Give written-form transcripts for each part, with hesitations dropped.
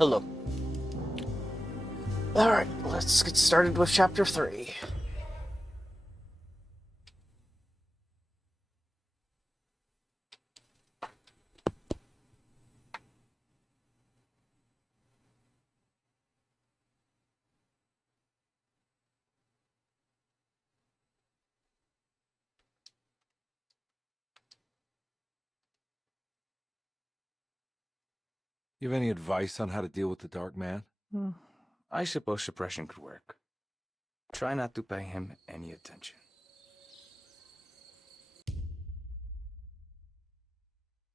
Hello. Alright, let's get started with chapter 3. You have any advice on how to deal with the Dark Man? I suppose suppression could work. Try not to pay him any attention.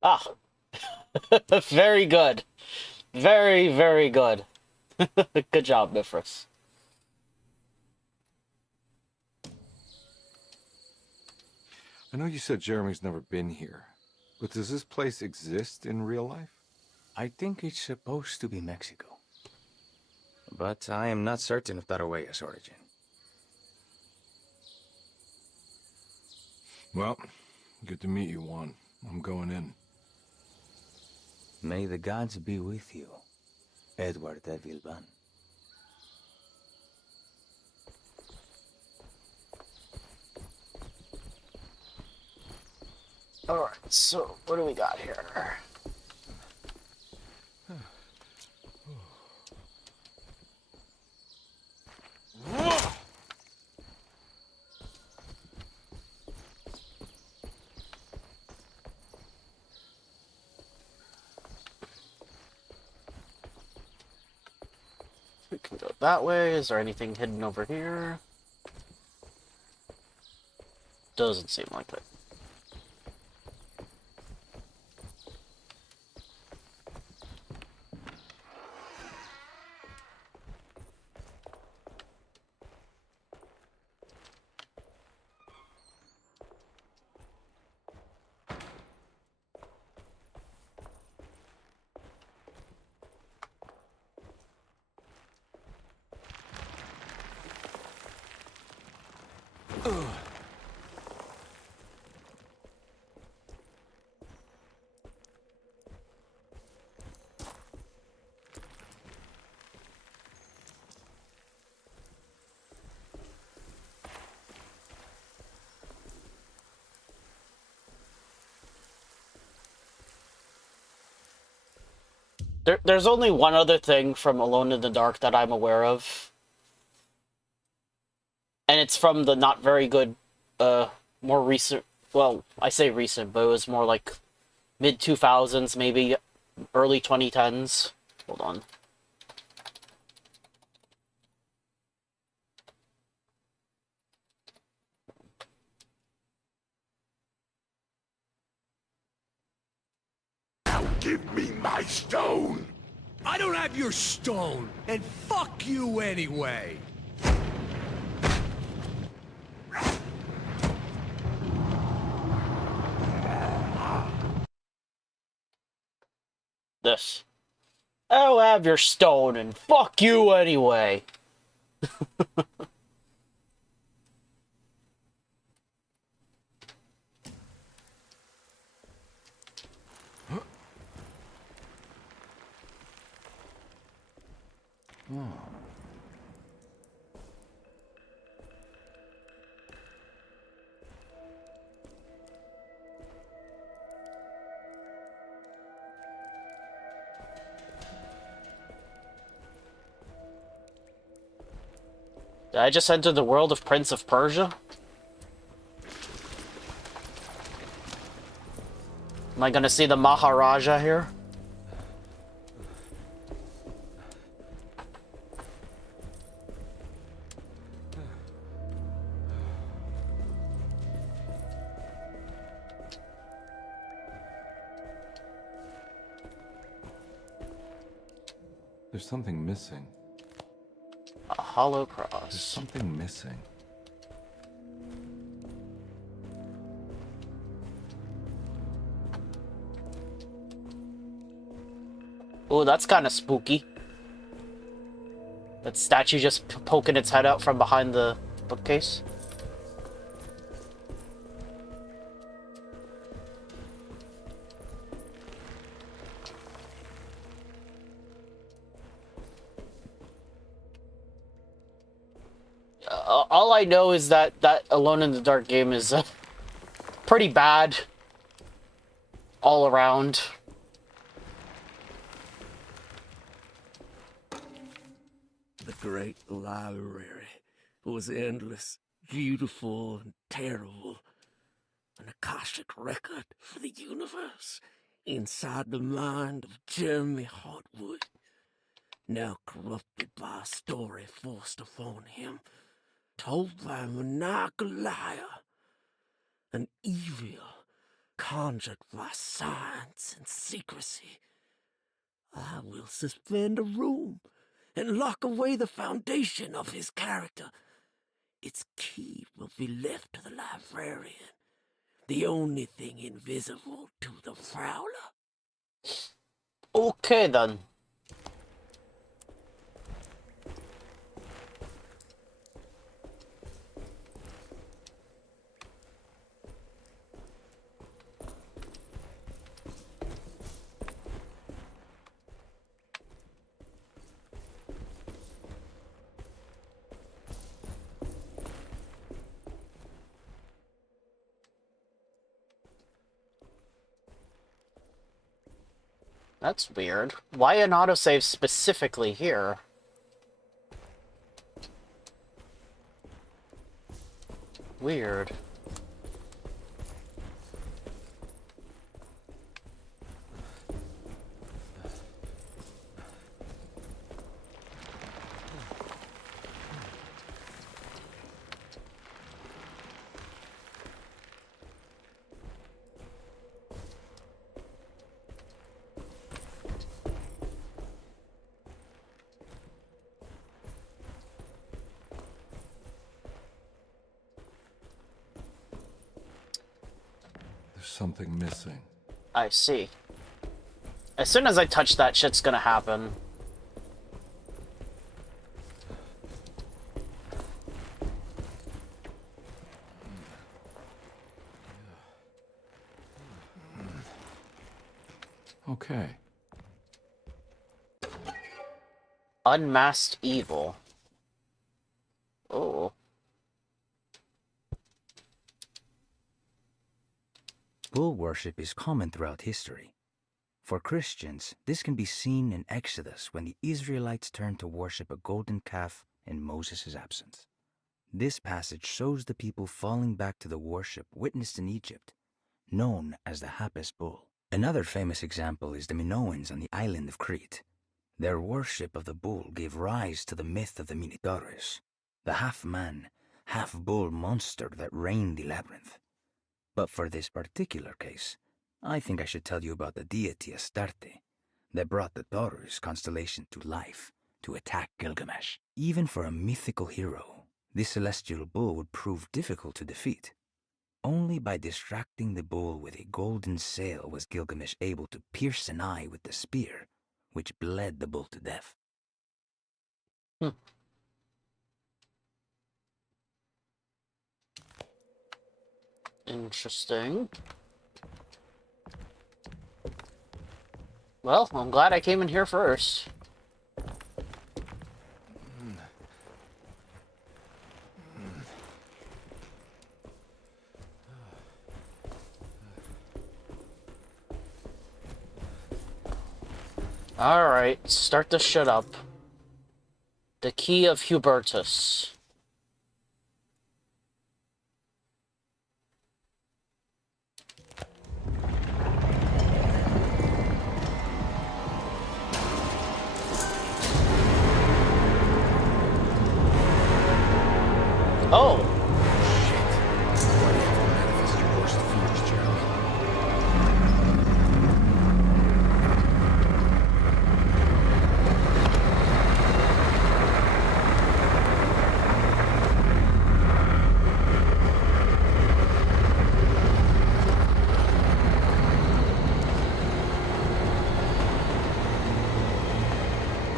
Ah! Very good. Very, very good. Good job, Mithras. I know you said Jeremy's never been here, but does this place exist in real life? I think it's supposed to be Mexico. But I am not certain of Taroella's origin. Well, good to meet you, Juan. I'm going in. May the gods be with you, Edward de Vilban. Alright, so what do we got here? We can go that way. Is there anything hidden over here? Doesn't seem like it. There's only one other thing from Alone in the Dark that I'm aware of. And it's from the not very good, more recent, well, I say recent, but it was more like mid-2000s, maybe early 2010s. Hold on. Give me my stone! I don't have your stone, and fuck you anyway! This. I'll have your stone and fuck you anyway. Did I just enter the world of Prince of Persia? Am I gonna see the Maharaja here? There's something missing. A hollow There's cross. something missing. Oh, that's kind of spooky. That statue just poking its head out from behind the bookcase. all I know is that that Alone in the Dark game is pretty bad all around. The great library was endless, beautiful, and terrible. An Akashic record for the universe inside the mind of Jeremy Hartwood, now corrupted by a story forced upon him, told by a maniacal liar, an evil conjured by science and secrecy. I will suspend a room and lock away the foundation of his character. Its key will be left to the librarian, the only thing invisible to the Prowler. Okay, then. That's weird. Why an autosave specifically here? Weird. There's something missing. I see. As soon as I touch that, shit's gonna happen. Okay. Unmasked evil. Oh. Bull worship is common throughout history. For Christians, this can be seen in Exodus when the Israelites turned to worship a golden calf in Moses' absence. This passage shows the people falling back to the worship witnessed in Egypt, known as the Hapis bull. Another famous example is the Minoans on the island of Crete. Their worship of the bull gave rise to the myth of the Minotaurus, the half-man, half-bull monster that reigned the labyrinth. But for this particular case, I think I should tell you about the deity Astarte that brought the Taurus constellation to life to attack Gilgamesh. Even for a mythical hero, this celestial bull would prove difficult to defeat. Only by distracting the bull with a golden sail was Gilgamesh able to pierce an eye with the spear, which bled the bull to death. Interesting. Well, I'm glad I came in here first. Alright, start this shit up. The Key of Hubertus. Oh! Why do you have to manifest your worst fears, Jeremy?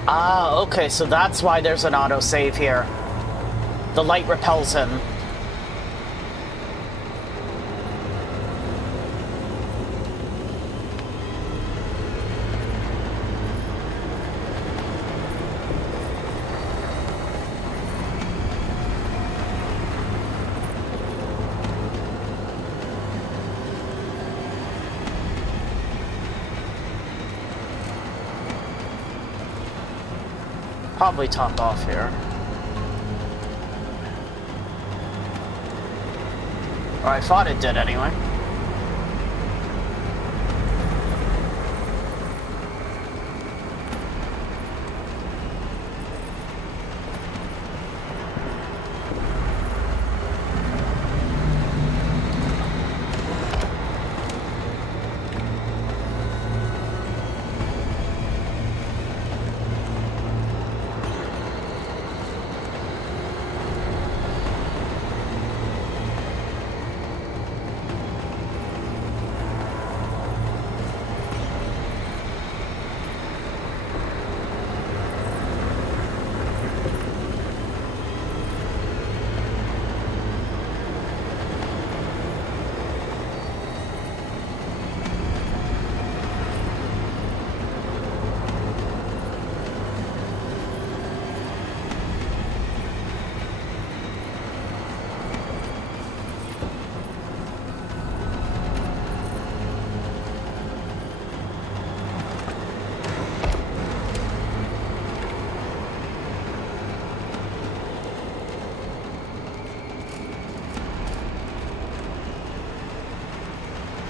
Ah, okay, so that's why there's an autosave here. The light repels him. Probably top off here. Or I thought it did anyway.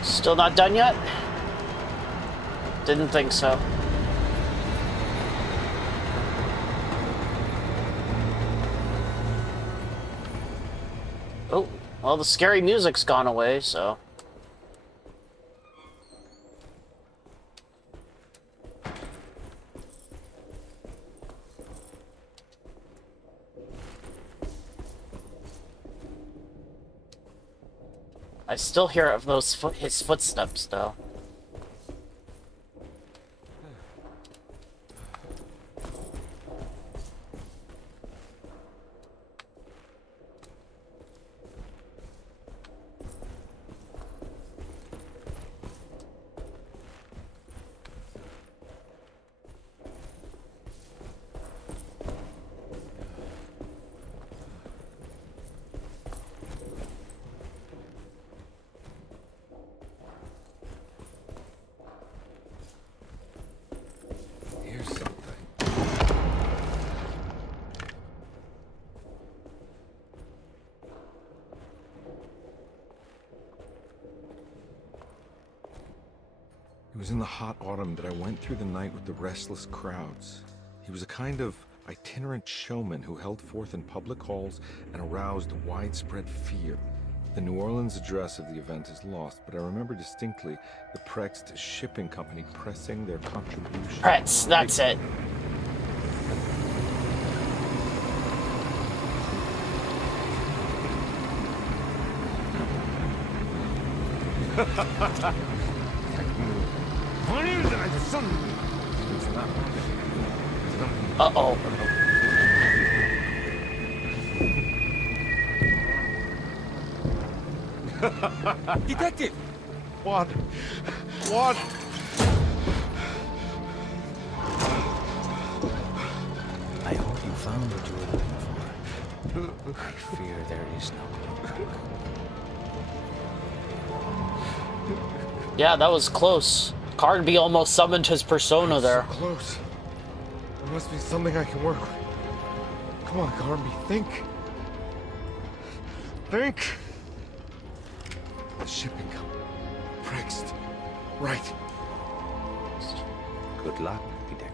Still not done yet? Didn't think so. Oh, well, the scary music's gone away, so... I still hear of his footsteps, though. It was in the hot autumn that I went through the night with the restless crowds. He was a kind of itinerant showman who held forth in public halls and aroused widespread fear. The New Orleans address of the event is lost, but I remember distinctly the Pregzt Shipping Company pressing their contribution. Pregzt, that's it. Uh-oh. Detective! What? What? I hope you found what you were looking for. I fear there is no going back. Yeah, that was close. Carnby almost summoned his persona there. So close. There must be something I can work with. Come on, Carnby, think. Think. The shipping company. Pregzt. Right. Good luck, detective.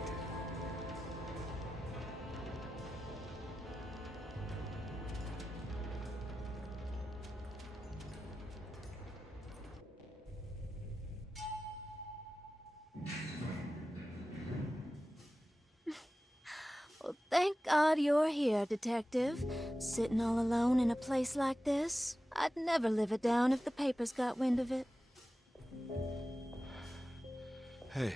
Well, thank God you're here, Detective. Sitting all alone in a place like this? I'd never live it down if the papers got wind of it. Hey.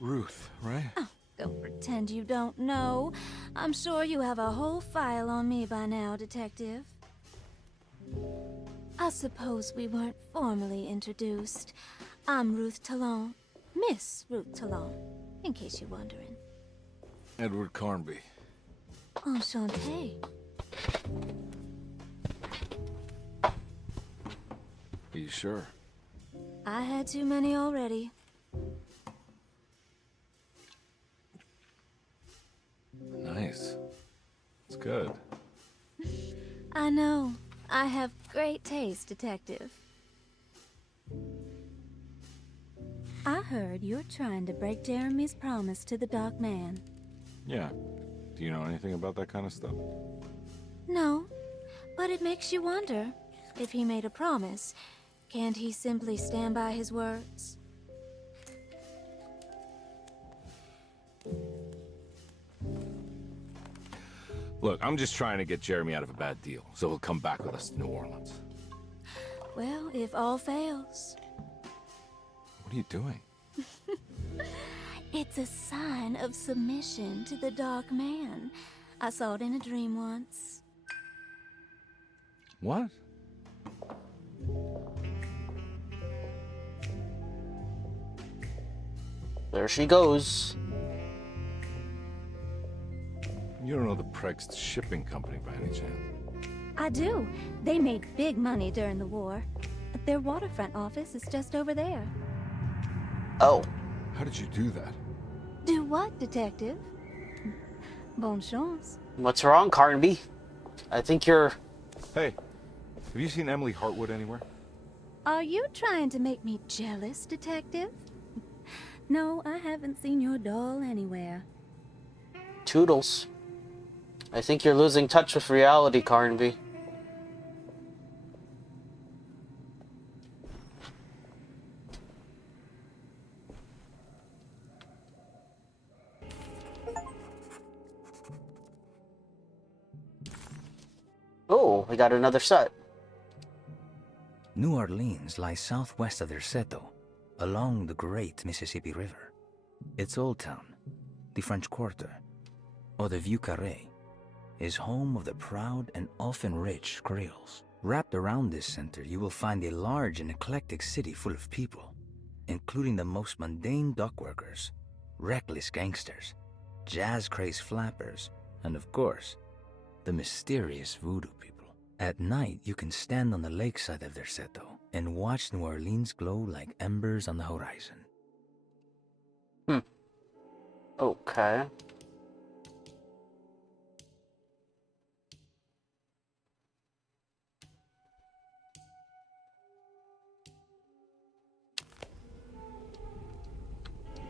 Ruth, right? Oh, don't pretend you don't know. I'm sure you have a whole file on me by now, Detective. I suppose we weren't formally introduced. I'm Ruth Talon. Miss Ruth Talon, in case you're wondering. Edward Carnby. Enchanté. Are you sure? I had too many already. did. I know. I have great taste, Detective. I heard you're trying to break Jeremy's promise to the Dock Man. Yeah. Do you know anything about that kind of stuff? No, but it makes you wonder. If he made a promise, can't he simply stand by his words? Look, I'm just trying to get Jeremy out of a bad deal, so he'll come back with us to New Orleans. Well, if all fails. What are you doing? It's a sign of submission to the Dark Man. I saw it in a dream once. What? There she goes. You don't know the Pregzt Shipping Company by any chance? I do. They made big money during the war. Their waterfront office is just over there. Oh. How did you do that? Do what, Detective? Bonne chance. What's wrong, Carnby? I think you're... Hey, have you seen Emily Hartwood anywhere? Are you trying to make me jealous, Detective? No, I haven't seen your doll anywhere. Toodles. I think you're losing touch with reality, Carnby. Oh, we got another set. New Orleans lies southwest of Derceto, along the great Mississippi River. Its old town, the French Quarter, or the Vieux Carré, is home of the proud and often rich Creoles. Wrapped around this center, you will find a large and eclectic city full of people, including the most mundane dock workers, reckless gangsters, jazz-crazed flappers, and of course, the mysterious voodoo people. At night, you can stand on the lakeside of Derceto and watch New Orleans glow like embers on the horizon. Okay.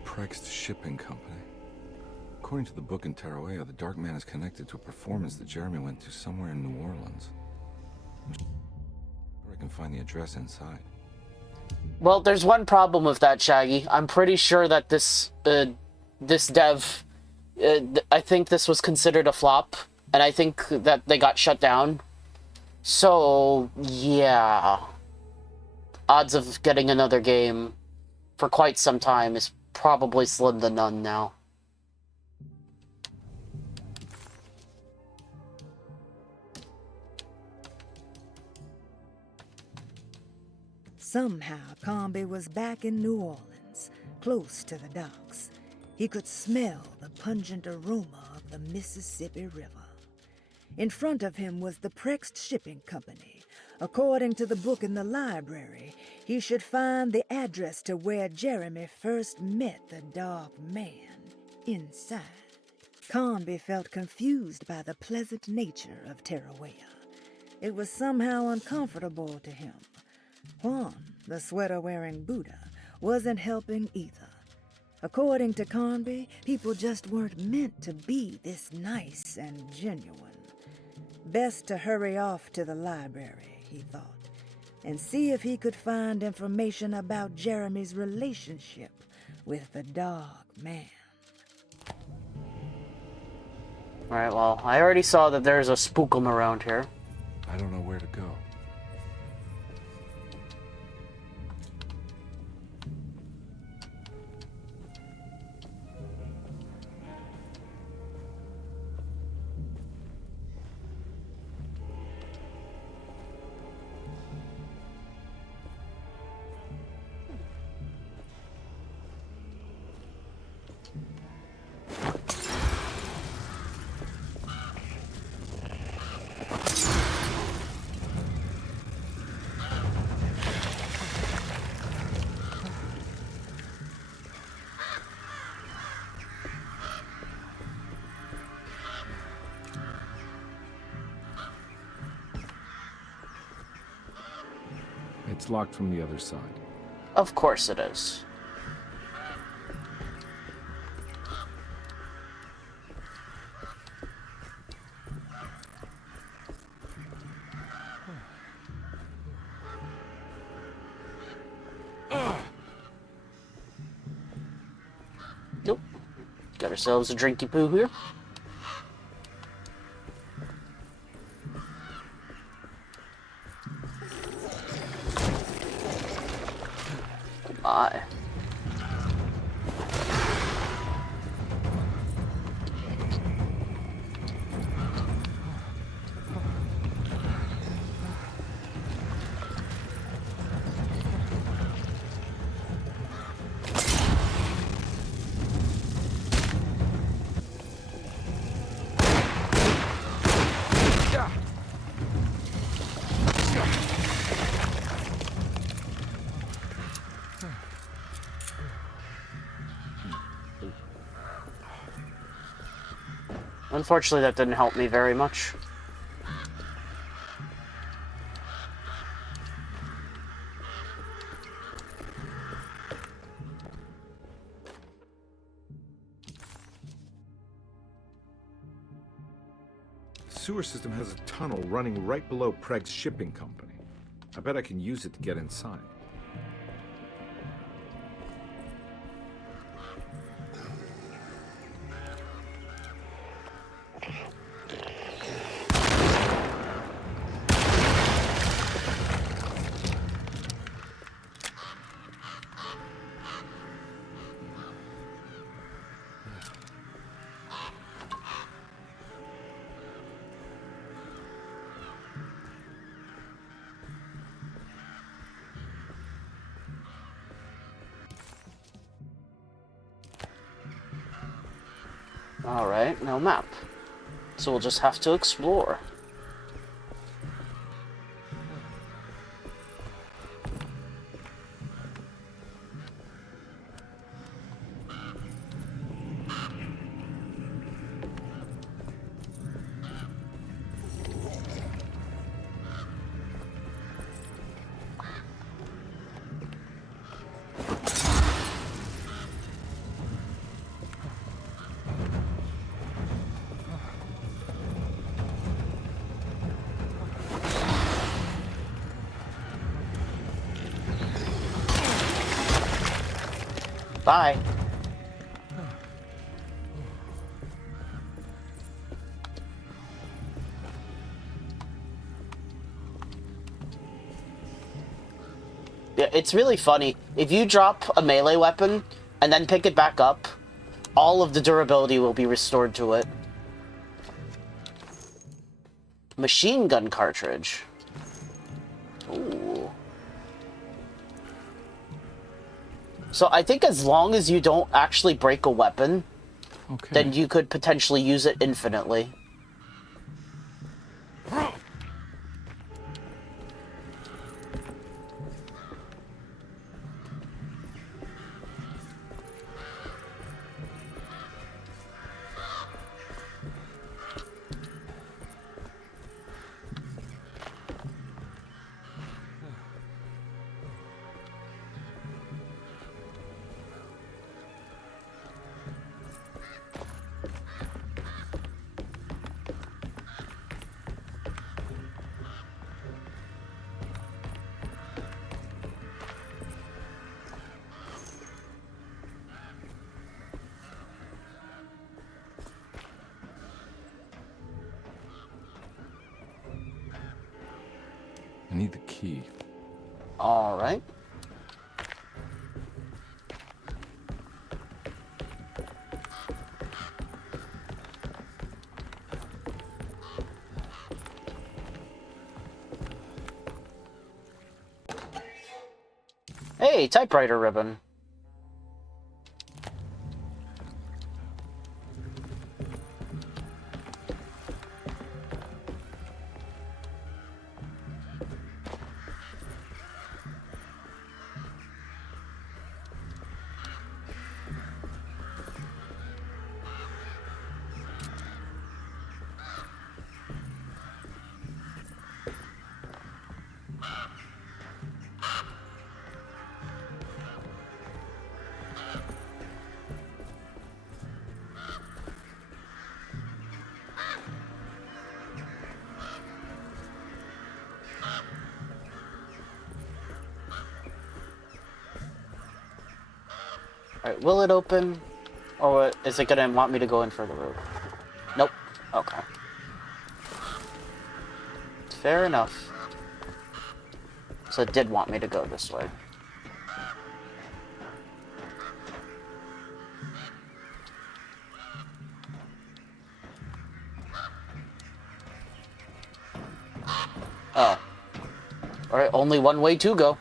Pregzt Shipping Company. According to the book in Taroella, the Dark Man is connected to a performance that Jeremy went to somewhere in New Orleans. I'm sure I can find the address inside. Well, there's one problem with that, Shaggy. I'm pretty sure that this dev, I think this was considered a flop, and I think that they got shut down. So, yeah. Odds of getting another game for quite some time is probably slim to none now. Somehow, Carnby was back in New Orleans, close to the docks. He could smell the pungent aroma of the Mississippi River. In front of him was the Pregzt Shipping Company. According to the book in the library, he should find the address to where Jeremy first met the Dark Man, inside. Carnby felt confused by the pleasant nature of Taroella. It was somehow uncomfortable to him. Juan, the sweater-wearing Buddha, wasn't helping either. According to Carnby, people just weren't meant to be this nice and genuine. Best to hurry off to the library, he thought, and see if he could find information about Jeremy's relationship with the Dark Man. Alright, well, I already saw that there's a spookum around here. I don't know where to go. It's locked from the other side. Of course it is. Nope. Got ourselves a drinky poo here. My. Unfortunately, that didn't help me very much. The sewer system has a tunnel running right below Pregzt Shipping Company. I bet I can use it to get inside. Alright, no map. So we'll just have to explore. Bye. Yeah, it's really funny. If you drop a melee weapon and then pick it back up, all of the durability will be restored to it. Machine gun cartridge. Ooh. So I think as long as you don't actually break a weapon, then you could potentially use it infinitely. I need the key. All right. Hey, typewriter ribbon. Alright, will it open? Or is it gonna want me to go in further road? Nope. Okay. Fair enough. So it did want me to go this way. Oh. Alright, only one way to go.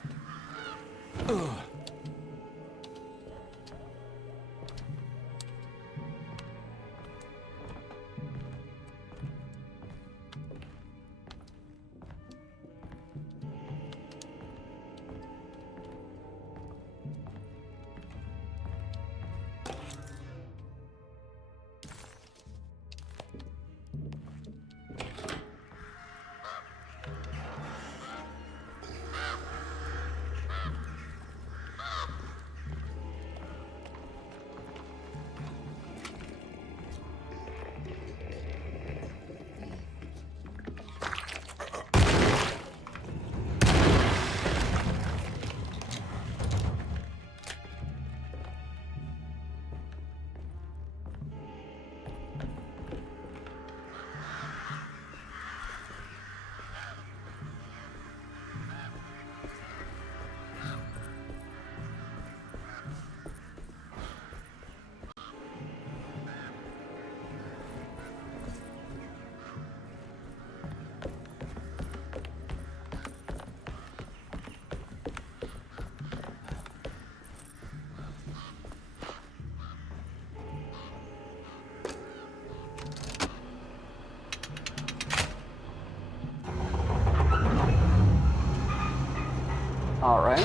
Alright.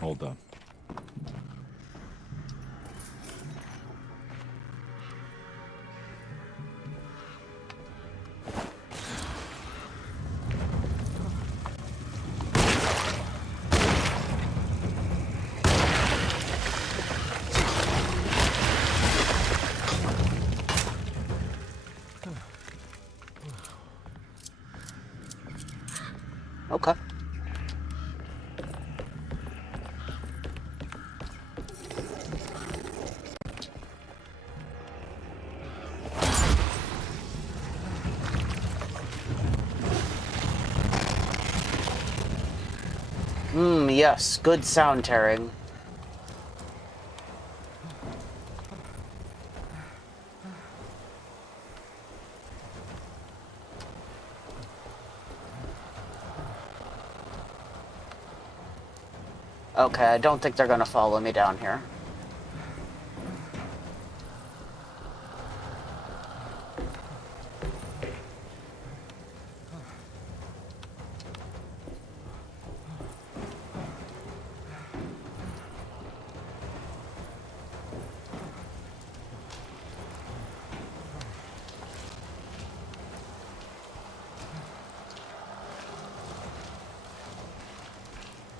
Hold on. Okay. Yes, good sound tearing. Okay, I don't think they're gonna follow me down here.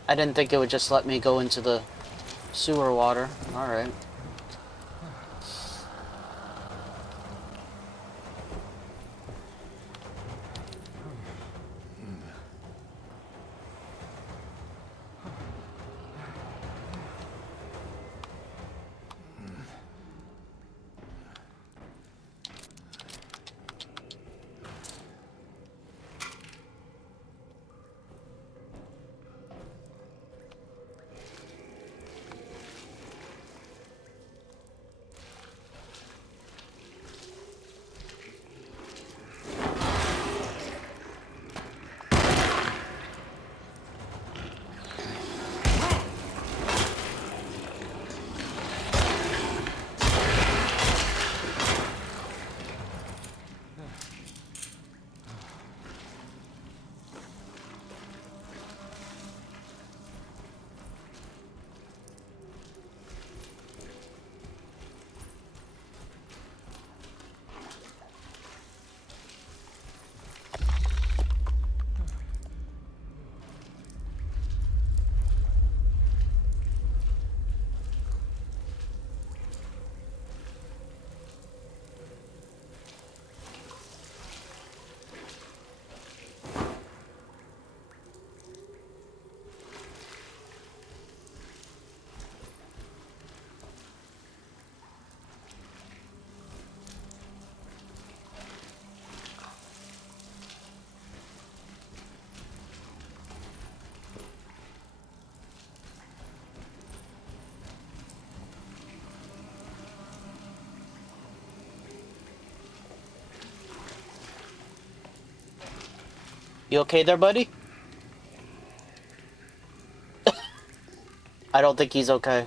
I didn't think it would just let me go into the sewer water. Alright. You okay there, buddy? I don't think he's okay.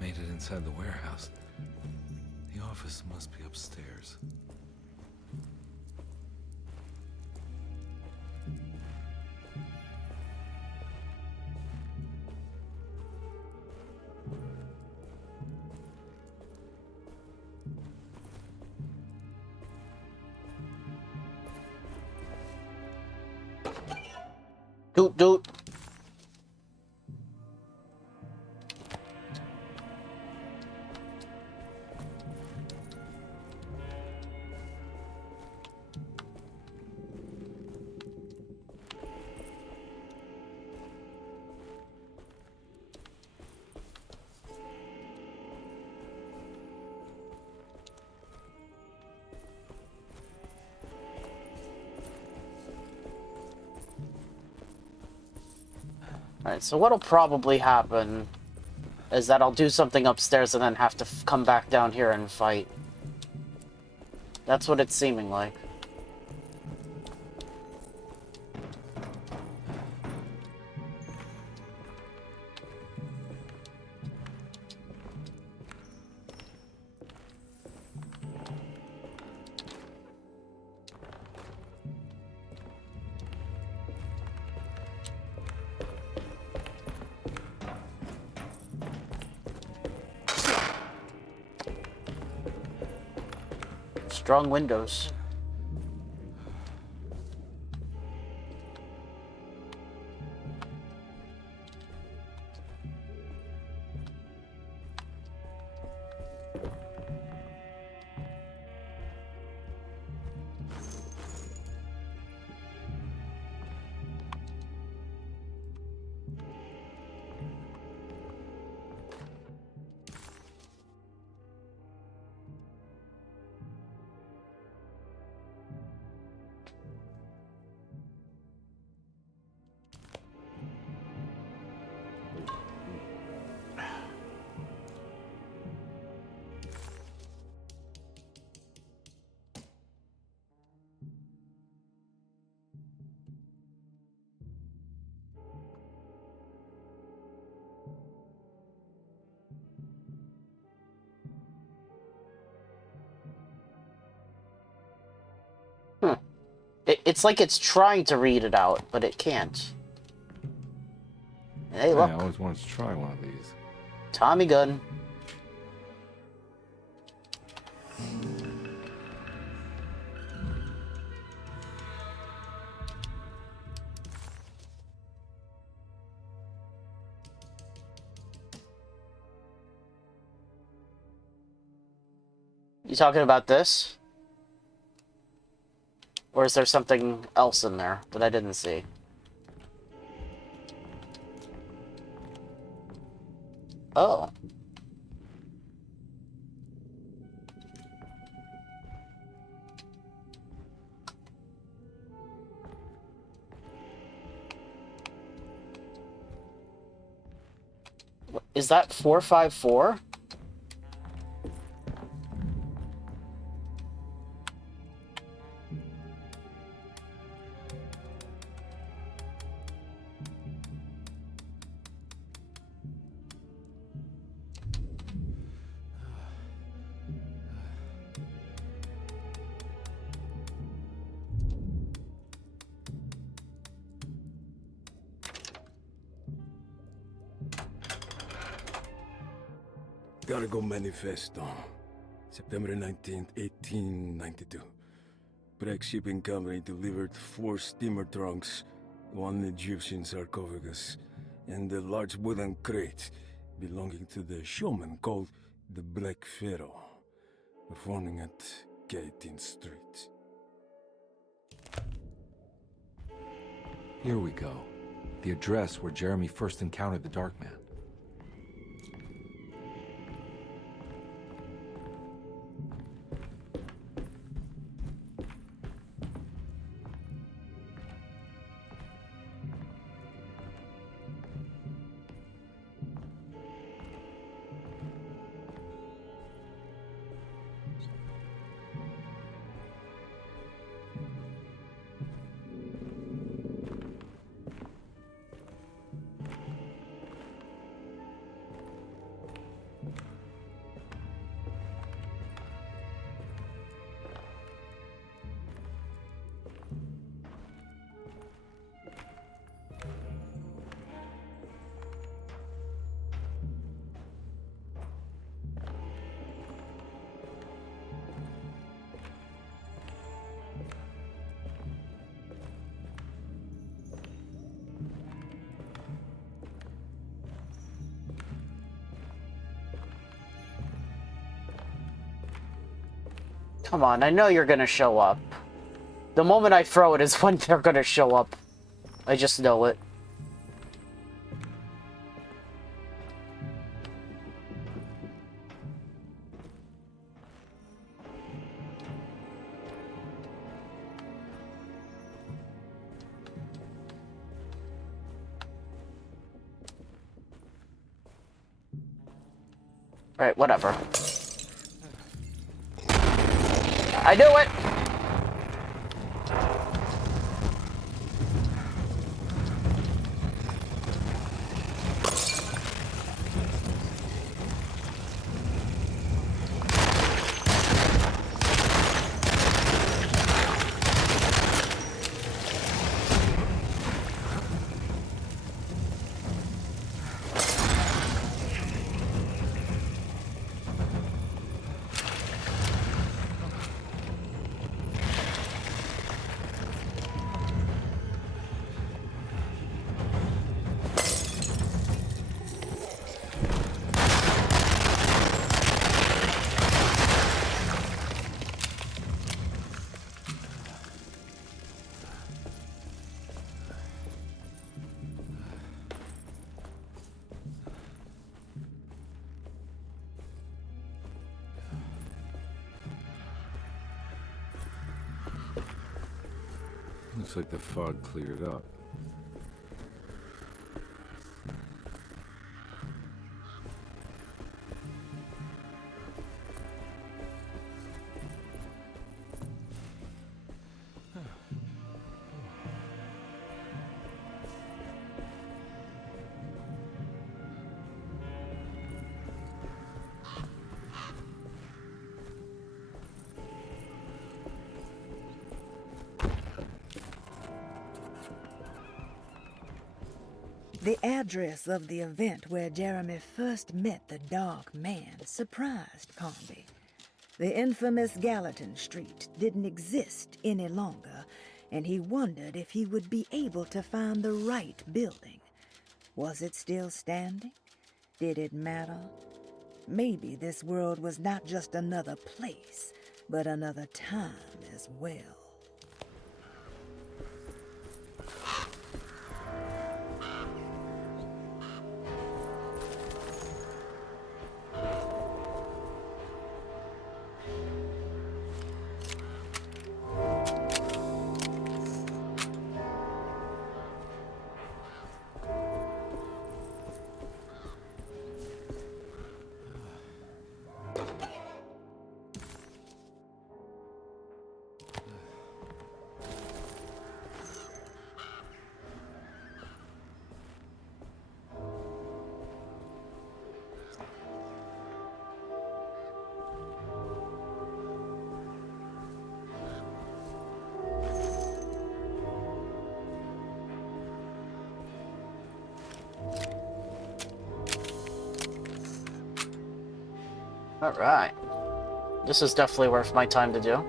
Made it inside the warehouse. The office must be upstairs. Doot doot. Alright, so what'll probably happen is that I'll do something upstairs and then have to come back down here and fight. That's what it's seeming like. Strong windows. It's like it's trying to read it out, but it can't. Hey, look. I always wanted to try one of these. Tommy gun. You talking about this? Or is there something else in there that I didn't see? Oh. Is that 454? Cargo Manifesto. September 19th, 1892. Pregzt Shipping Company delivered 4 steamer trunks, 1 Egyptian sarcophagus, and a large wooden crate belonging to the showman called the Black Pharaoh, performing at 18th Street. Here we go. The address where Jeremy first encountered the Dark Man. Come on, I know you're gonna show up. The moment I throw it is when they're gonna show up. I just know it. Right, whatever. I knew it! Looks like the fog cleared up. The address of the event where Jeremy first met the Dark Man surprised Carnby. The infamous Gallatin Street didn't exist any longer, and he wondered if he would be able to find the right building. Was it still standing? Did it matter? Maybe this world was not just another place, but another time as well. Alright. This is definitely worth my time to do.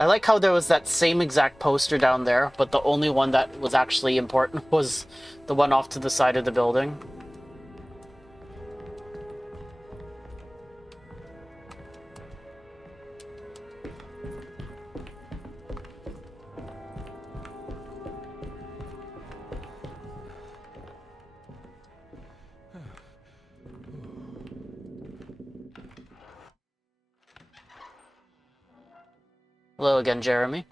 I like how there was that same exact poster down there, but the only one that was actually important was the one off to the side of the building. Hello again, Jeremy.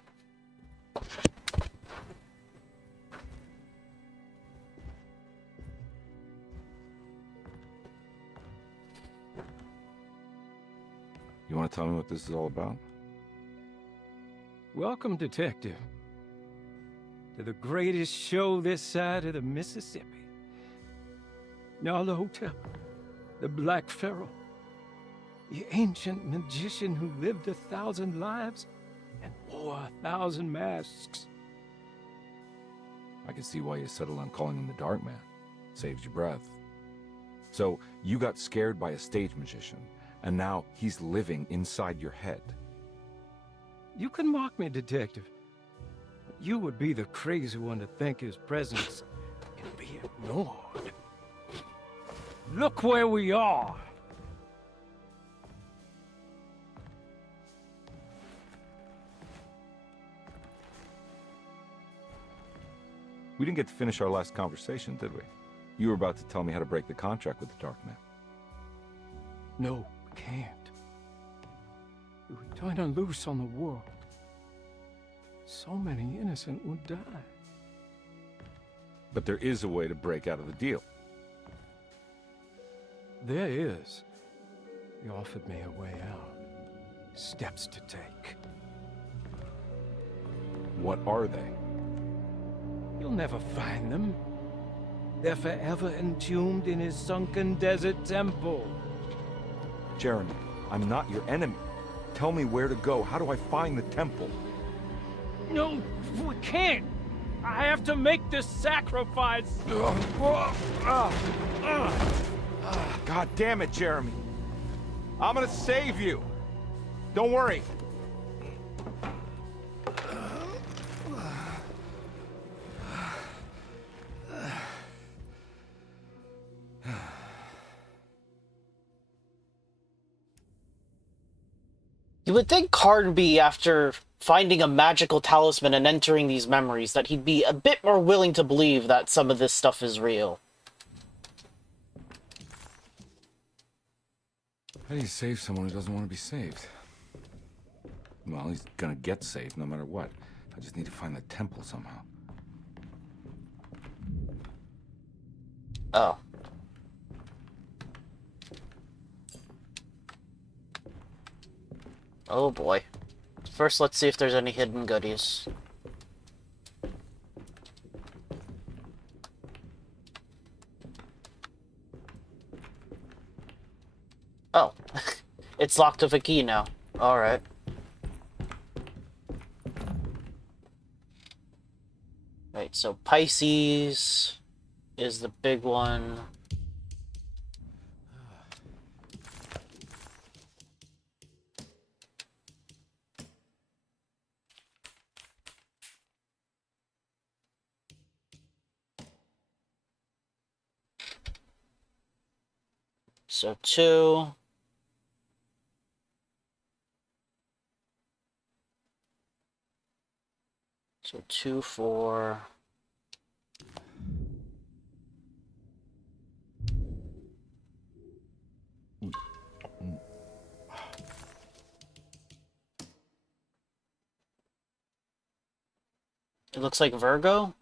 You want to tell me what this is all about? Welcome, Detective, to the greatest show this side of the Mississippi. Now the hotel, the Black Pharaoh, the ancient magician who lived 1,000 lives and wore 1,000 masks. I can see why you settled on calling him the Dark Man. Saves your breath. So, you got scared by a stage magician, and now he's living inside your head. You can mock me, Detective, but you would be the crazy one to think his presence can be ignored. Look where we are! We didn't get to finish our last conversation, did we? You were about to tell me how to break the contract with the Dark Man. No, we can't. We would turn her loose on the world. So many innocent would die. But there is a way to break out of the deal. There is. He offered me a way out. Steps to take. What are they? You'll never find them. They're forever entombed in his sunken desert temple. Jeremy, I'm not your enemy. Tell me where to go. How do I find the temple? No, we can't. I have to make this sacrifice. God damn it, Jeremy. I'm gonna save you. Don't worry. You would think Carnby, after finding a magical talisman and entering these memories, that he'd be a bit more willing to believe that some of this stuff is real. How do you save someone who doesn't want to be saved? Well, he's gonna get saved no matter what. I just need to find the temple somehow. Oh. Oh boy. First, let's see if there's any hidden goodies. Oh. It's locked with a key now. Alright. Right, so Pisces is the big one. So 2. So 2, 4. It looks like Virgo.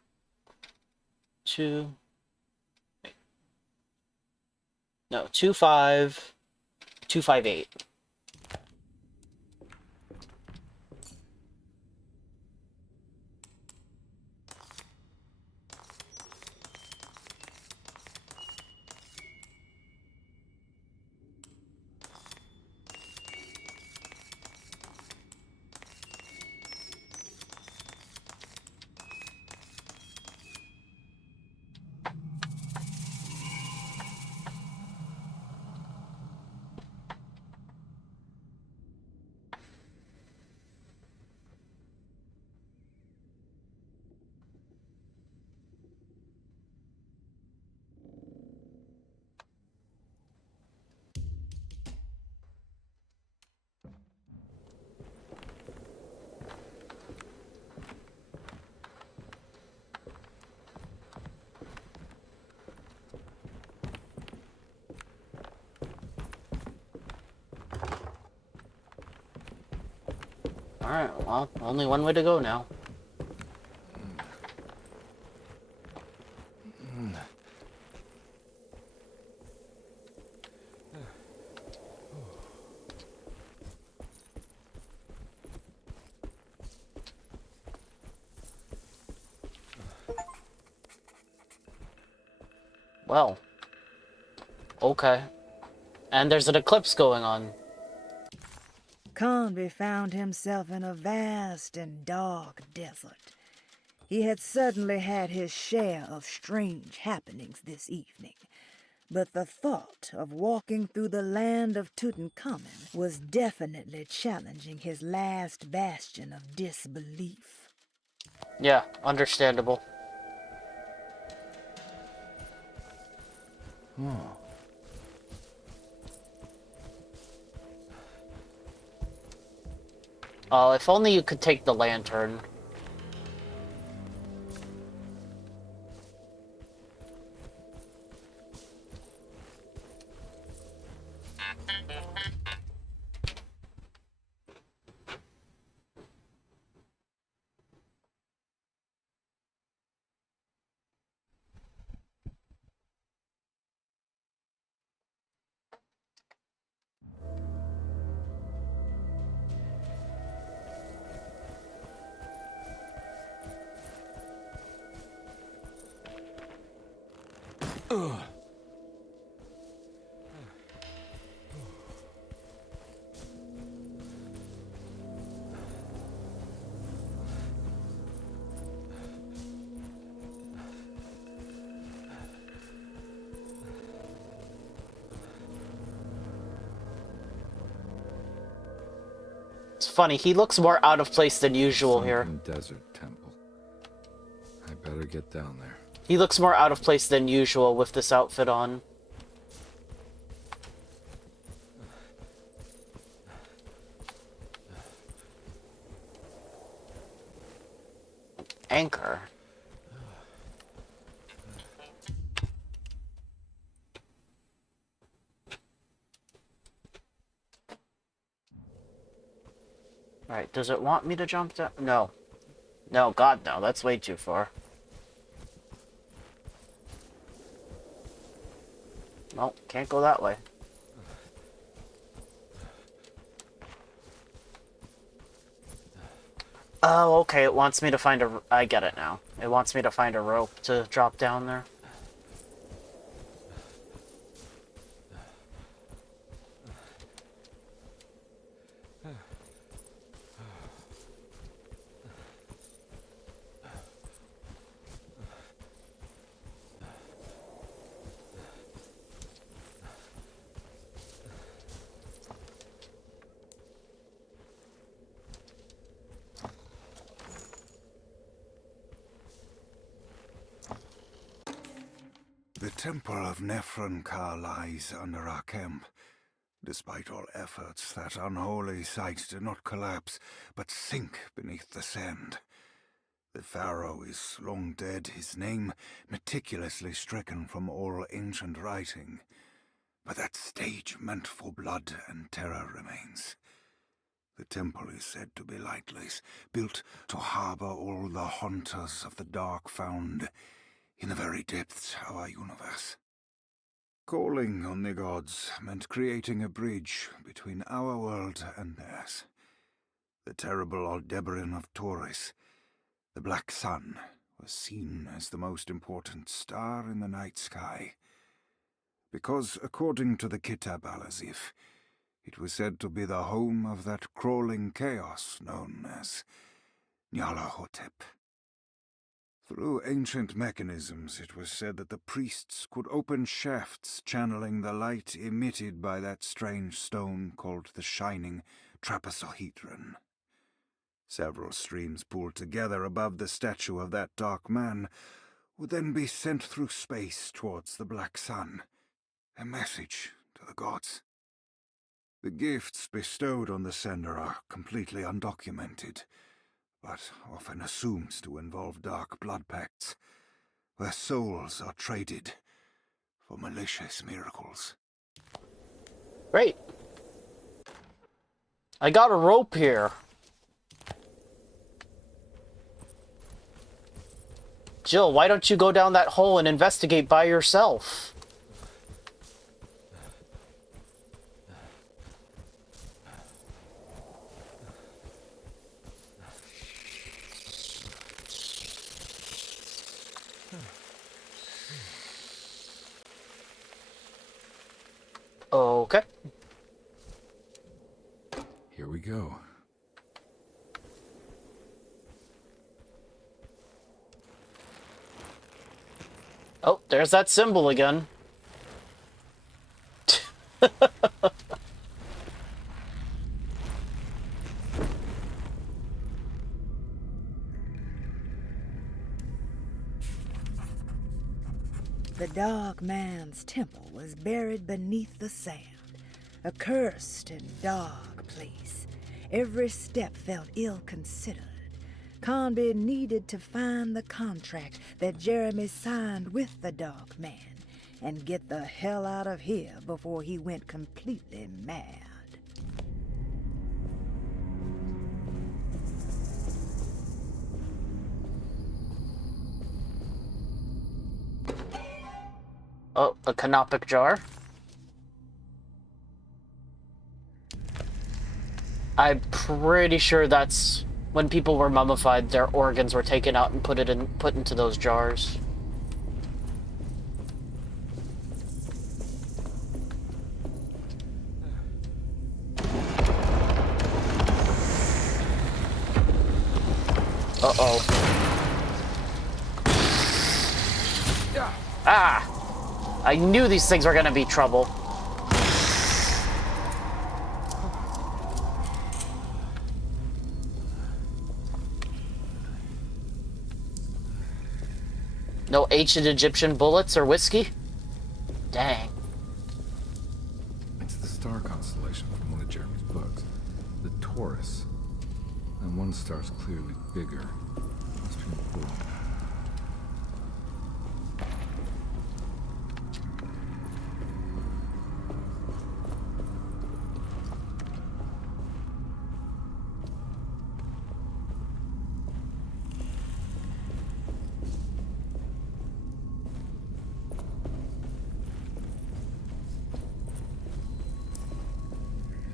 2. No, 25258. Alright, well, only one way to go now. Well. Okay. And there's an eclipse going on. Carnby found himself in a vast and dark desert. He had certainly had his share of strange happenings this evening, but the thought of walking through the land of Tutankhamun was definitely challenging his last bastion of disbelief. Yeah, understandable. Oh, if only you could take the lantern. It's funny, he looks more out of place than usual here. Sunken Desert Temple. I better get down there. He looks more out of place than usual with this outfit on. Anchor. Alright, does it want me to jump down? No. No, God, no. That's way too far. Nope, can't go that way. Oh, okay, it wants me to find a... I get it now. It wants me to find a rope to drop down there. The Temple of Nephron-Ka lies under our camp. Despite all efforts, that unholy site did not collapse, but sink beneath the sand. The pharaoh is long dead, his name meticulously stricken from all ancient writing. But that stage meant for blood and terror remains. The temple is said to be lightless, built to harbor all the haunters of the dark found in the very depths of our universe. Calling on the gods meant creating a bridge between our world and theirs. The terrible Aldebaran of Taurus, the Black Sun, was seen as the most important star in the night sky, because, according to the Kitab al-Azif, it was said to be the home of that crawling chaos known as Nyarlathotep. Through ancient mechanisms, it was said that the priests could open shafts channeling the light emitted by that strange stone called the Shining Trapezohedron. Several streams pooled together above the statue of that dark man would then be sent through space towards the Black Sun, a message to the gods. The gifts bestowed on the sender are completely undocumented, but often assumed to involve dark blood pacts, where souls are traded for malicious miracles. Great. I got a rope here. Jill, why don't you go down that hole and investigate by yourself? Okay. Here we go. Oh, there's that symbol again. The Dark Man's temple was buried beneath the sand, a cursed and dark place. Every step felt ill-considered. Carnby needed to find the contract that Jeremy signed with the Dark Man and get the hell out of here before he went completely mad. Oh, a canopic jar. I'm pretty sure that's when people were mummified, their organs were taken out and put into those jars. Uh-oh. Ah! I knew these things were gonna be trouble. No ancient Egyptian bullets or whiskey? Dang. It's the star constellation from one of Jeremy's books. The Taurus. And one star's clearly bigger. Must be important.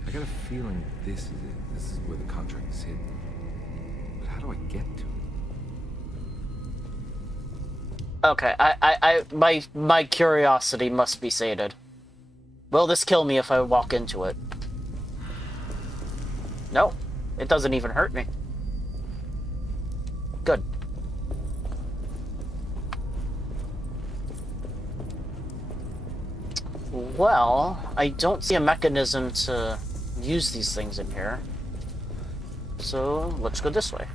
I got a feeling this is it. This is where the contract is hidden. But how do I get to it? Okay, my curiosity must be sated. Will this kill me if I walk into it? No, it doesn't even hurt me. Good. Well, I don't see a mechanism to use these things in here. So, let's go this way.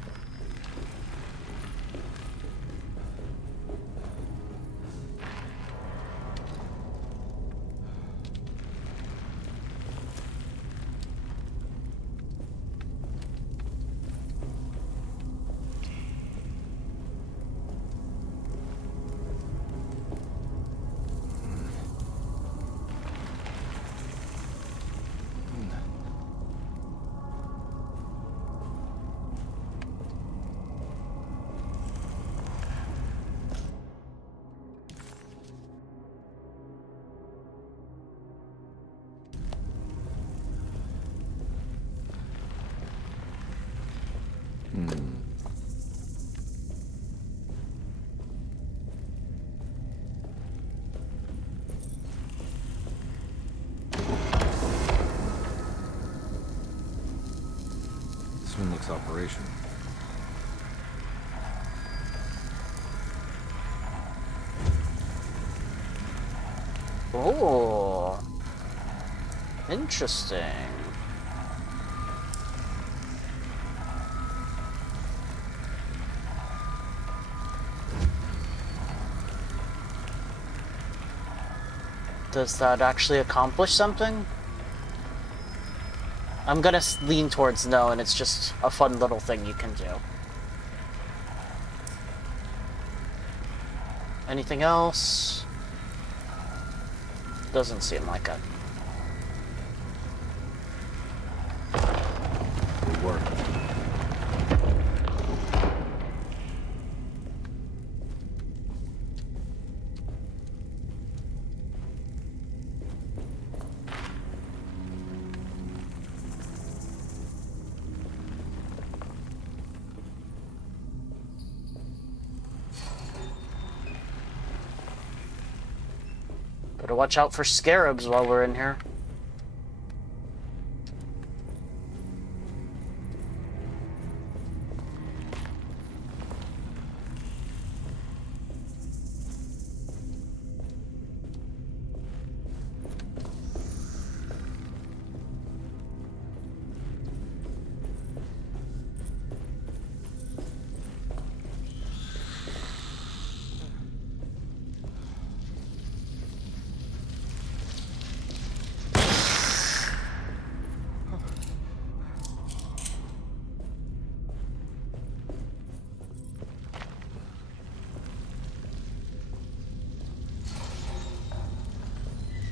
this operation. Oh, interesting. Does that actually accomplish something? I'm gonna lean towards no, and it's just a fun little thing you can do. Anything else? Doesn't seem like it. Good work. Better watch out for scarabs while we're in here.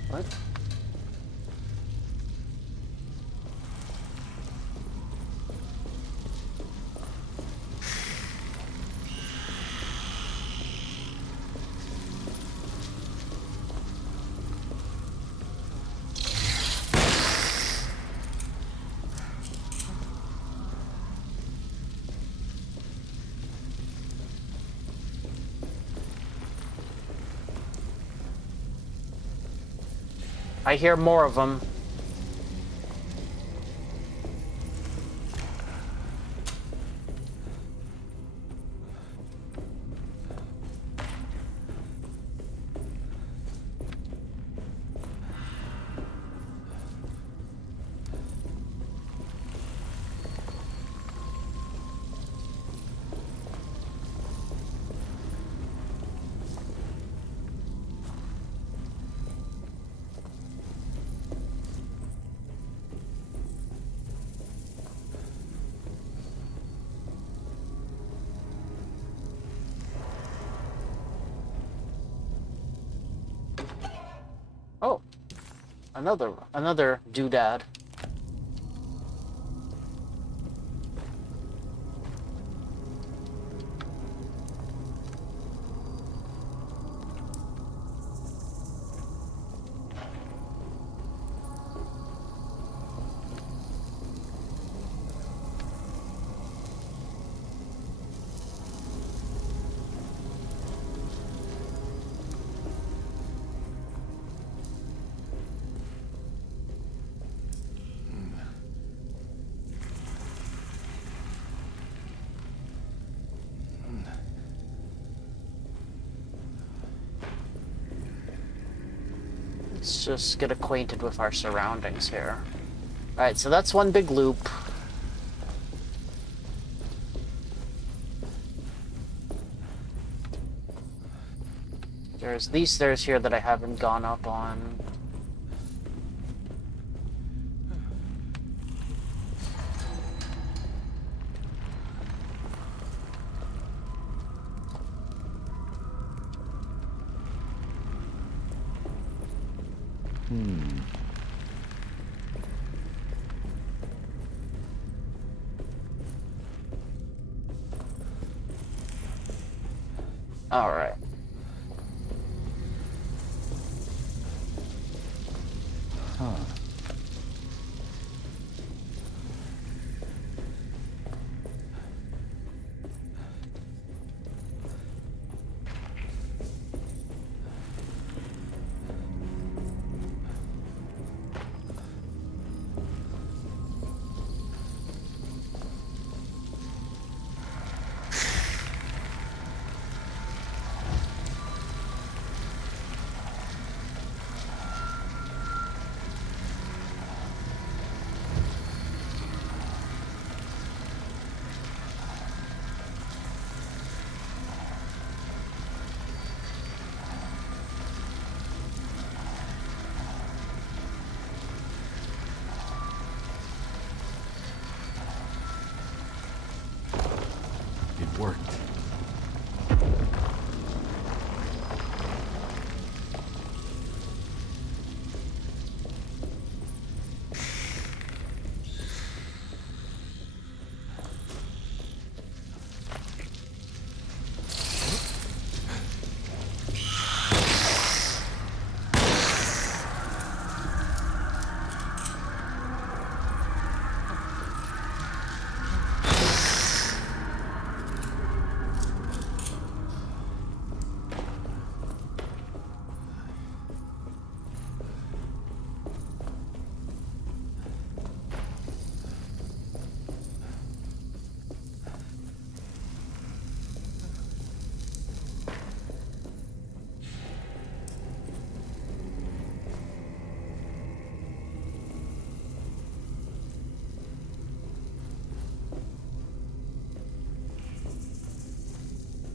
What? I hear more of them. Oh, another doodad. Let's just get acquainted with our surroundings here. Alright, so that's one big loop. There's these stairs here that I haven't gone up on. All right. Huh.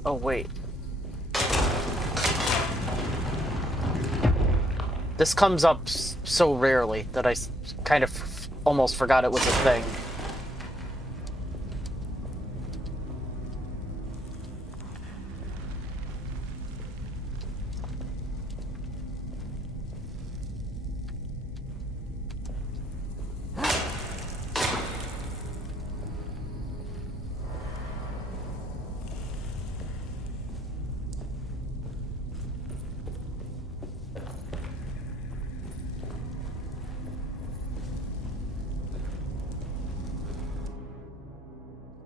Oh, wait. This comes up so rarely that I kind of almost forgot it was a thing.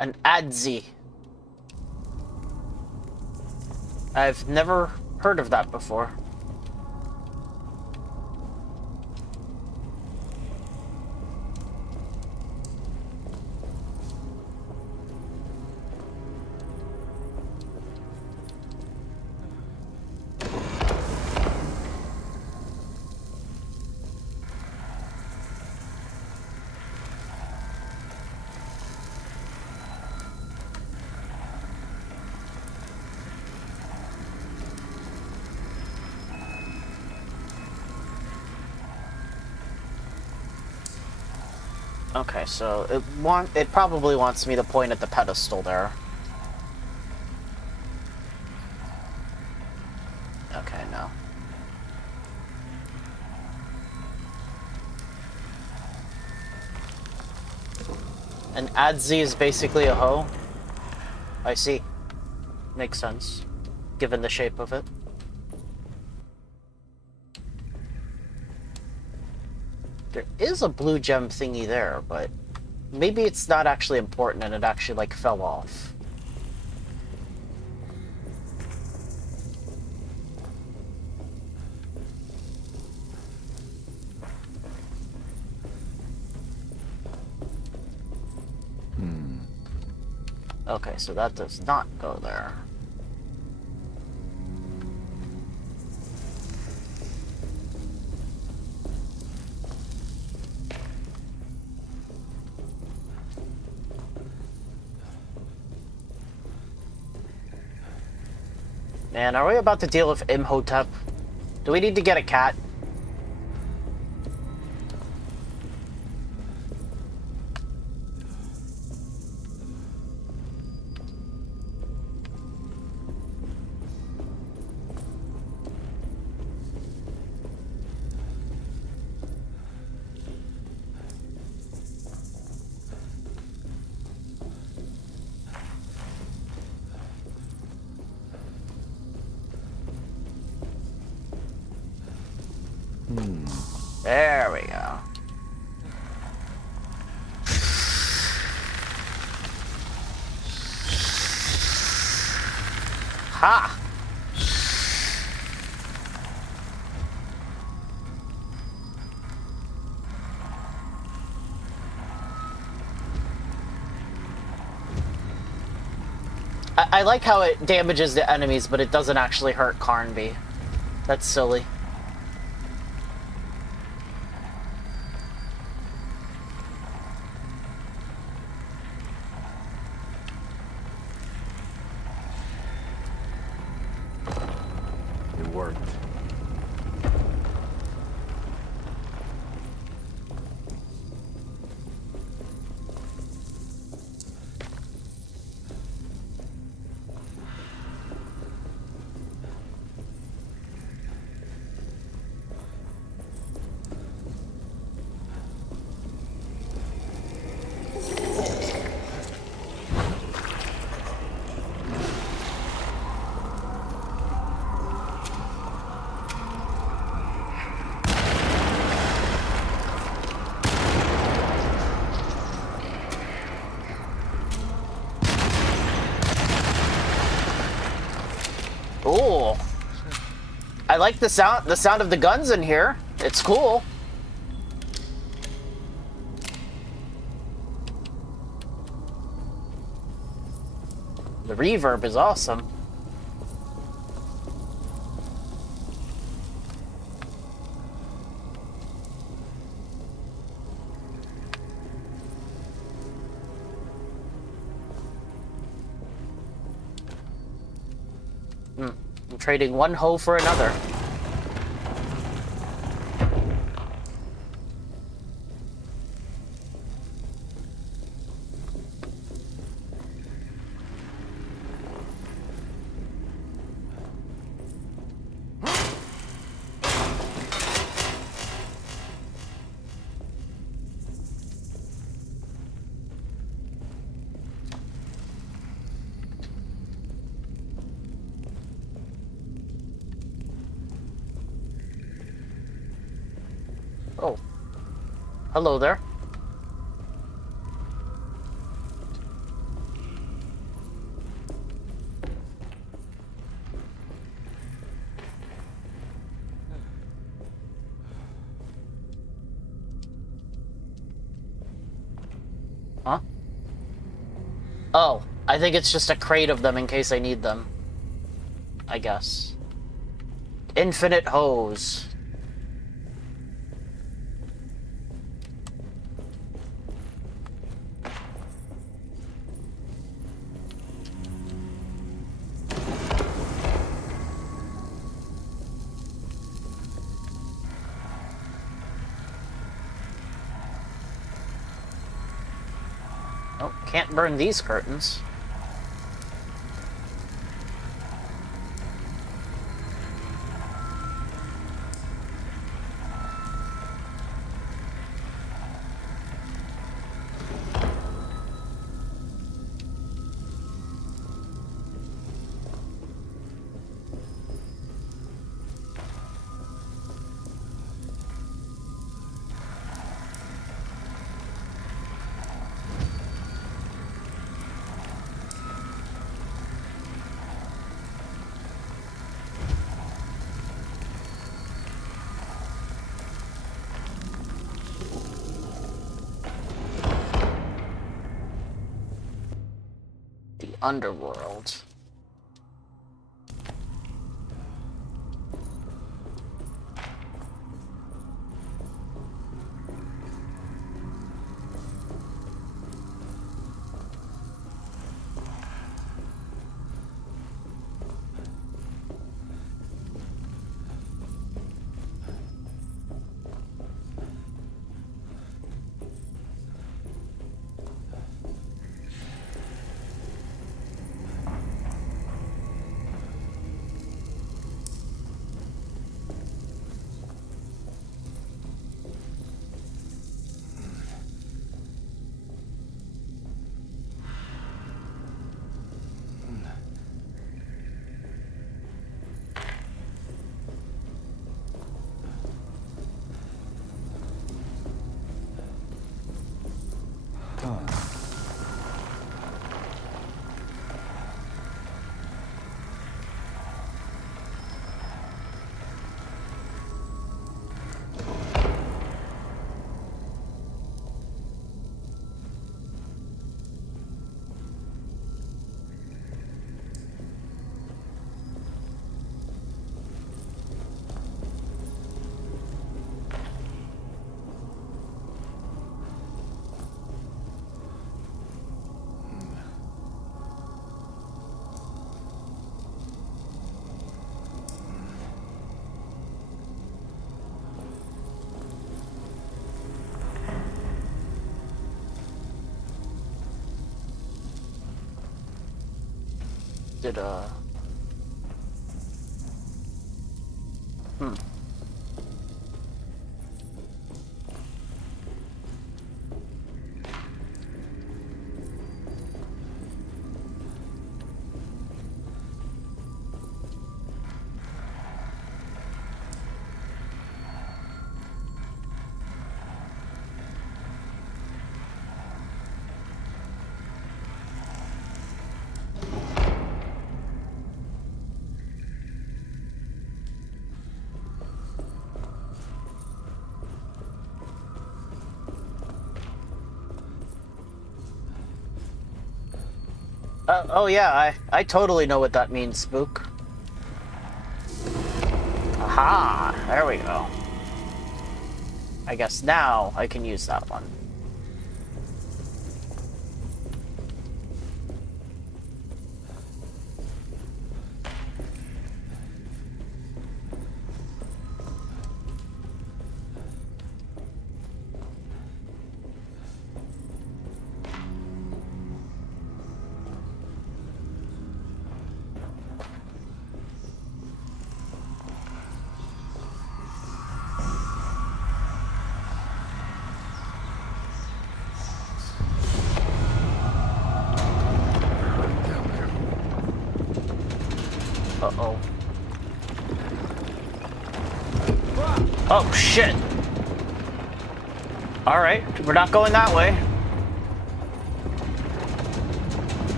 An adzi. I've never heard of that before. Okay, so it probably wants me to point at the pedestal there. Okay, no. An adzi is basically a hoe? I see. Makes sense, given the shape of it. There is a blue gem thingy there, but maybe it's not actually important and it actually, like, fell off. Okay, so that does not go there. Man, are we about to deal with Imhotep? Do we need to get a cat? There we go. Ha! I like how it damages the enemies, but it doesn't actually hurt Carnby. That's silly. It worked. Ooh. I like the sound of the guns in here. It's cool. The reverb is awesome. trading one hoe for another. Oh. Hello there. Huh? Oh, I think it's just a crate of them in case I need them. I guess. Infinite hose. Oh, can't burn these curtains. The underworld. Did, oh yeah, I totally know what that means, Spook. Aha! There we go. I guess now I can use that one. Uh-oh. Oh, shit. Alright, we're not going that way.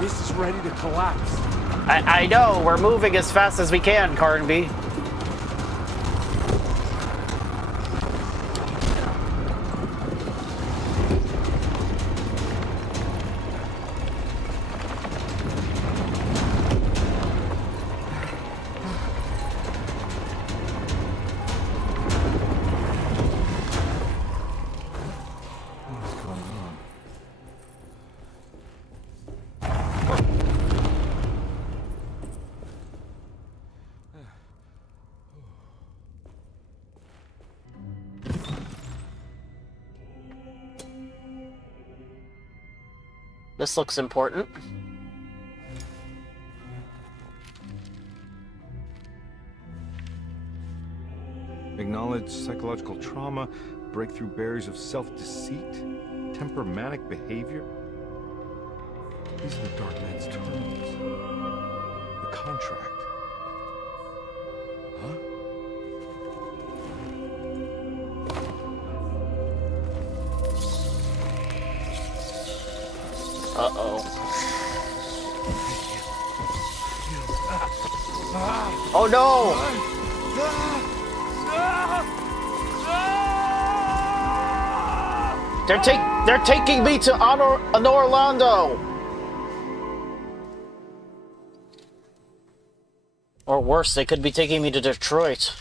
This is ready to collapse. I know, we're moving as fast as we can, Carnby. This looks important. Acknowledge psychological trauma, breakthrough barriers of self-deceit, temperamentic behavior. These are the Dark Man's terms. The contract. Huh? Uh-oh. Oh no! They're taking me to Orlando! Or worse, they could be taking me to Detroit.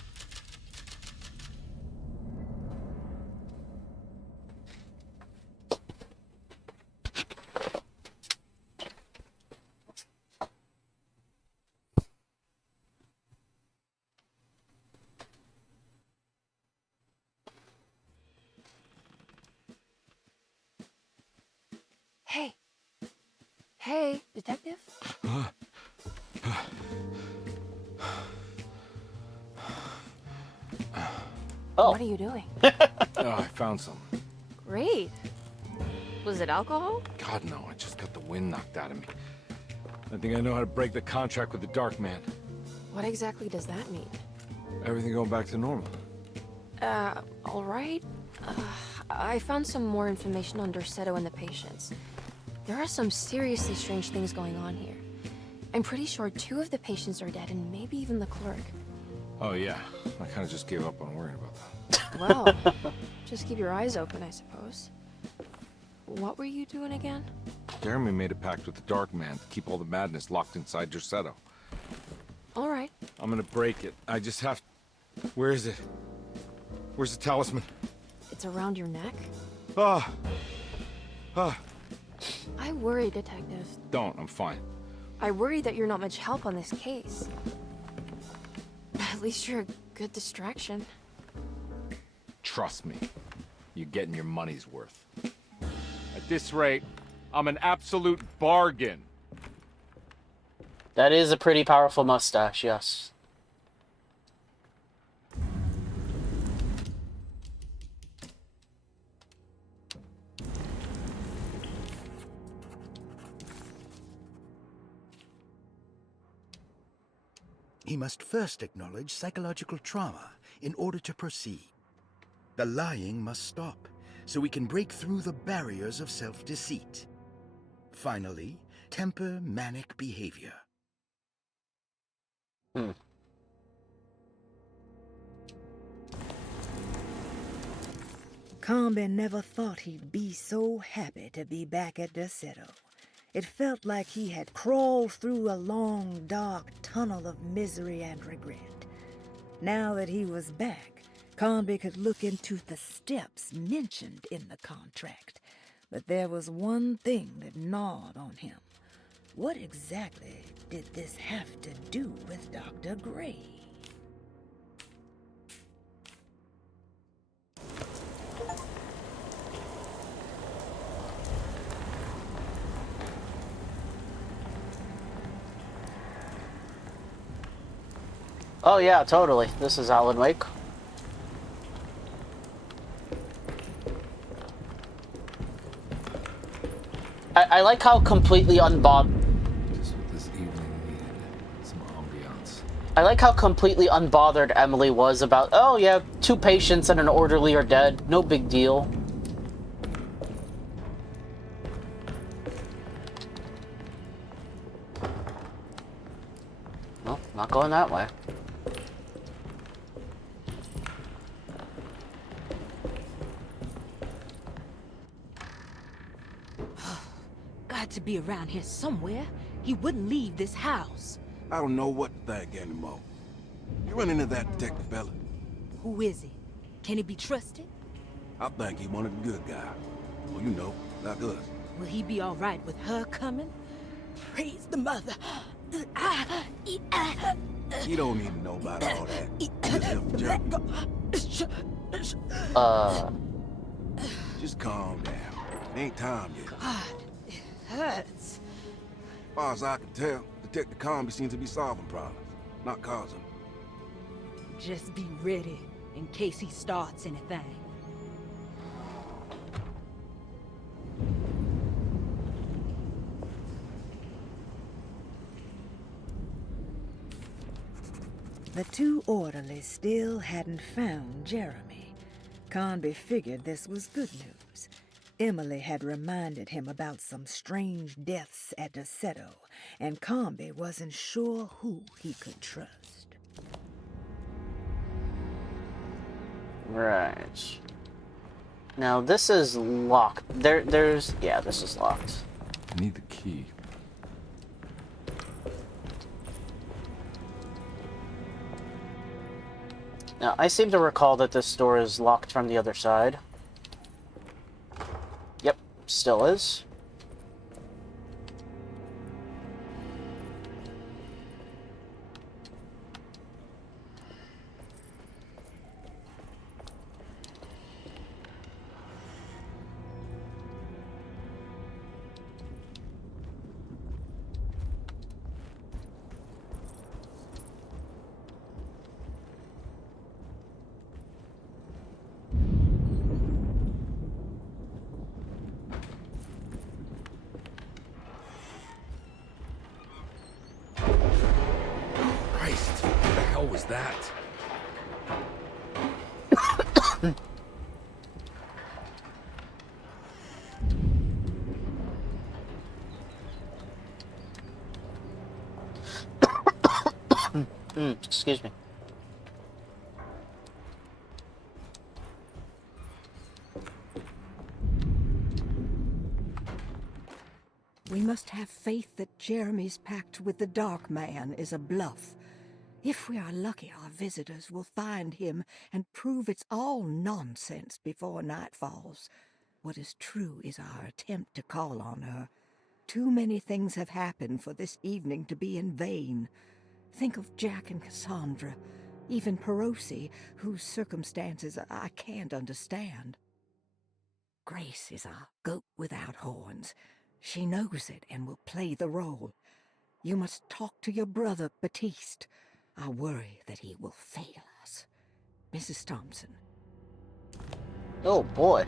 Hey. Hey, detective? Oh. What are you doing? Oh, I found some. Great. Was it alcohol? God, no, I just got the wind knocked out of me. I think I know how to break the contract with the Dark Man. What exactly does that mean? Everything going back to normal. All right. I found some more information on Derceto and the patients. There are some seriously strange things going on here. I'm pretty sure 2 of the patients are dead, and maybe even the clerk. Oh, yeah. I kind of just gave up on worrying about that. Well, just keep your eyes open, I suppose. What were you doing again? Jeremy made a pact with the Dark Man to keep all the madness locked inside Derceto. All right. I'm gonna break it. I just have... Where is it? Where's the talisman? It's around your neck? Ah! Ah! I worry, detective. Don't. I'm fine. I worry that you're not much help on this case. At least you're a good distraction. Trust me. You're getting your money's worth. At this rate, I'm an absolute bargain. That is a pretty powerful mustache, yes. He must first acknowledge psychological trauma in order to proceed. The lying must stop, so we can break through the barriers of self-deceit. Finally, temper manic behavior. Carnby never thought he'd be so happy to be back at Derceto. It felt like he had crawled through a long, dark tunnel of misery and regret. Now that he was back, Carnby could look into the steps mentioned in the contract, But there was one thing that gnawed on him. What exactly did this have to do with Dr. Gray? Oh yeah, totally. This is Alan Wake. I like how completely unbothered. Just what this evening needed. Some ambiance. I like how completely unbothered Emily was about, oh yeah, 2 patients and an orderly are dead. No big deal. Well, not going that way. Got to be around here somewhere. He wouldn't leave this house. I don't know what to think anymore. You run into that detective fella? Who is he? Can he be trusted? I think he one of the good guys. Well, you know, like us. Will he be all right with her coming? Praise the mother. He don't need to know about all that. Just Just calm down. Ain't time yet. God, it hurts. As far as I can tell, Detective Carnby seems to be solving problems, not causing them. Just be ready in case he starts anything. The 2 orderlies still hadn't found Jeremy. Carnby figured this was good news. Emily had reminded him about some strange deaths at Derceto, and Carnby wasn't sure who he could trust. Right. Now this is locked. Yeah, this is locked. I need the key. Now, I seem to recall that this door is locked from the other side. Yep, still is. Christ, what the hell was that? Excuse me. We must have faith that Jeremy's pact with the Dark Man is a bluff. If we are lucky, our visitors will find him and prove it's all nonsense before night falls. What is true is our attempt to call on her. Too many things have happened for this evening to be in vain. Think of Jack and Cassandra, even Perosi, whose circumstances I can't understand. Grace is our goat without horns. She knows it and will play the role. You must talk to your brother, Baptiste. I worry that he will fail us. Mrs. Thompson. Oh, boy.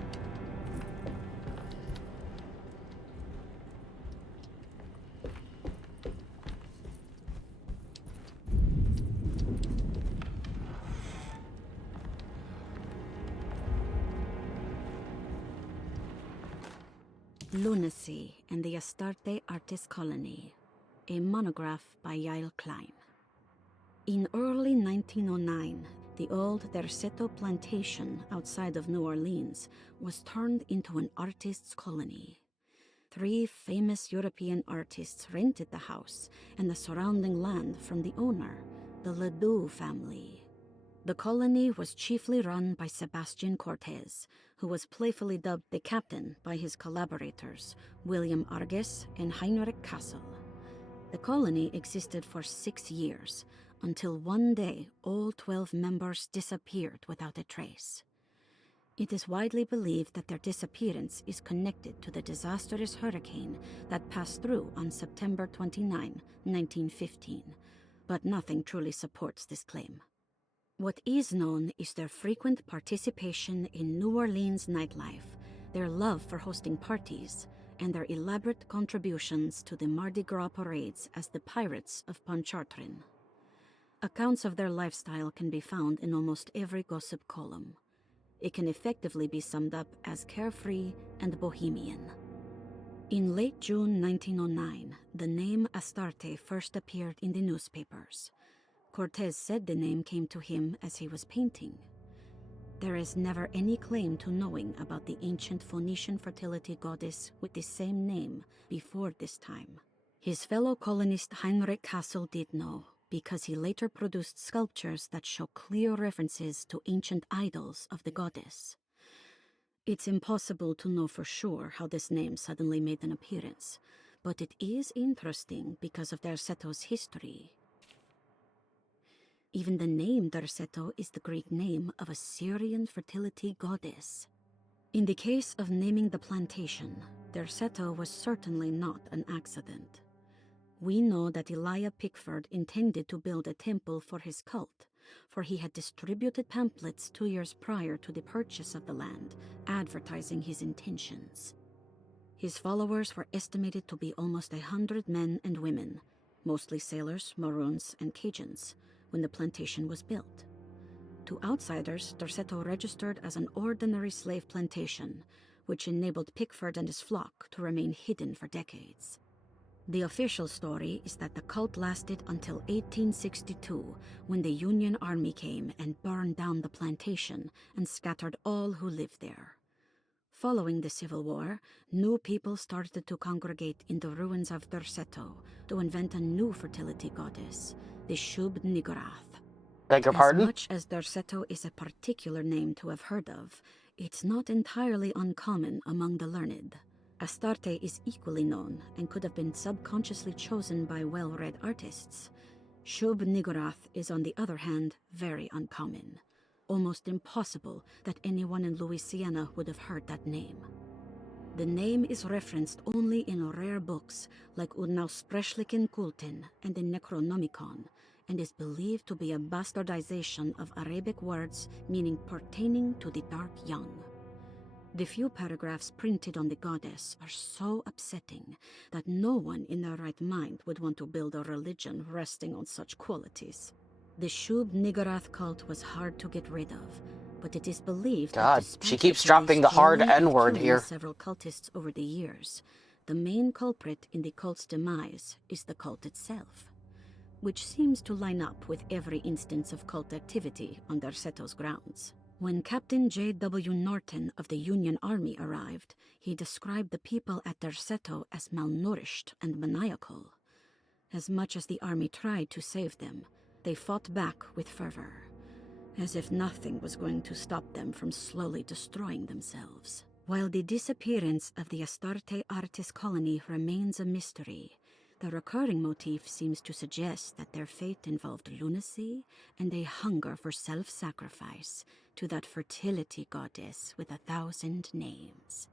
Lunacy and the Astarte Artist Colony, a monograph by Yael Klein. In early 1909, the old Derceto plantation outside of New Orleans was turned into an artist's colony. 3 famous European artists rented the house and the surrounding land from the owner, the Ledoux family. The colony was chiefly run by Sebastian Cortes, who was playfully dubbed the captain by his collaborators, William Arges and Heinrich Kassel. The colony existed for 6 years, until one day all 12 members disappeared without a trace. It is widely believed that their disappearance is connected to the disastrous hurricane that passed through on September 29, 1915, but nothing truly supports this claim. What is known is their frequent participation in New Orleans nightlife, their love for hosting parties, and their elaborate contributions to the Mardi Gras parades as the Pirates of Pontchartrain. Accounts of their lifestyle can be found in almost every gossip column. It can effectively be summed up as carefree and bohemian. In late June 1909, the name Astarte first appeared in the newspapers. Cortes said the name came to him as he was painting. There is never any claim to knowing about the ancient Phoenician fertility goddess with the same name before this time. His fellow colonist Heinrich Kassel did know, because he later produced sculptures that show clear references to ancient idols of the goddess. It's impossible to know for sure how this name suddenly made an appearance, but it is interesting because of Derceto's history. Even the name Derceto is the Greek name of a Syrian fertility goddess. In the case of naming the plantation, Derceto was certainly not an accident. We know that Elijah Pickford intended to build a temple for his cult, for he had distributed pamphlets 2 years prior to the purchase of the land, advertising his intentions. His followers were estimated to be almost 100 men and women, mostly sailors, Maroons, and Cajuns, when the plantation was built. To outsiders, Derceto registered as an ordinary slave plantation, which enabled Pickford and his flock to remain hidden for decades. The official story is that the cult lasted until 1862, when the Union Army came and burned down the plantation and scattered all who lived there. Following the Civil War, new people started to congregate in the ruins of Derceto to invent a new fertility goddess, the Shub-Niggurath. Beg your pardon? As much as Derceto is a particular name to have heard of, it's not entirely uncommon among the learned. Astarte is equally known and could have been subconsciously chosen by well-read artists. Shub-Niggurath is, on the other hand, very uncommon. Almost impossible that anyone in Louisiana would have heard that name. The name is referenced only in rare books like Unaussprechlichen Kulten and the Necronomicon, and is believed to be a bastardization of Arabic words meaning pertaining to the dark young. The few paragraphs printed on the goddess are so upsetting that no one in their right mind would want to build a religion resting on such qualities. The Shub-Niggurath cult was hard to get rid of, but it is believed God, that she despite keeps the dropping the police hard jailing and N-word killing here. several cultists over the years, the main culprit in the cult's demise is the cult itself, which seems to line up with every instance of cult activity on Derceto's grounds. When Captain J.W. Norton of the Union Army arrived, he described the people at Derceto as malnourished and maniacal. As much as the army tried to save them, they fought back with fervor, as if nothing was going to stop them from slowly destroying themselves. While the disappearance of the Astarte artist colony remains a mystery, the recurring motif seems to suggest that their fate involved lunacy and a hunger for self-sacrifice to that fertility goddess with 1,000 names.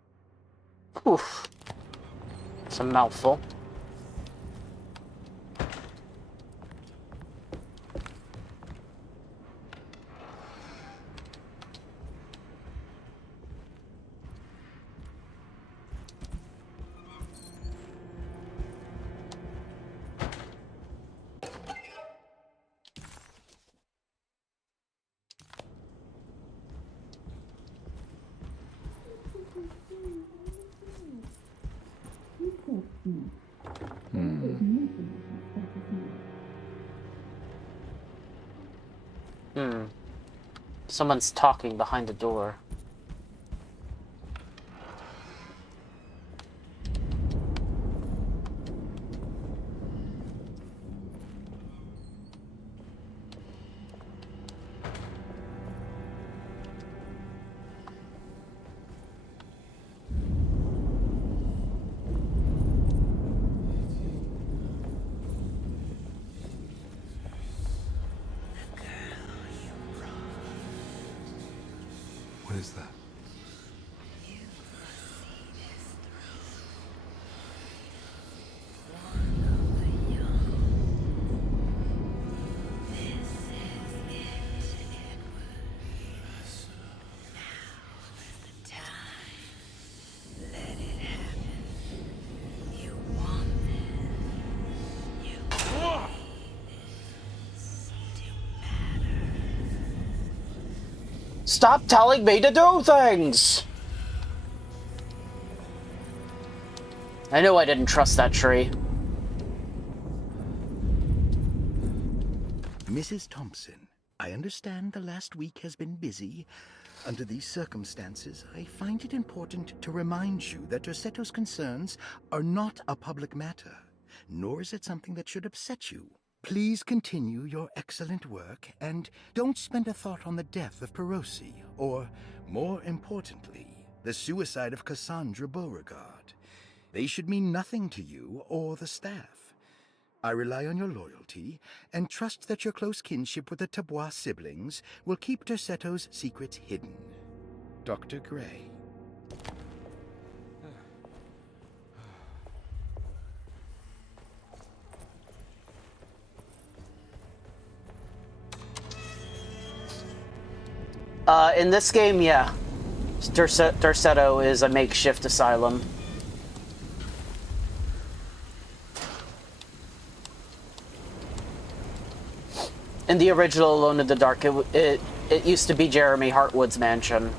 Oof. It's a mouthful. Someone's talking behind the door. What is that? Stop telling me to do things! I knew I didn't trust that tree. Mrs. Thompson, I understand the last week has been busy. Under these circumstances, I find it important to remind you that Derceto's concerns are not a public matter, nor is it something that should upset you. Please continue your excellent work, and don't spend a thought on the death of Perosi, or, more importantly, the suicide of Cassandra Beauregard. They should mean nothing to you or the staff. I rely on your loyalty, and trust that your close kinship with the Tabois siblings will keep Derceto's secrets hidden. Dr. Gray. In this game, yeah. Derceto is a makeshift asylum. In the original Alone in the Dark, it used to be Jeremy Hartwood's mansion.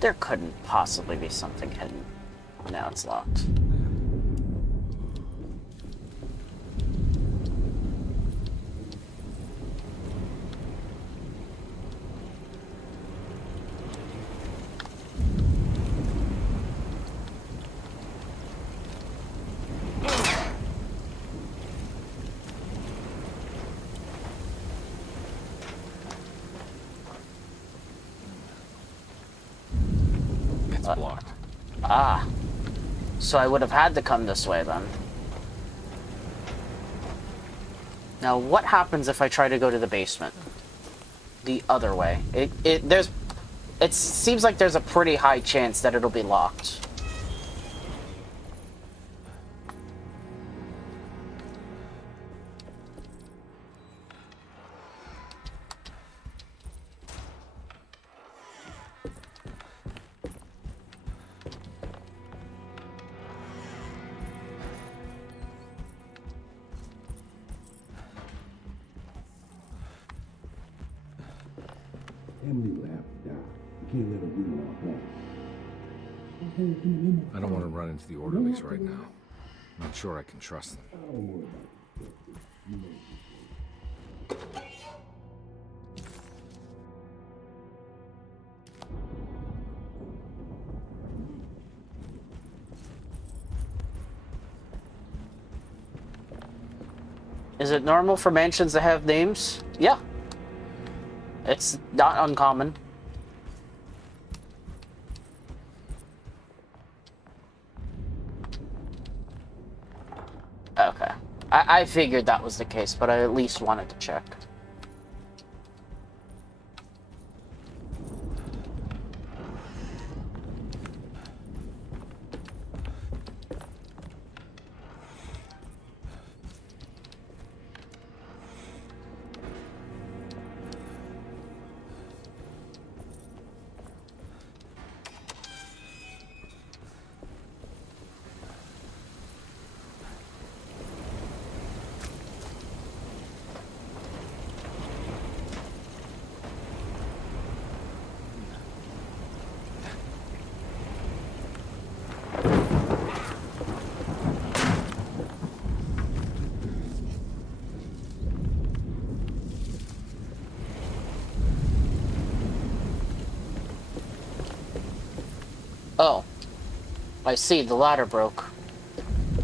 There couldn't possibly be something hidden. Now it's locked. Blocked. Ah. So I would have had to come this way then. Now, what happens if I try to go to the basement? The other way. It seems like there's a pretty high chance that it'll be locked. Emily will have to die. You can't let her do all that. I don't want to run into the orderlies right now. Not sure I can trust them. Is it normal for mansions to have names? Yeah. It's not uncommon. Okay. I figured that was the case, but I at least wanted to check. Oh. I see, the ladder broke.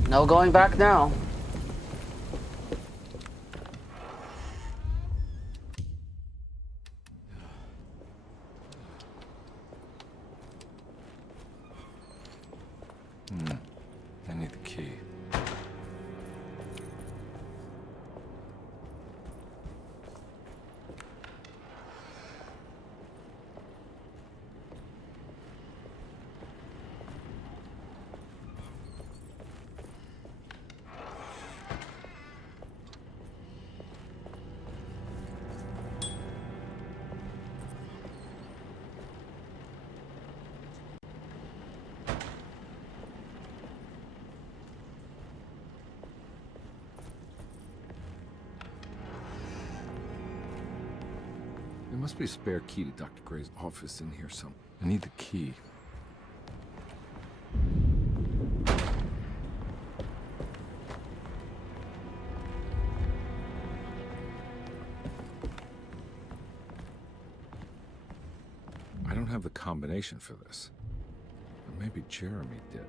No going back now. must be a spare key to Dr. Gray's office in here somewhere. I need the key. I don't have the combination for this. But maybe Jeremy did.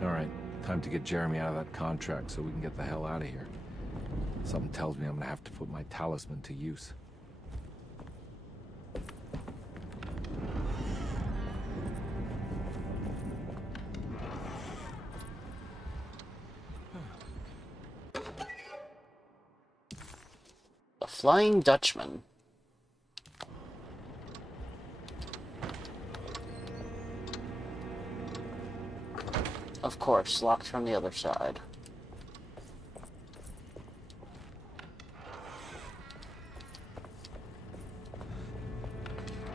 All right, time to get Jeremy out of that contract so we can get the hell out of here. Something tells me I'm gonna have to put my talisman to use. A Flying Dutchman. Of course, locked from the other side.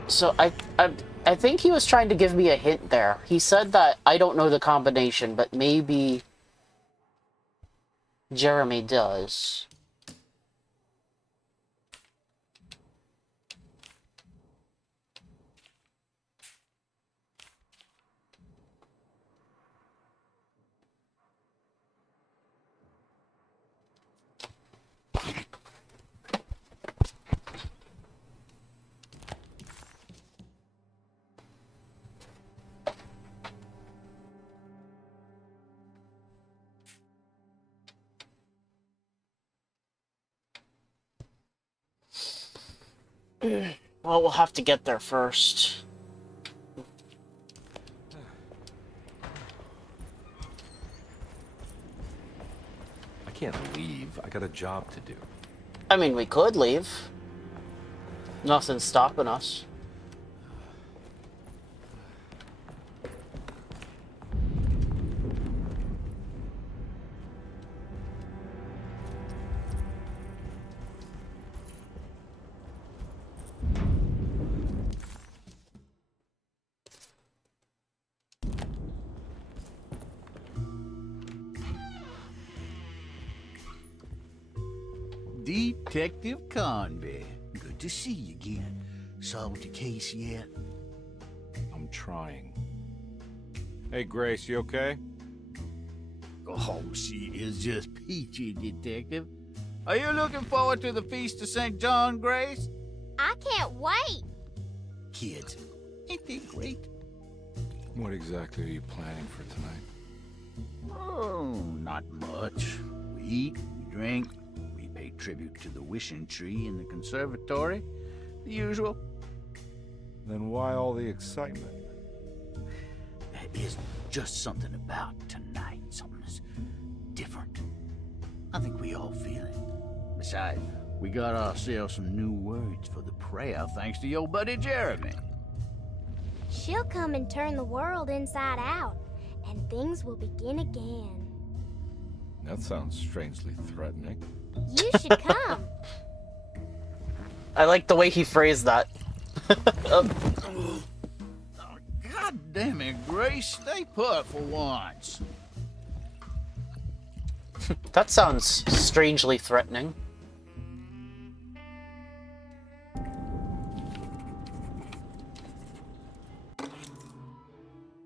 So I think he was trying to give me a hint there. He said that I don't know the combination, but maybe Jeremy does. Well, we'll have to get there first. I can't leave. I got a job to do. I mean, we could leave. Nothing's stopping us. Detective Carnby. Good to see you again. Solved the case yet? I'm trying. Hey, Grace, you okay? Oh, she is just peachy, Detective. Are you looking forward to the Feast of St. John, Grace? I can't wait. Kids, ain't they great? What exactly are you planning for tonight? Oh, not much. We eat, we drink, we pay tribute to the wishing tree in the conservatory. The usual. Then why all the excitement? There is just something about tonight. Something's different. I think we all feel it. Besides, we got ourselves some new words for the prayer thanks to your buddy Jeremy. She'll come and turn the world inside out, and things will begin again. That sounds strangely threatening. You should come. I like the way he phrased that. God damn it, Grace. Stay put for once. That sounds strangely threatening.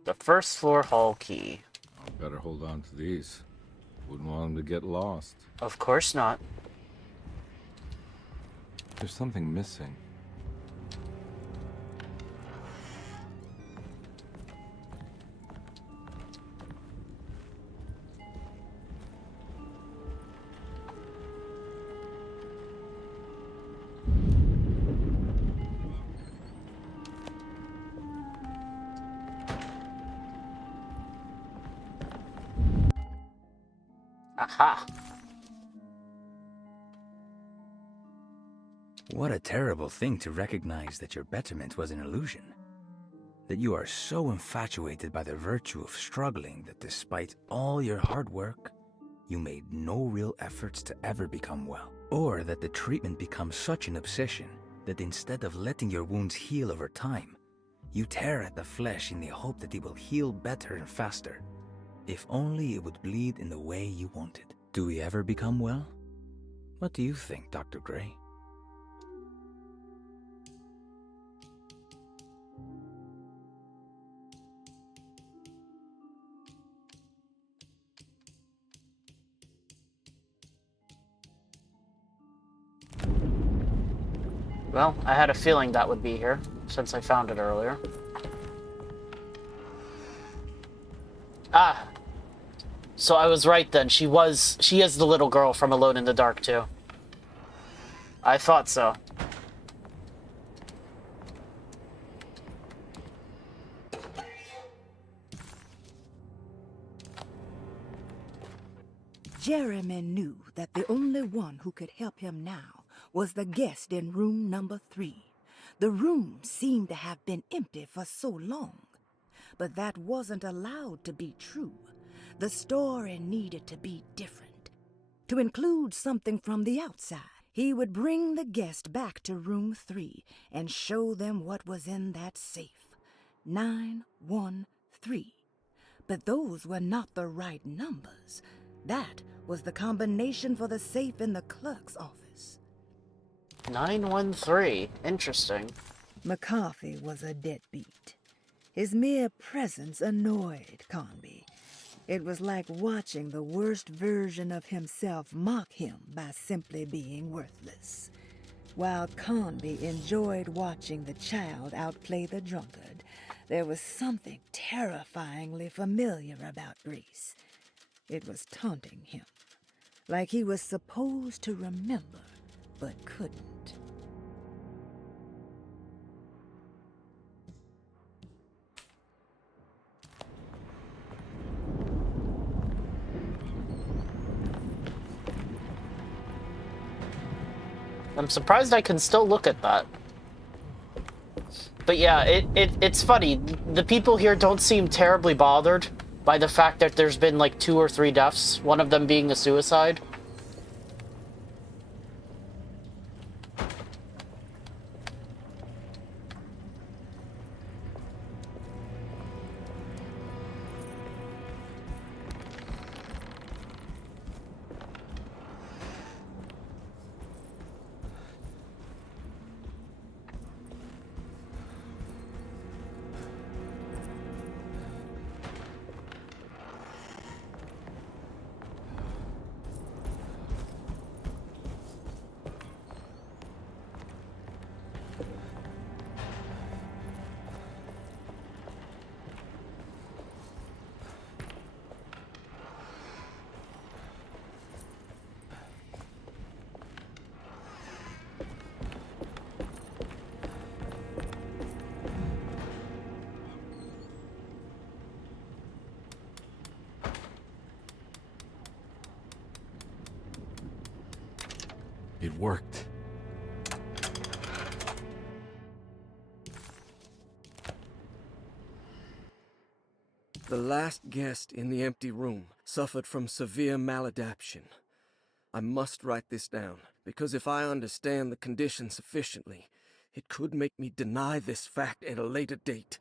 The first floor hall key. I better hold on to these. Wouldn't want them to get lost. Of course not. There's something missing. Aha! What a terrible thing to recognize that your betterment was an illusion. That you are so infatuated by the virtue of struggling that despite all your hard work, you made no real efforts to ever become well. Or that the treatment becomes such an obsession that instead of letting your wounds heal over time, you tear at the flesh in the hope that it will heal better and faster. If only it would bleed in the way you want it. Do we ever become well? What do you think, Dr. Gray? Well, I had a feeling that would be here, since I found it earlier. Ah! So I was right then. She is the little girl from Alone in the Dark, too. I thought so. Jeremy knew that the only one who could help him now was the guest in room number 3. The room seemed to have been empty for so long. But that wasn't allowed to be true. The story needed to be different. To include something from the outside, he would bring the guest back to room 3 and show them what was in that safe. 913. But those were not the right numbers. That was the combination for the safe in the clerk's office. 913. Interesting. McCarthy was a deadbeat. His mere presence annoyed Carnby. It was like watching the worst version of himself mock him by simply being worthless. While Carnby enjoyed watching the child outplay the drunkard, there was something terrifyingly familiar about Grace. It was taunting him, like he was supposed to remember, but couldn't. I'm surprised I can still look at that. But yeah, it's funny. The people here don't seem terribly bothered by the fact that there's been like 2 or 3 deaths, one of them being a suicide. It worked. The last guest in the empty room suffered from severe maladaptation. I must write this down, because if I understand the condition sufficiently, it could make me deny this fact at a later date,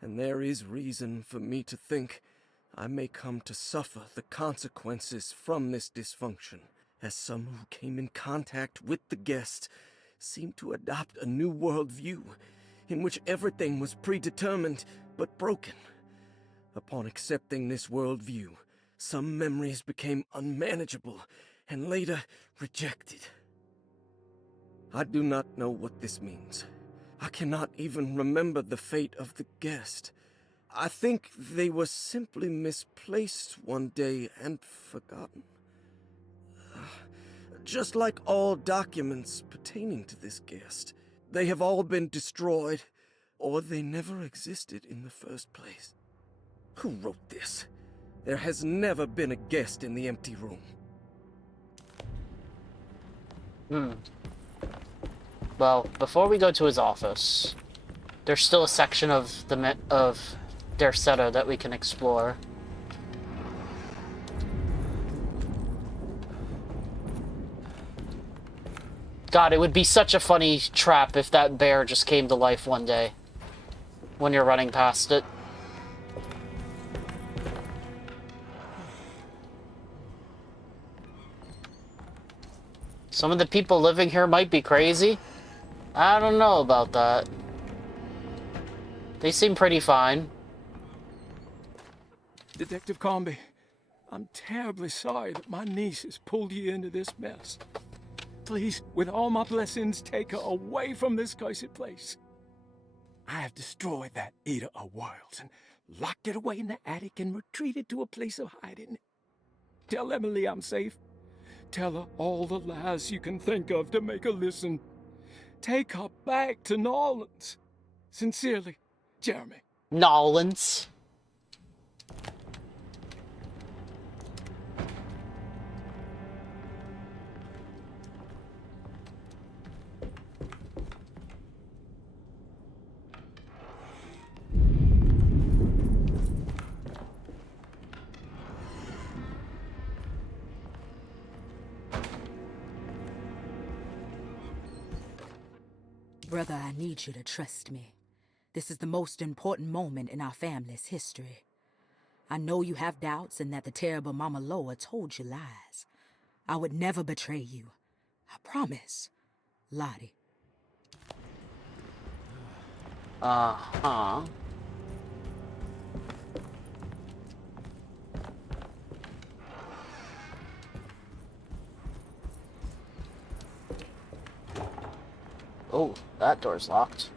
and there is reason for me to think I may come to suffer the consequences from this dysfunction, as some who came in contact with the guest seemed to adopt a new worldview in which everything was predetermined but broken. Upon accepting this worldview, some memories became unmanageable and later rejected. I do not know what this means. I cannot even remember the fate of the guest. I think they were simply misplaced one day and forgotten. Just like all documents pertaining to this guest, they have all been destroyed, or they never existed in the first place. Who wrote this? There has never been a guest in the empty room. Well, before we go to his office, There's still a section of Derceto that we can explore. God, it would be such a funny trap if that bear just came to life one day when you're running past it. Some of the people living here might be crazy. I don't know about that. They seem pretty fine. Detective Carnby, I'm terribly sorry that my niece has pulled you into this mess. Please, with all my blessings, take her away from this cursed place. I have destroyed that eater of worlds and locked it away in the attic and retreated to a place of hiding. Tell Emily I'm safe. Tell her all the lies you can think of to make her listen. Take her back to New Orleans. Sincerely, Jeremy. New Orleans. Brother, I need you to trust me. This is the most important moment in our family's history. I know you have doubts and that the terrible Mama Loa told you lies. I would never betray you. I promise. Lottie. Uh-huh. Oh, that door's locked.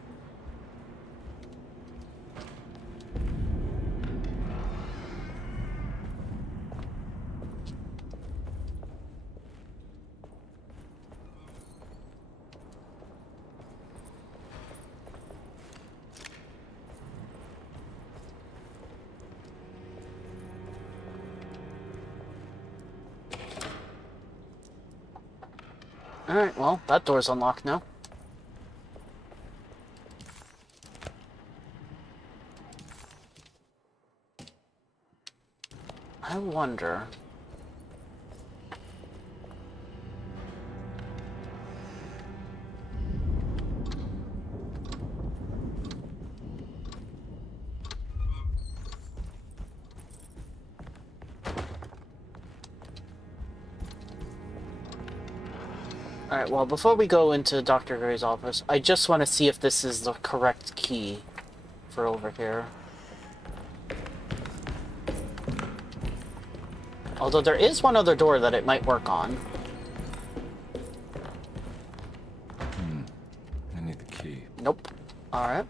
Alright, well, that door's unlocked now. I wonder... Alright, well, before we go into Dr. Gray's office, I just want to see if this is the correct key for over here. Although there is one other door that it might work on. I need the key. Nope. Alright.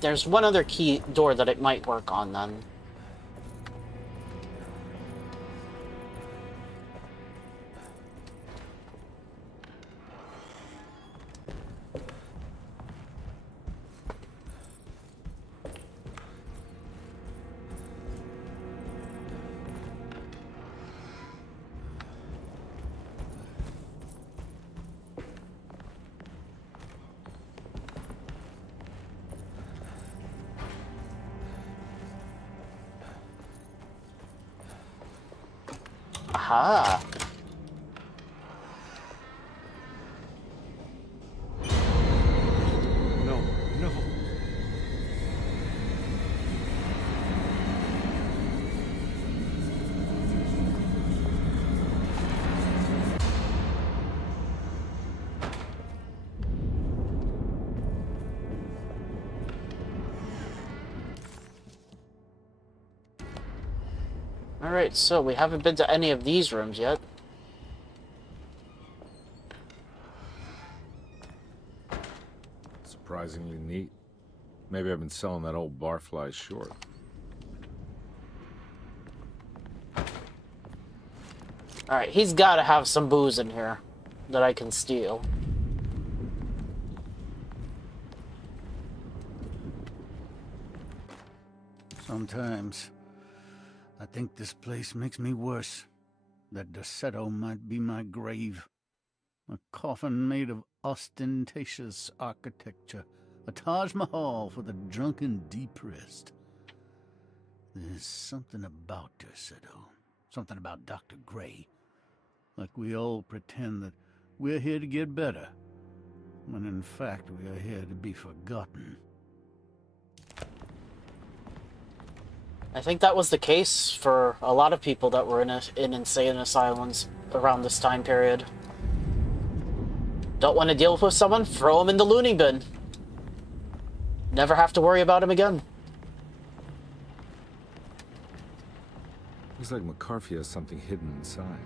There's one other key door that it might work on then. Aha! No, no. Alright, so we haven't been to any of these rooms yet. Surprisingly neat. Maybe I've been selling that old barfly short. Alright, he's gotta have some booze in here that I can steal. Sometimes I think this place makes me worse. That Derceto might be my grave. A coffin made of ostentatious architecture. A Taj Mahal for the drunken depressed. There's something about Derceto. Something about Dr. Gray. Like we all pretend that we're here to get better, when in fact we are here to be forgotten. I think that was the case for a lot of people that were in insane asylums around this time period. Don't want to deal with someone? Throw him in the loony bin. Never have to worry about him again. Looks like McCarthy has something hidden inside.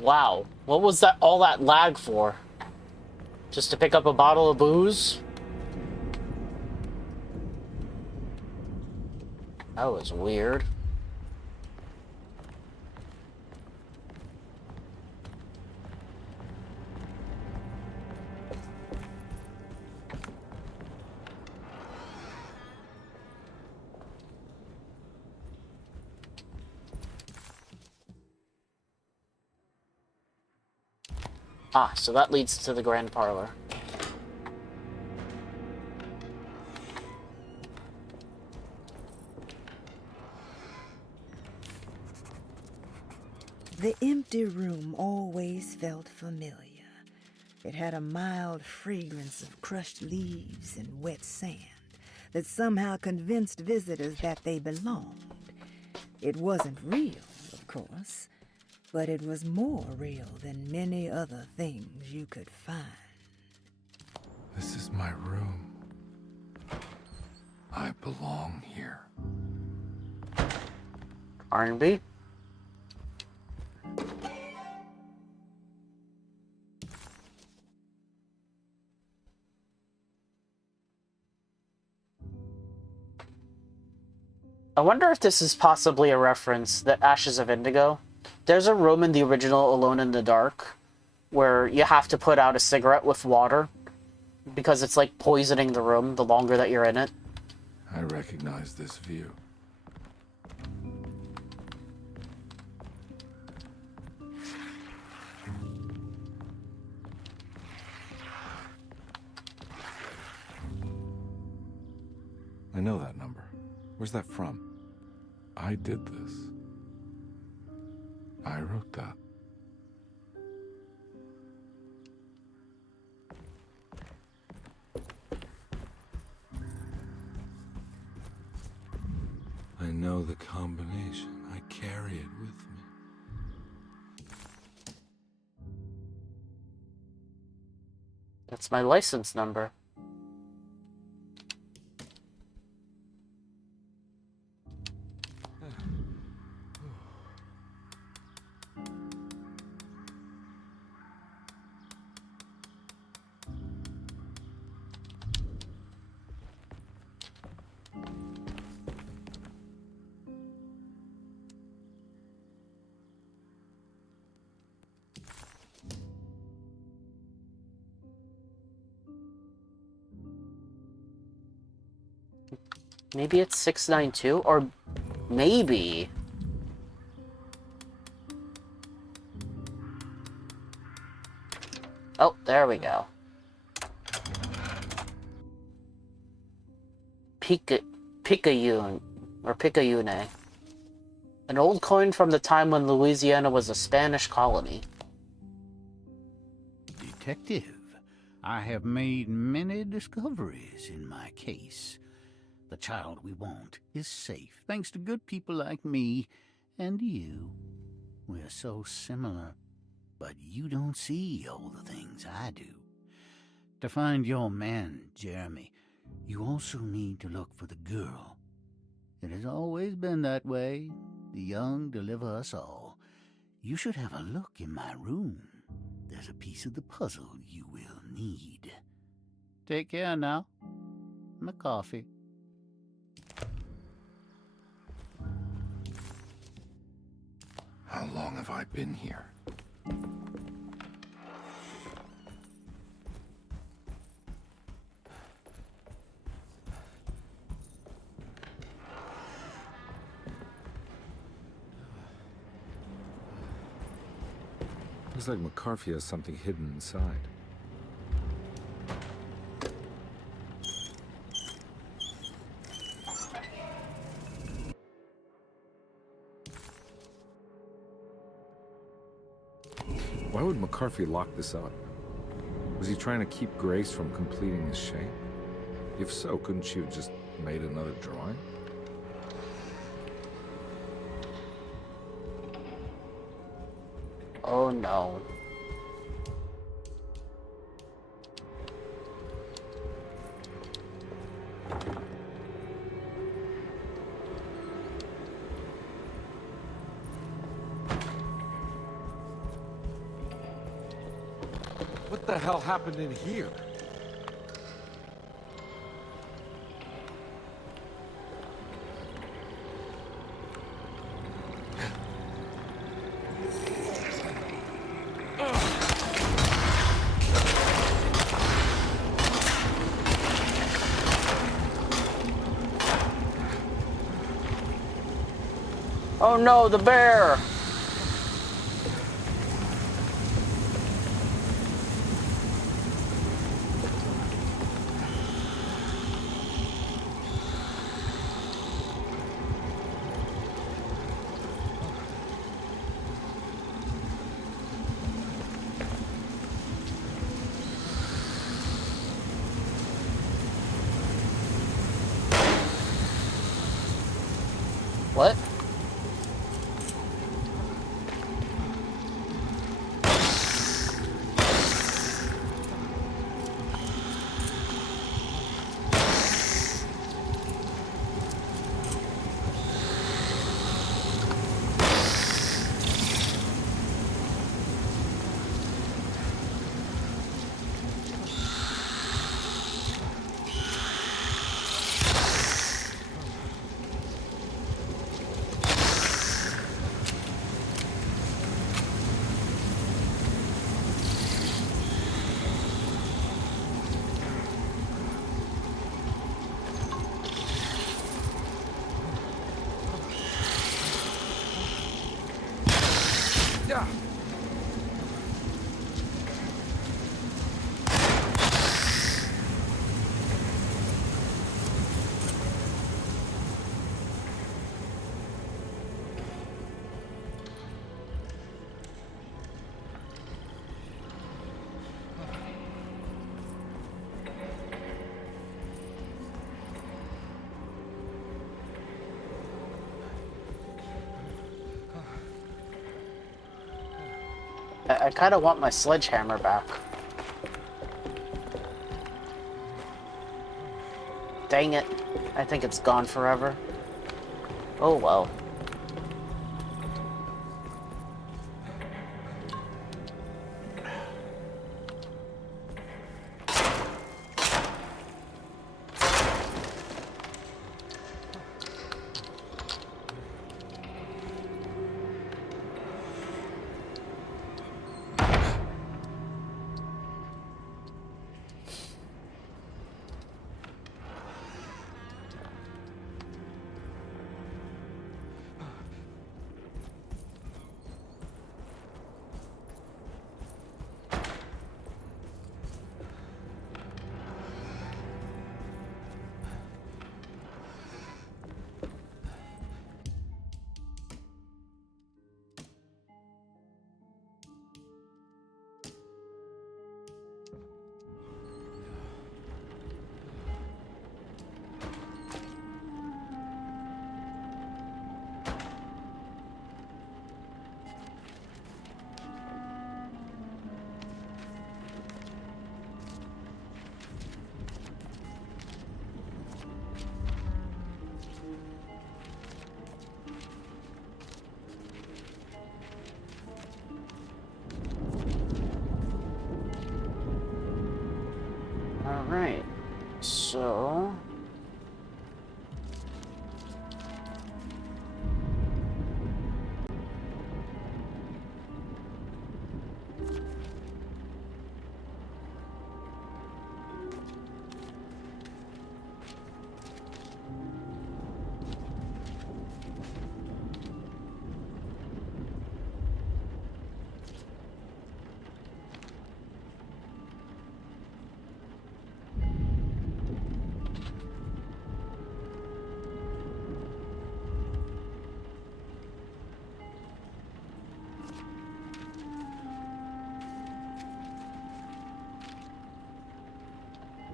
Wow, what was that all that lag for? Just to pick up a bottle of booze? That was weird. Ah, so that leads to the grand parlor. The empty room always felt familiar. It had a mild fragrance of crushed leaves and wet sand that somehow convinced visitors that they belonged. It wasn't real, of course, but it was more real than many other things you could find. This is my room. I belong here. Carnby? I wonder if this is possibly a reference to Ashes of Indigo. There's a room in the original Alone in the Dark where you have to put out a cigarette with water because it's like poisoning the room the longer that you're in it. I recognize this view. I know that number. Where's that from? I did this. I wrote that. I know the combination. I carry it with me. That's my license number. Maybe it's 692, or maybe... Oh, there we go. Picayune, or Picayune. An old coin from the time when Louisiana was a Spanish colony. Detective, I have made many discoveries in my case. The child we want is safe, thanks to good people like me And you. We're so similar, but you don't see all the things I do. To find your man, Jeremy, you also need to look for the girl. It has always been that way. The young deliver us all. You should have a look in my room. There's a piece of the puzzle you will need. Take care now. My coffee. How long have I been here? Looks like McCarthy has something hidden inside. Why would McCarthy lock this up? Was he trying to keep Grace from completing his shape? If so, couldn't she have just made another drawing? Oh no. What the hell happened in here? Oh no, the bear! What? Yeah. I kind of want my sledgehammer back. Dang it. I think it's gone forever. Oh well.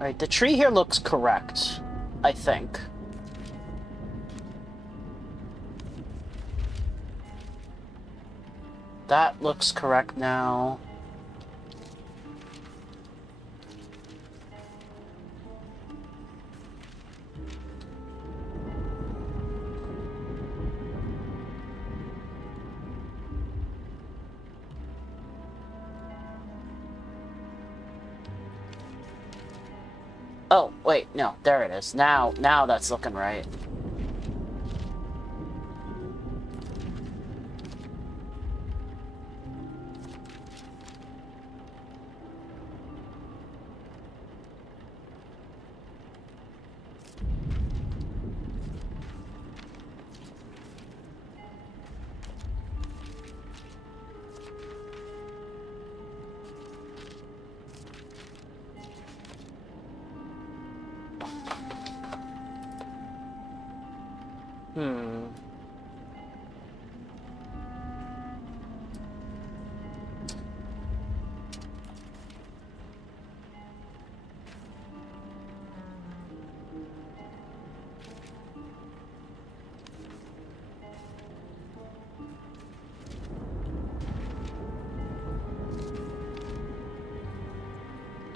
Alright, the tree here looks correct, I think. That looks correct now. Oh, wait, no, there it is. Now that's looking right.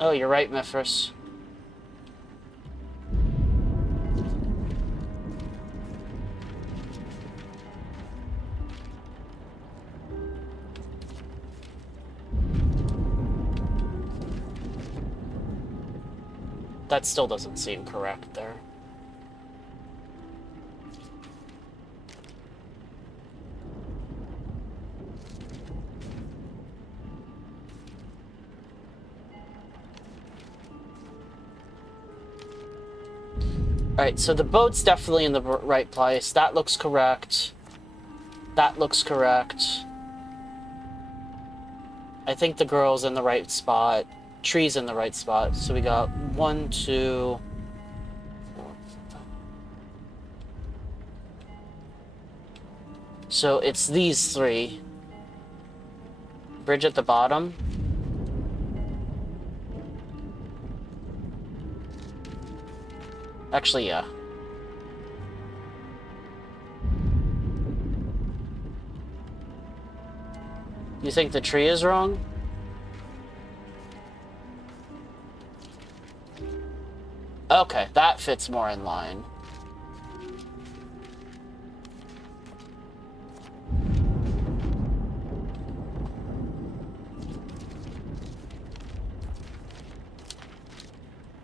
Oh, you're right, Mithras. That still doesn't seem correct there. Alright, so the boat's definitely in the right place. That looks correct. That looks correct. I think the girl's in the right spot. Tree's in the right spot. So we got 1, 2... So it's these three. Bridge at the bottom. Actually, yeah. You think the tree is wrong? Okay, that fits more in line.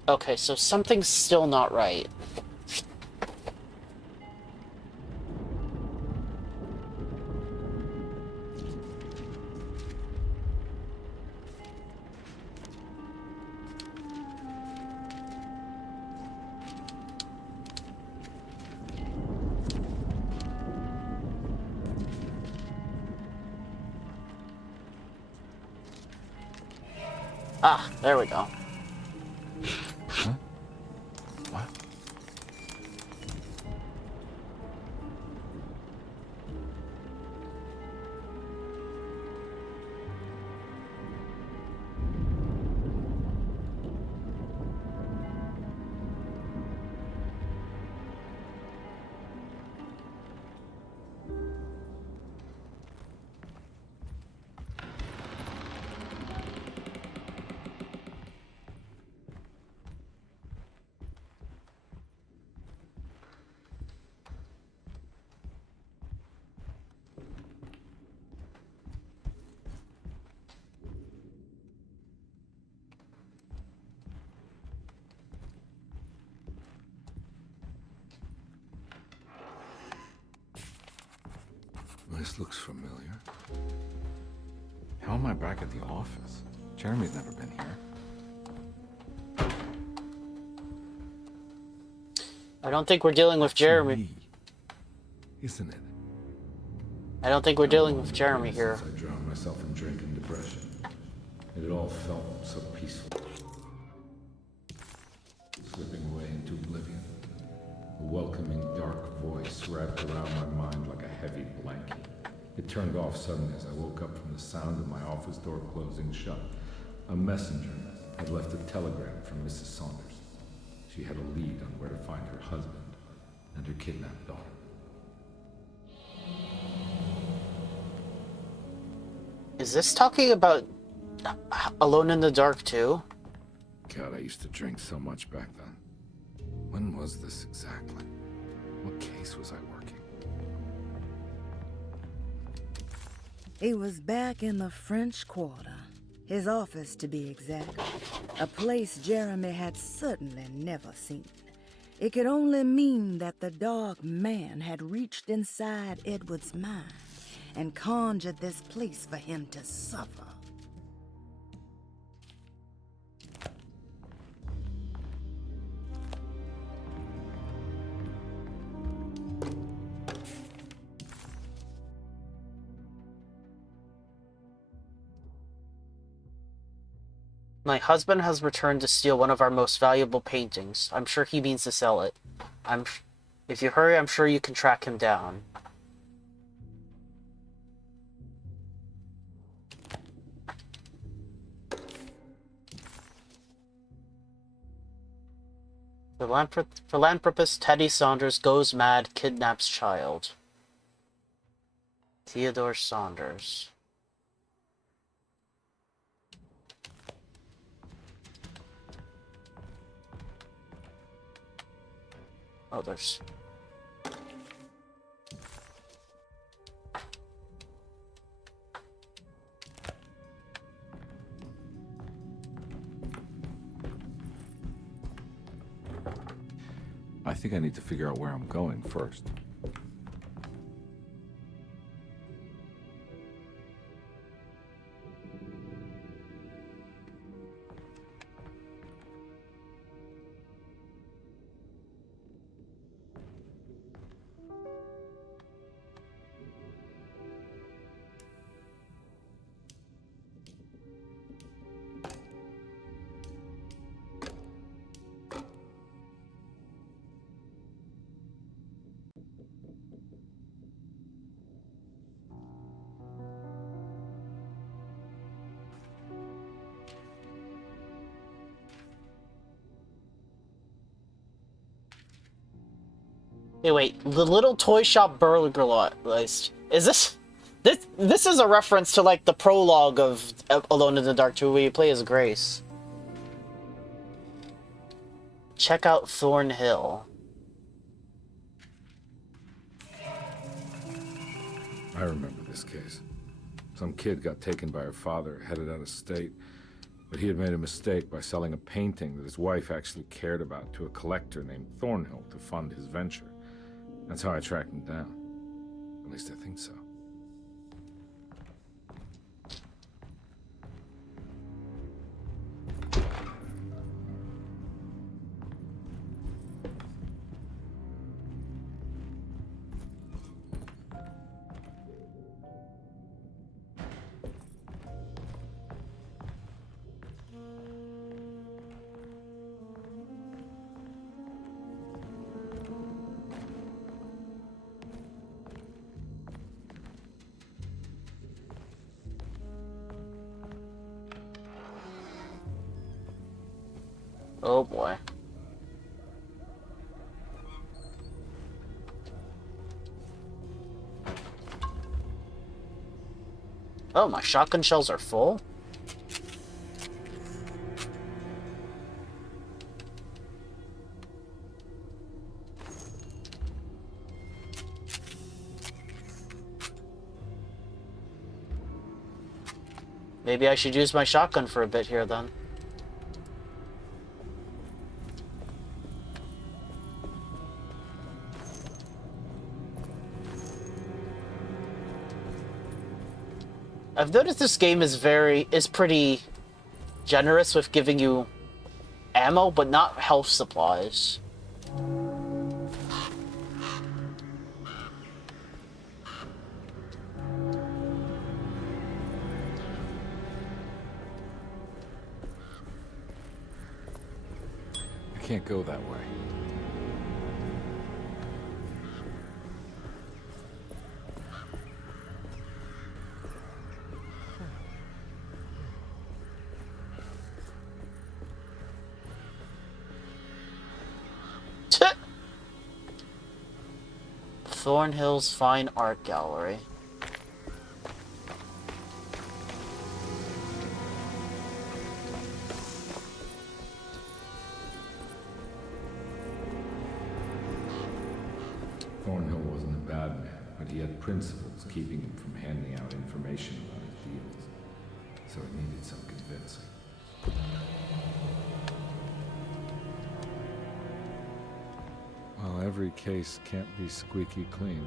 Okay, so something's still not right. Ah, there we go. Huh? What? This looks familiar. How am I back at the office? Jeremy's never been here. I don't think we're dealing with Jeremy. Isn't it? I don't think we're dealing with Jeremy here. I drowned myself in drink and depression. It all felt so peaceful. Slipping away into oblivion. A welcoming dark voice wrapped around my mind like a heavy blanket. It turned off suddenly as I woke up from the sound of my office door closing shut. A messenger had left a telegram from Mrs. Saunders. She had a lead on where to find her husband and her kidnapped daughter. Is this talking about Alone in the Dark too? God, I used to drink so much back then. When was this exactly? What case was I working? He was back in the French Quarter, his office to be exact, a place Jeremy had certainly never seen. It could only mean that the dark man had reached inside Edward's mind and conjured this place for him to suffer. My husband has returned to steal one of our most valuable paintings. I'm sure he means to sell it. If you hurry, I'm sure you can track him down. Philanthropist Teddy Saunders goes mad, kidnaps child. Theodore Saunders. Oh, there's... I think I need to figure out where I'm going first. Hey, wait, the little toy shop burglar lot. Is this... This is a reference to, like, the prologue of Alone in the Dark 2, where you play as Grace. Check out Thornhill. I remember this case. Some kid got taken by her father, headed out of state, but he had made a mistake by selling a painting that his wife actually cared about to a collector named Thornhill to fund his venture. That's how I tracked him down. At least I think so. Oh boy. Oh, my shotgun shells are full? Maybe I should use my shotgun for a bit here then. I've noticed this game is pretty generous with giving you ammo, but not health supplies. I can't go that way. Thornhill's Fine Art Gallery. Thornhill wasn't a bad man, but he had principles keeping him from handing out information about his deals. So it needed some convincing. Well, every case can't be squeaky clean.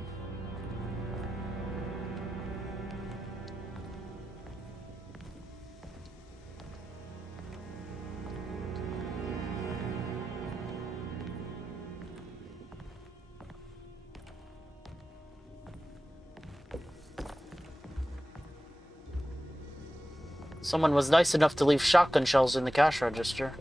Someone was nice enough to leave shotgun shells in the cash register.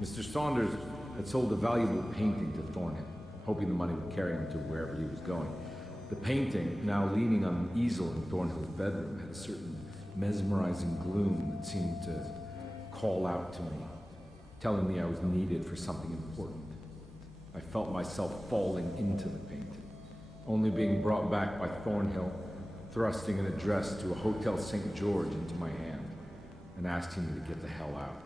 Mr. Saunders had sold a valuable painting to Thornhill, hoping the money would carry him to wherever he was going. The painting, now leaning on an easel in Thornhill's bedroom, had a certain mesmerizing gloom that seemed to call out to me, telling me I was needed for something important. I felt myself falling into the painting, only being brought back by Thornhill, thrusting an address to a Hotel St. George into my hand, and asking me to get the hell out.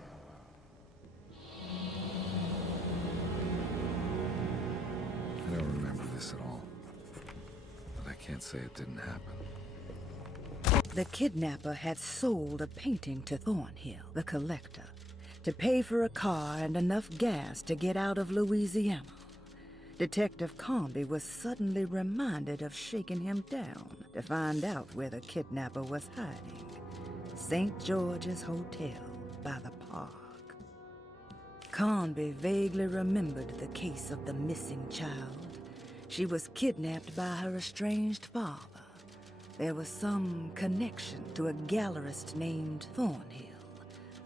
I don't remember this at all, but I can't say it didn't happen. The kidnapper had sold a painting to Thornhill, the collector, to pay for a car and enough gas to get out of Louisiana. Detective Carnby was suddenly reminded of shaking him down to find out where the kidnapper was hiding. St. George's Hotel by the park. Carnby vaguely remembered the case of the missing child. She was kidnapped by her estranged father. There was some connection to a gallerist named Thornhill.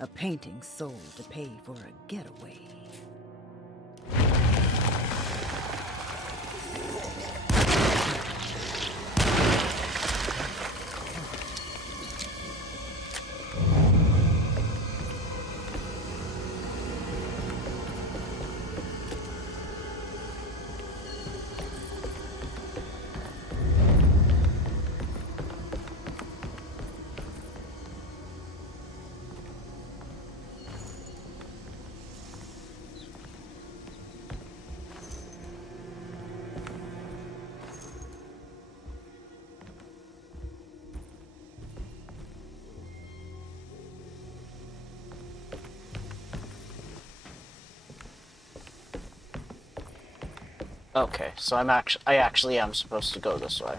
A painting sold to pay for a getaway. Okay, so I actually am supposed to go this way.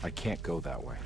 I can't go that way.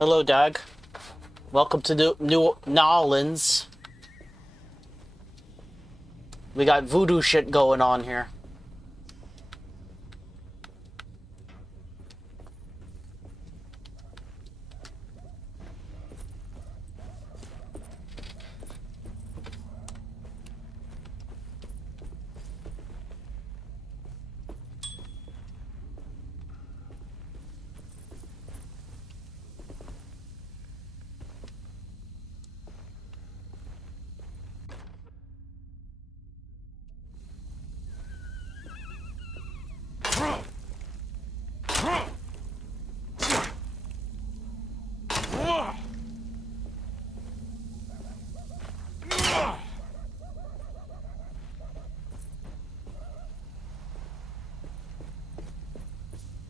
Hello, Dag. Welcome to New Orleans. We got voodoo shit going on here.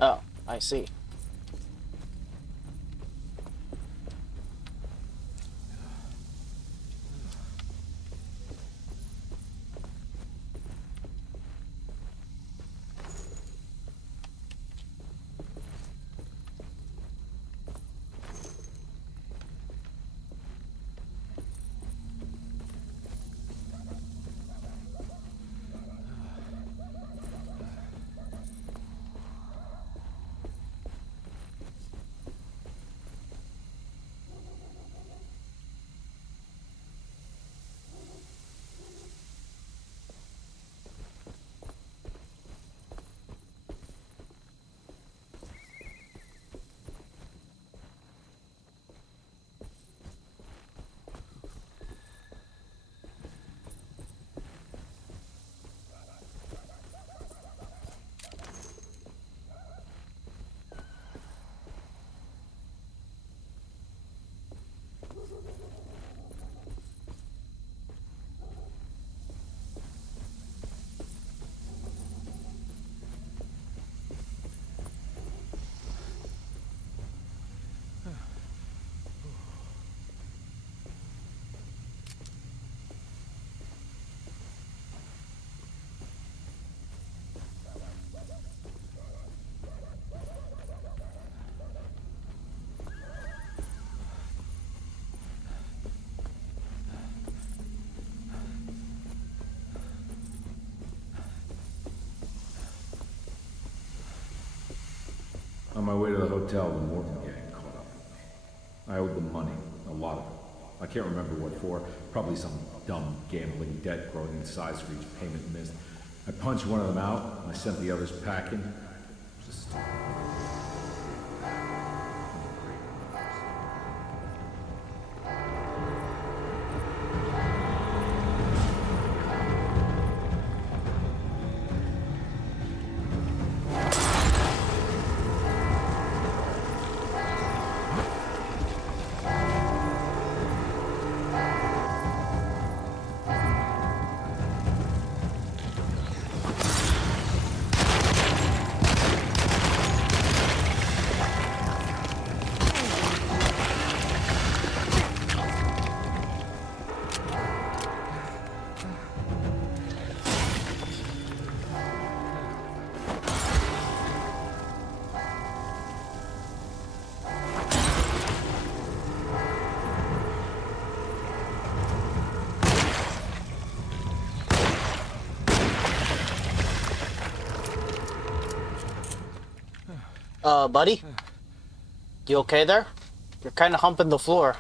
Oh, I see. On my way to the hotel, the Morton gang caught up with me. I owed them money, a lot of it. I can't remember what for, probably some dumb gambling debt growing in size for each payment missed. I punched one of them out, and I sent the others packing. Just Buddy? You okay there? You're kind of humping the floor.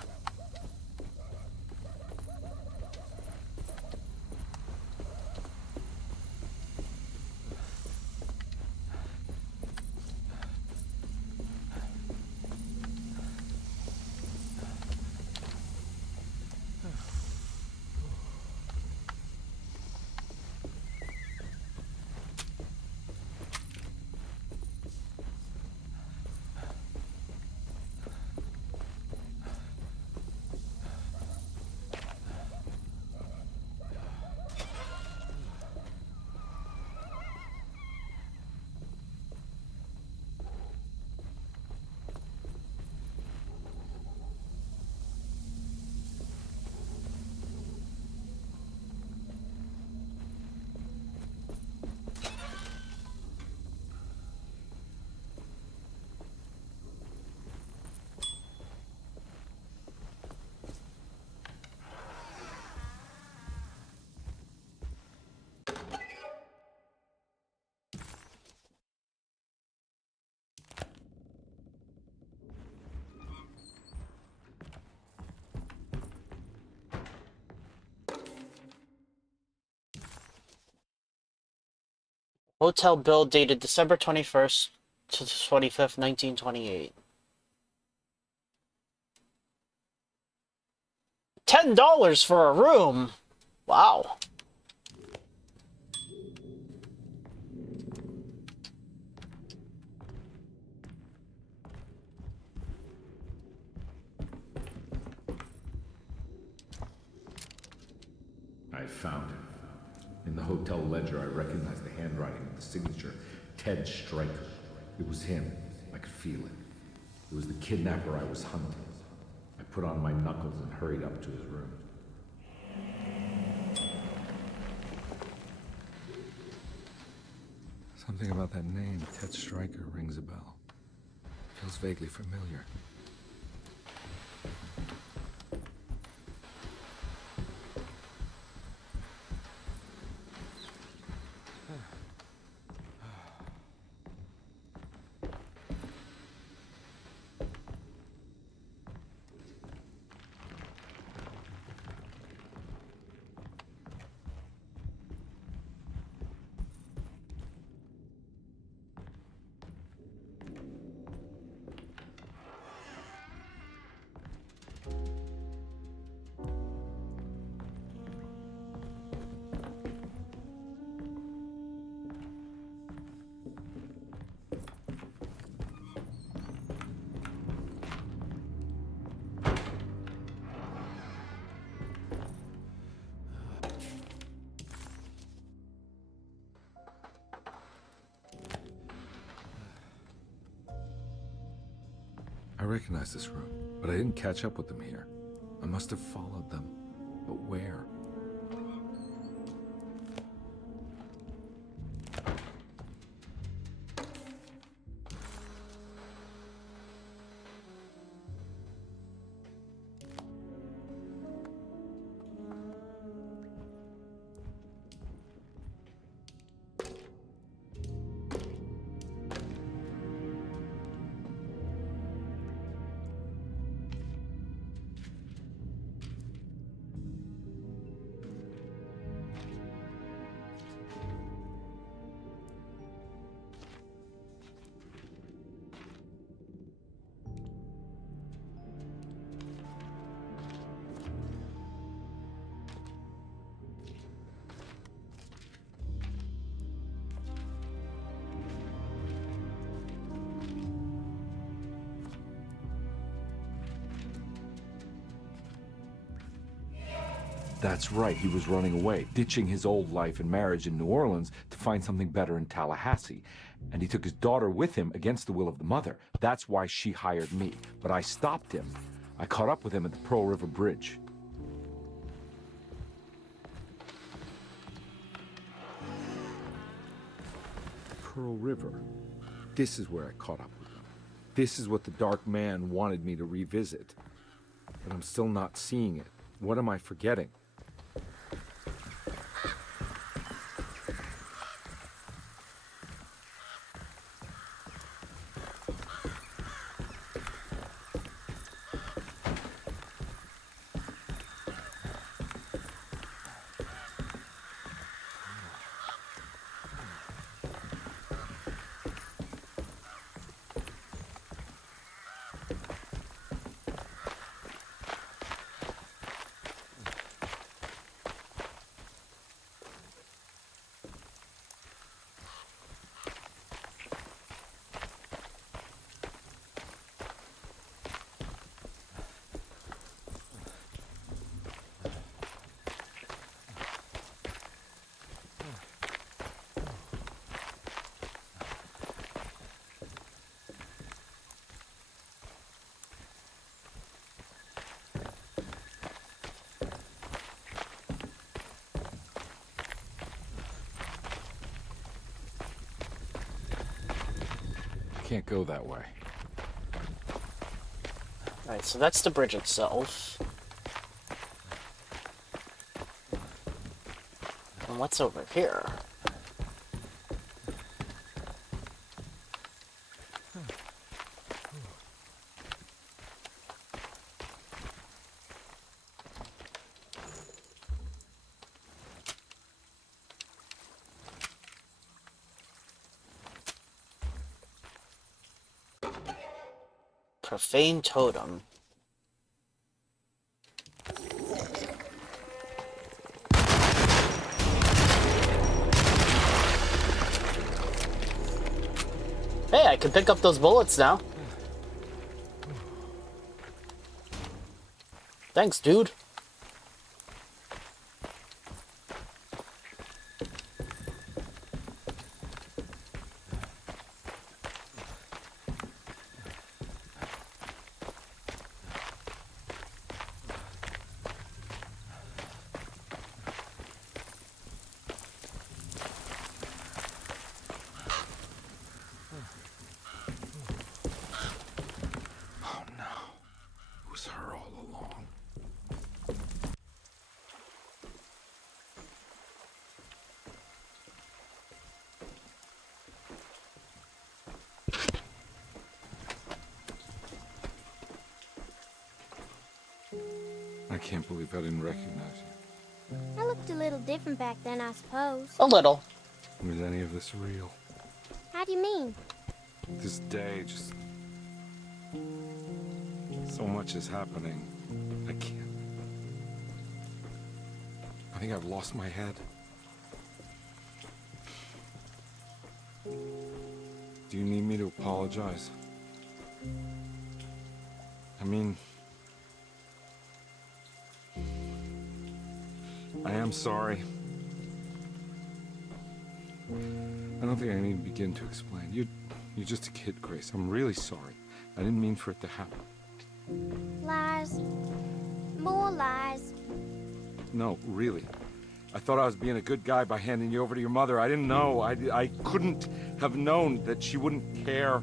Hotel bill dated December 21st to 25th, 1928. $10 for a room! Wow. I found him. In the hotel ledger, I recognized the handwriting of the signature, Ted Stryker. It was him. I could feel it. It was the kidnapper I was hunting. I put on my knuckles and hurried up to his room. Something about that name, Ted Stryker, rings a bell. Feels vaguely familiar. I recognize this room, but I didn't catch up with them here. I must have followed them. But where? That's right, he was running away, ditching his old life and marriage in New Orleans to find something better in Tallahassee. And he took his daughter with him against the will of the mother. That's why she hired me. But I stopped him. I caught up with him at the Pearl River Bridge. Pearl River. This is where I caught up with him. This is what the Dark Man wanted me to revisit. But I'm still not seeing it. What am I forgetting? Can't go that way. Alright, so that's the bridge itself. And what's over here? Profane totem. Hey, I can pick up those bullets now. Thanks, dude. I can't believe I didn't recognize you. I looked a little different back then, I suppose. A little. Was any of this real? How do you mean? This day, just... so much is happening. I can't... I think I've lost my head. Do you need me to apologize? I mean... I am sorry. I don't think I need to begin to explain. You're just a kid, Grace. I'm really sorry. I didn't mean for it to happen. Lies. More lies. No, really. I thought I was being a good guy by handing you over to your mother. I didn't know. I couldn't have known that she wouldn't care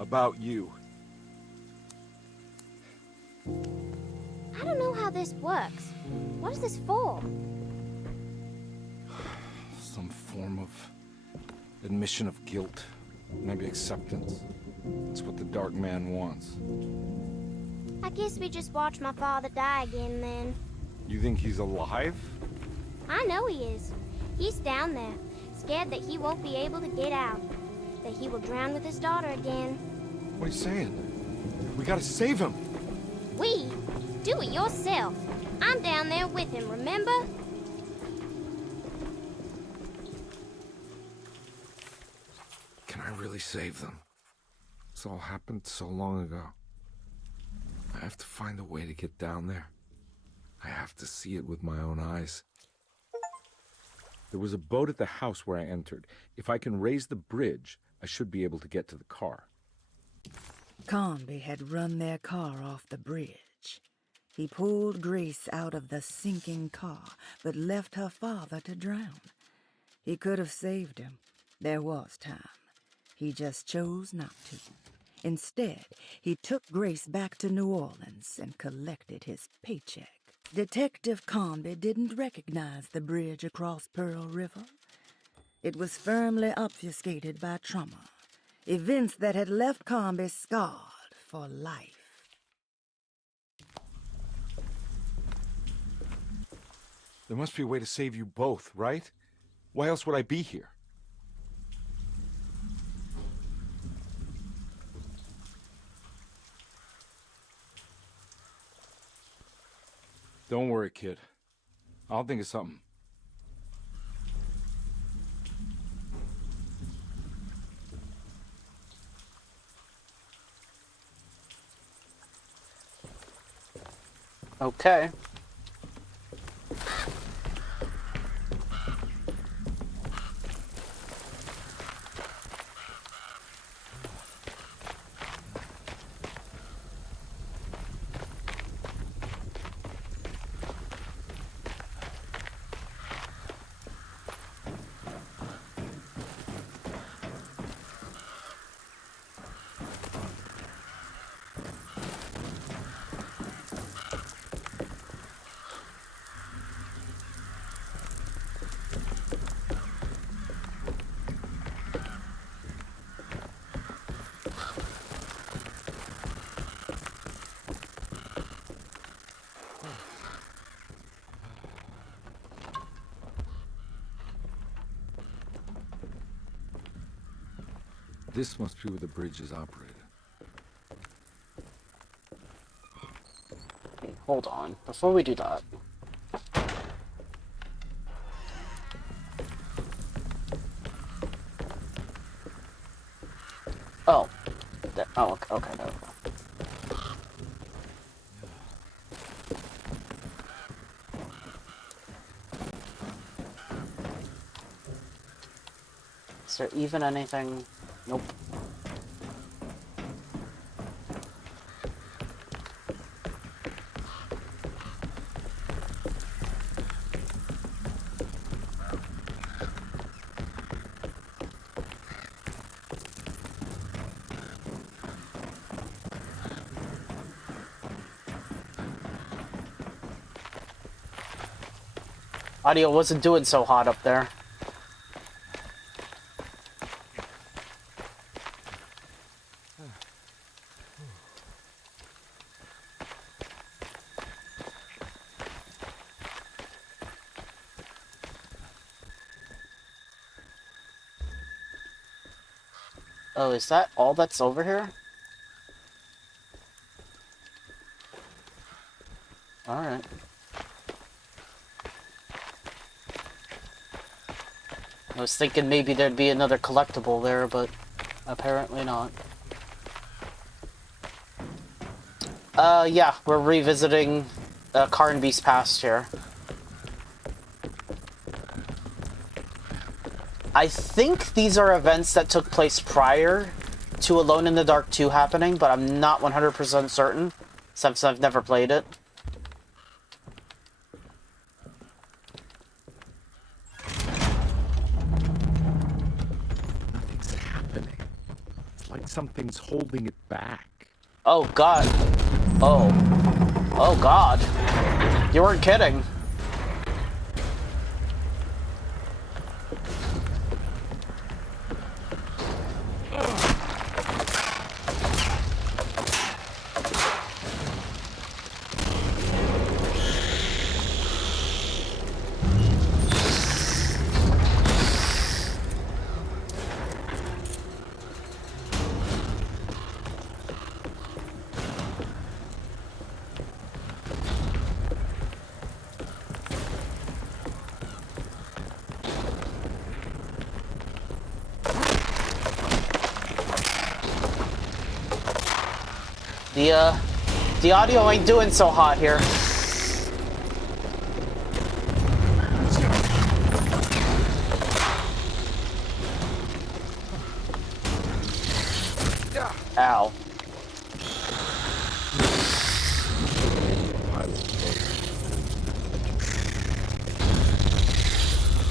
about you. I don't know how this works. What is this for? Some form of admission of guilt. Maybe acceptance. It's what the Dark Man wants. I guess we just watch my father die again then. You think he's alive? I know he is. He's down there, scared that he won't be able to get out. That he will drown with his daughter again. What are you saying? We gotta save him! We? Do it yourself. I'm down there with him, remember? Can I really save them? This all happened so long ago. I have to find a way to get down there. I have to see it with my own eyes. There was a boat at the house where I entered. If I can raise the bridge, I should be able to get to the car. Carnby had run their car off the bridge. He pulled Grace out of the sinking car, but left her father to drown. He could have saved him. There was time. He just chose not to. Instead, he took Grace back to New Orleans and collected his paycheck. Detective Carnby didn't recognize the bridge across Pearl River. It was firmly obfuscated by trauma, events that had left Carnby scarred for life. There must be a way to save you both, right? Why else would I be here? Don't worry, kid. I'll think of something. Okay. This must be where the bridge is operated. hold on. Before we do that. Oh. Oh, okay, there we go. Is there even anything? Nope. Audio wasn't doing so hot up there. Oh, is that all that's over here? Alright. I was thinking maybe there'd be another collectible there, but apparently not. Yeah, we're revisiting Carnby's past here. I think these are events that took place prior to Alone in the Dark 2 happening, but I'm not 100% certain, since I've never played it. Nothing's happening. It's like something's holding it back. Oh, God. Oh. Oh, God. You weren't kidding. The audio ain't doing so hot here. Ow.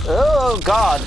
Oh, God.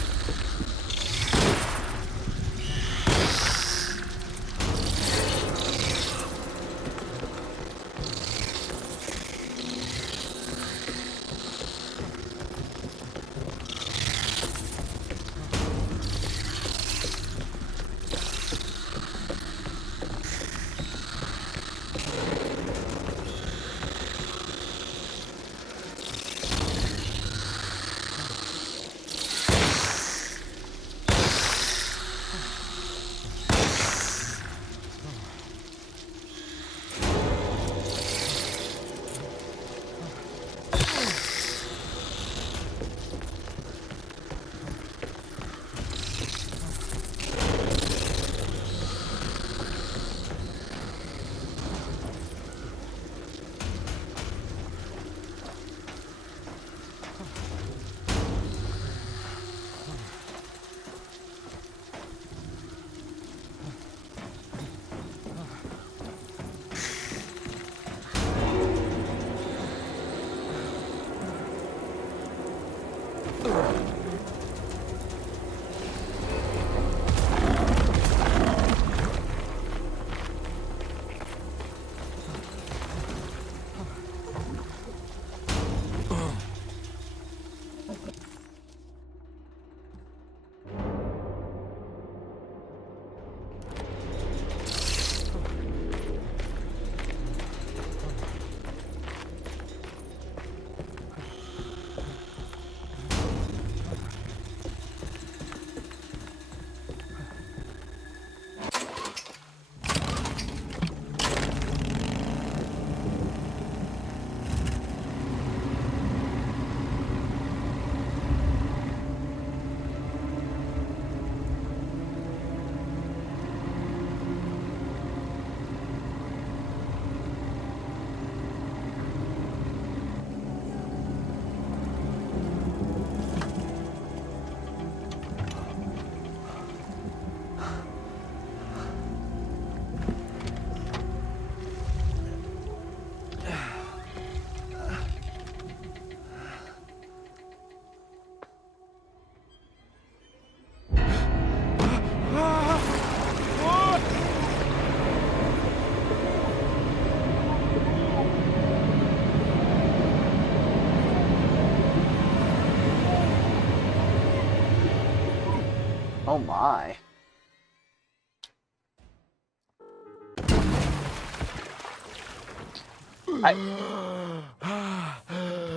Oh my.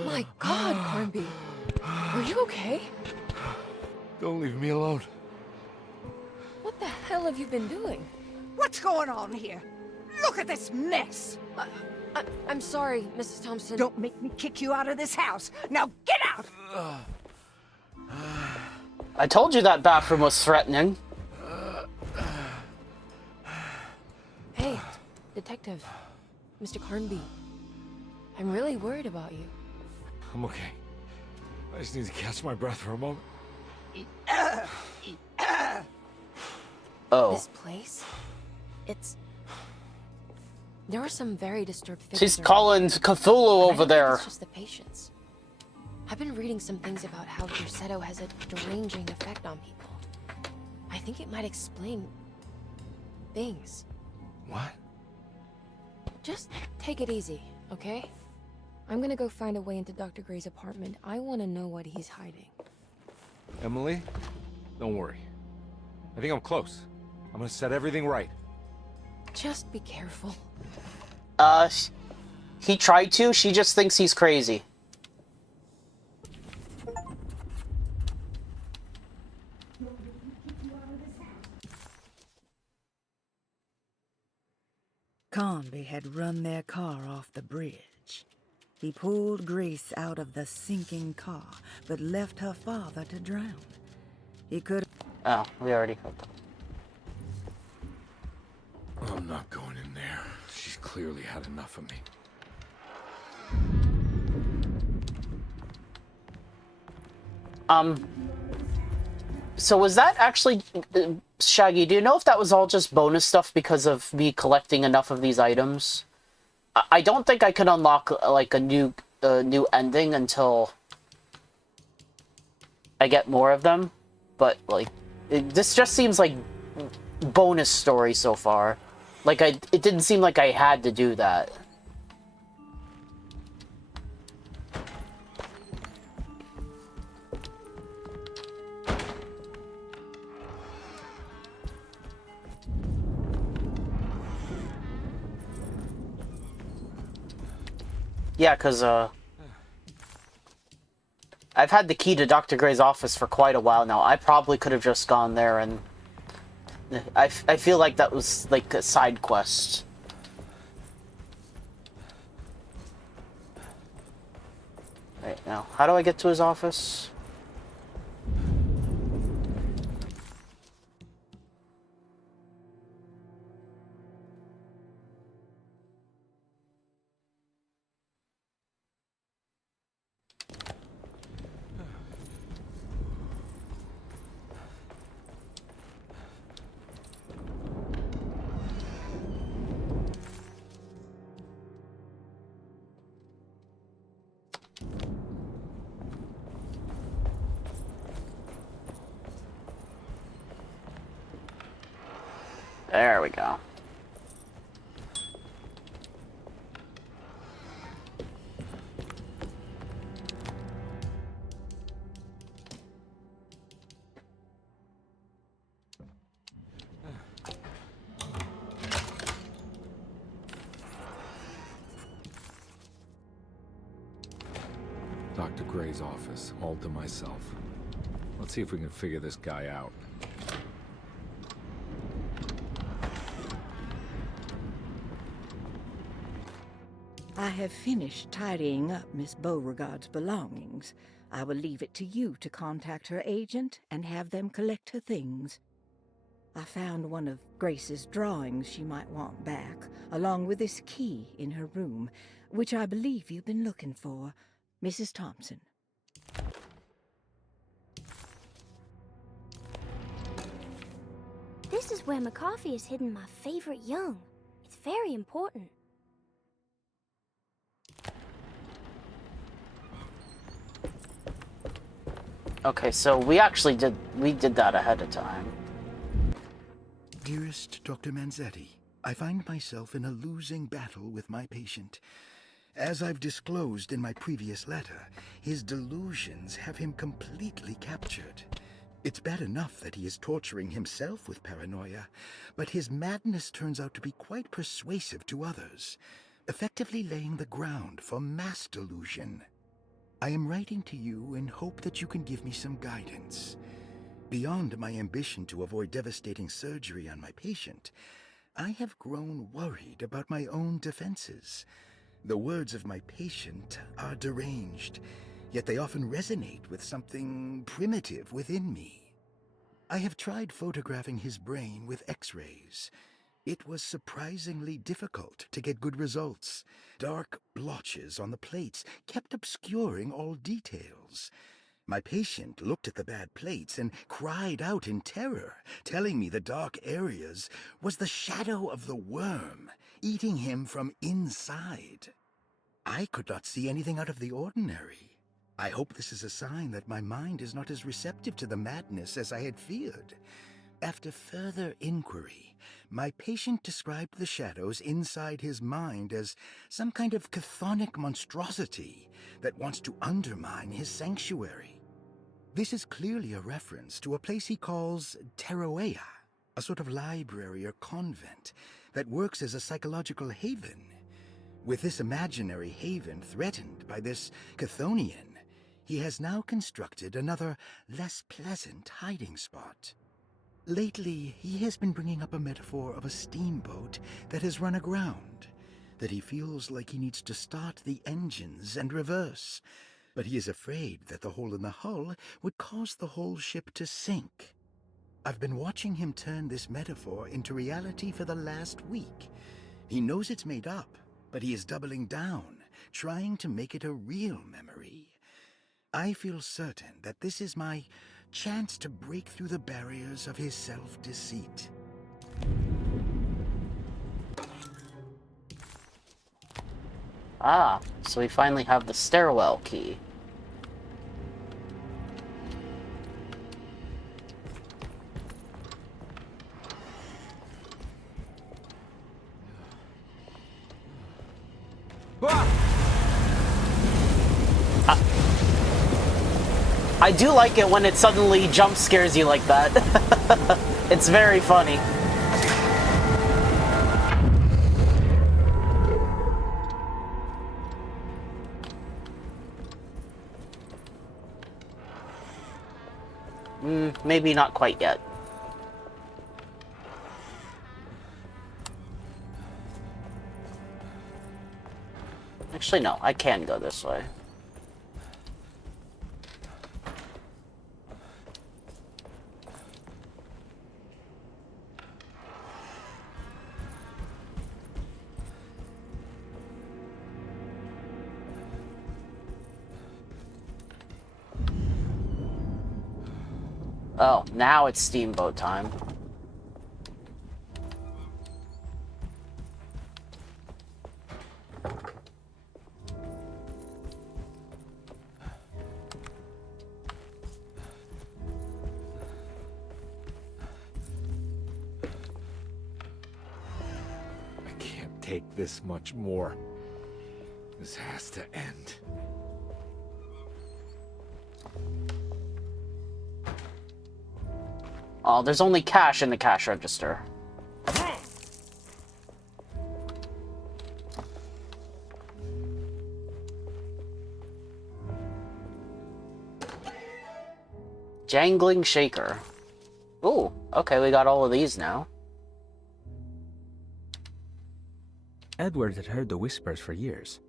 My God, Carnby. Are you okay? Don't leave me alone. What the hell have you been doing? What's going on here? Look at this mess! I'm sorry, Mrs. Thompson. Don't make me kick you out of this house. Now get out! I told you that bathroom was threatening. Hey, Detective. Mr. Carnby. I'm really worried about you. I'm okay. I just need to catch my breath for a moment. Oh. This place? There are some very disturbed figures. She's calling Cthulhu over there. It's just the patients. I've been reading some things about how Derceto has a deranging effect on people. I think it might explain things. What? Just take it easy, okay? I'm gonna go find a way into Dr. Gray's apartment. I want to know what he's hiding. Emily, don't worry. I think I'm close. I'm gonna set everything right. Just be careful. He tried to. She just thinks he's crazy. Carnby had run their car off the bridge. He pulled Grace out of the sinking car, but left her father to drown. He could... Oh, we already heard that. I'm not going in there. She's clearly had enough of me. So was that actually... Shaggy, do you know if that was all just bonus stuff because of me collecting enough of these items? I don't think I can unlock, like, a new ending until I get more of them. But, like, this just seems like bonus story so far. Like, it didn't seem like I had to do that. Yeah, because, I've had the key to Dr. Gray's office for quite a while now. I probably could have just gone there and... I feel like that was, like, a side quest. Right, now, how do I get to his office? There we go. Dr. Gray's office, all to myself. Let's see if we can figure this guy out. I have finished tidying up Miss Beauregard's belongings. I will leave it to you to contact her agent and have them collect her things. I found one of Grace's drawings she might want back, along with this key in her room, which I believe you've been looking for, Mrs. Thompson. This is where McCarthy has hidden my favorite young. It's very important. Okay, so we did that ahead of time. Dearest Dr. Manzetti, I find myself in a losing battle with my patient. As I've disclosed in my previous letter, his delusions have him completely captured. It's bad enough that he is torturing himself with paranoia, but his madness turns out to be quite persuasive to others, effectively laying the ground for mass delusion. I am writing to you in hope that you can give me some guidance. Beyond my ambition to avoid devastating surgery on my patient, I have grown worried about my own defenses. The words of my patient are deranged, yet they often resonate with something primitive within me. I have tried photographing his brain with X-rays. It was surprisingly difficult to get good results. Dark blotches on the plates kept obscuring all details. My patient looked at the bad plates and cried out in terror, telling me the dark areas was the shadow of the worm, eating him from inside. I could not see anything out of the ordinary. I hope this is a sign that my mind is not as receptive to the madness as I had feared. After further inquiry, my patient described the shadows inside his mind as some kind of chthonic monstrosity that wants to undermine his sanctuary. This is clearly a reference to a place he calls Taroella, a sort of library or convent that works as a psychological haven. With this imaginary haven threatened by this Chthonian, he has now constructed another, less pleasant hiding spot. Lately, he has been bringing up a metaphor of a steamboat that has run aground, that he feels like he needs to start the engines and reverse, but he is afraid that the hole in the hull would cause the whole ship to sink. I've been watching him turn this metaphor into reality for the last week. He knows it's made up, but he is doubling down, trying to make it a real memory. I feel certain that this is my chance to break through the barriers of his self-deceit. Ah, so we finally have the stairwell key. I do like it when it suddenly jump scares you like that. It's very funny. Maybe not quite yet. Actually, no, I can go this way. Oh, now it's steamboat time. I can't take this much more. This has to end. Oh, there's only cash in the cash register. Jangling shaker. Ooh, okay, we got all of these now. Edward had heard the whispers for years.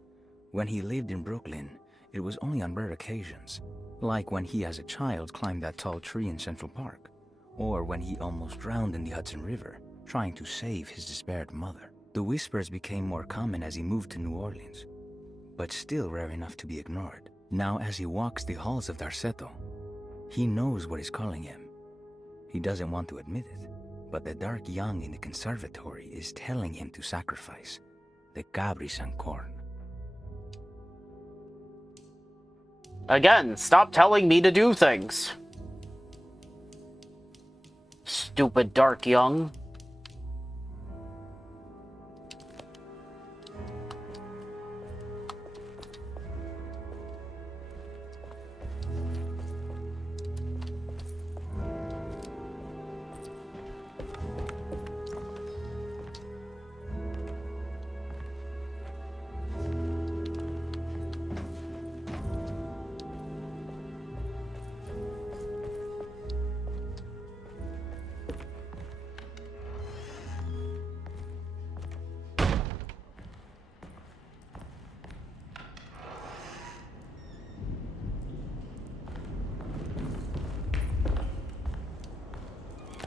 When he lived in Brooklyn, it was only on rare occasions, like when he as a child climbed that tall tree in Central Park, or when he almost drowned in the Hudson River, trying to save his despaired mother. The whispers became more common as he moved to New Orleans, but still rare enough to be ignored. Now as he walks the halls of Derceto, he knows what is calling him. He doesn't want to admit it, but the dark young in the conservatory is telling him to sacrifice the Cabris and corn. Again, stop telling me to do things. Stupid dark young.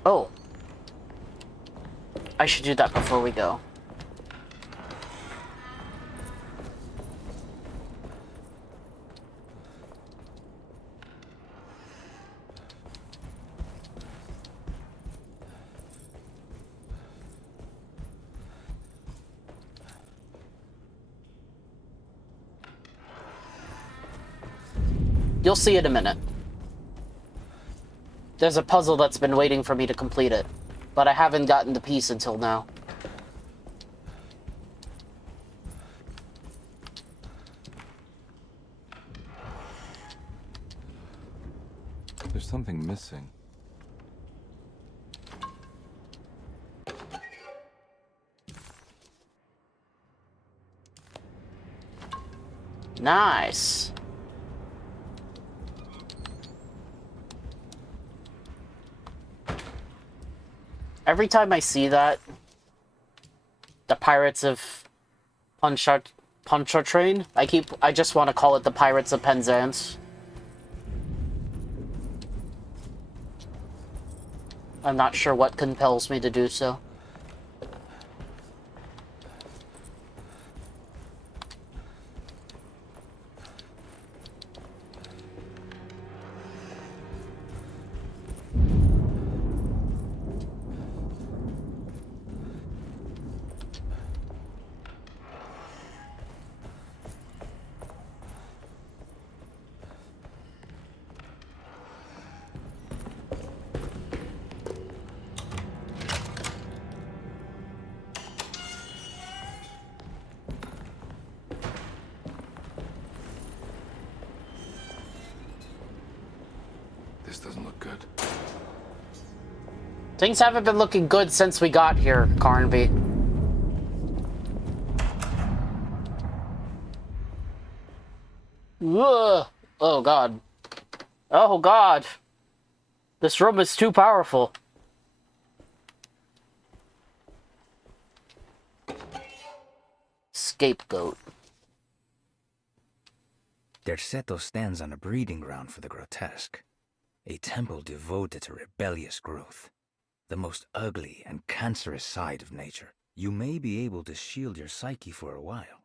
Oh. I should do that before we go. You'll see in a minute. There's a puzzle that's been waiting for me to complete it, but I haven't gotten the piece until now. There's something missing. Nice. Every time I see that, the Pirates of Pontchartrain, I just want to call it the Pirates of Penzance. I'm not sure what compels me to do so. This doesn't look good. Things haven't been looking good since we got here, Carnby. Ugh. Oh god. Oh god. This room is too powerful. Scapegoat. Derceto stands on a breeding ground for the grotesque. A temple devoted to rebellious growth. The most ugly and cancerous side of nature. You may be able to shield your psyche for a while,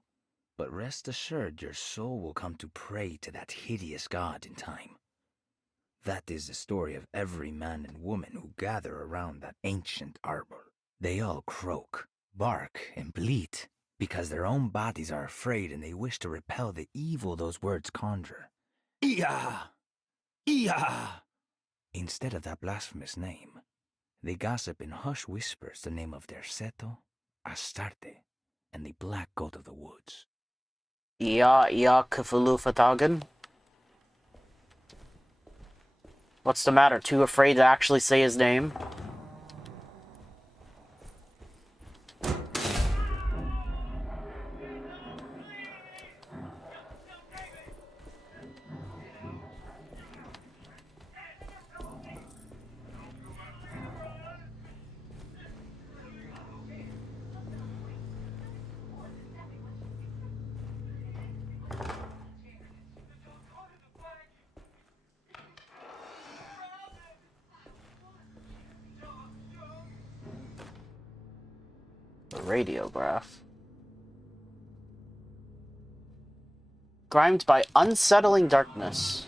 but rest assured your soul will come to pray to that hideous god in time. That is the story of every man and woman who gather around that ancient arbor. They all croak, bark, and bleat, because their own bodies are afraid and they wish to repel the evil those words conjure. Ia! Ia! Instead of that blasphemous name, they gossip in hushed whispers the name of Derceto, Astarte, and the Black Goat of the Woods. Ia Cthulhu Fatagan? What's the matter? Too afraid to actually say his name? A radiograph. Grimed by unsettling darkness.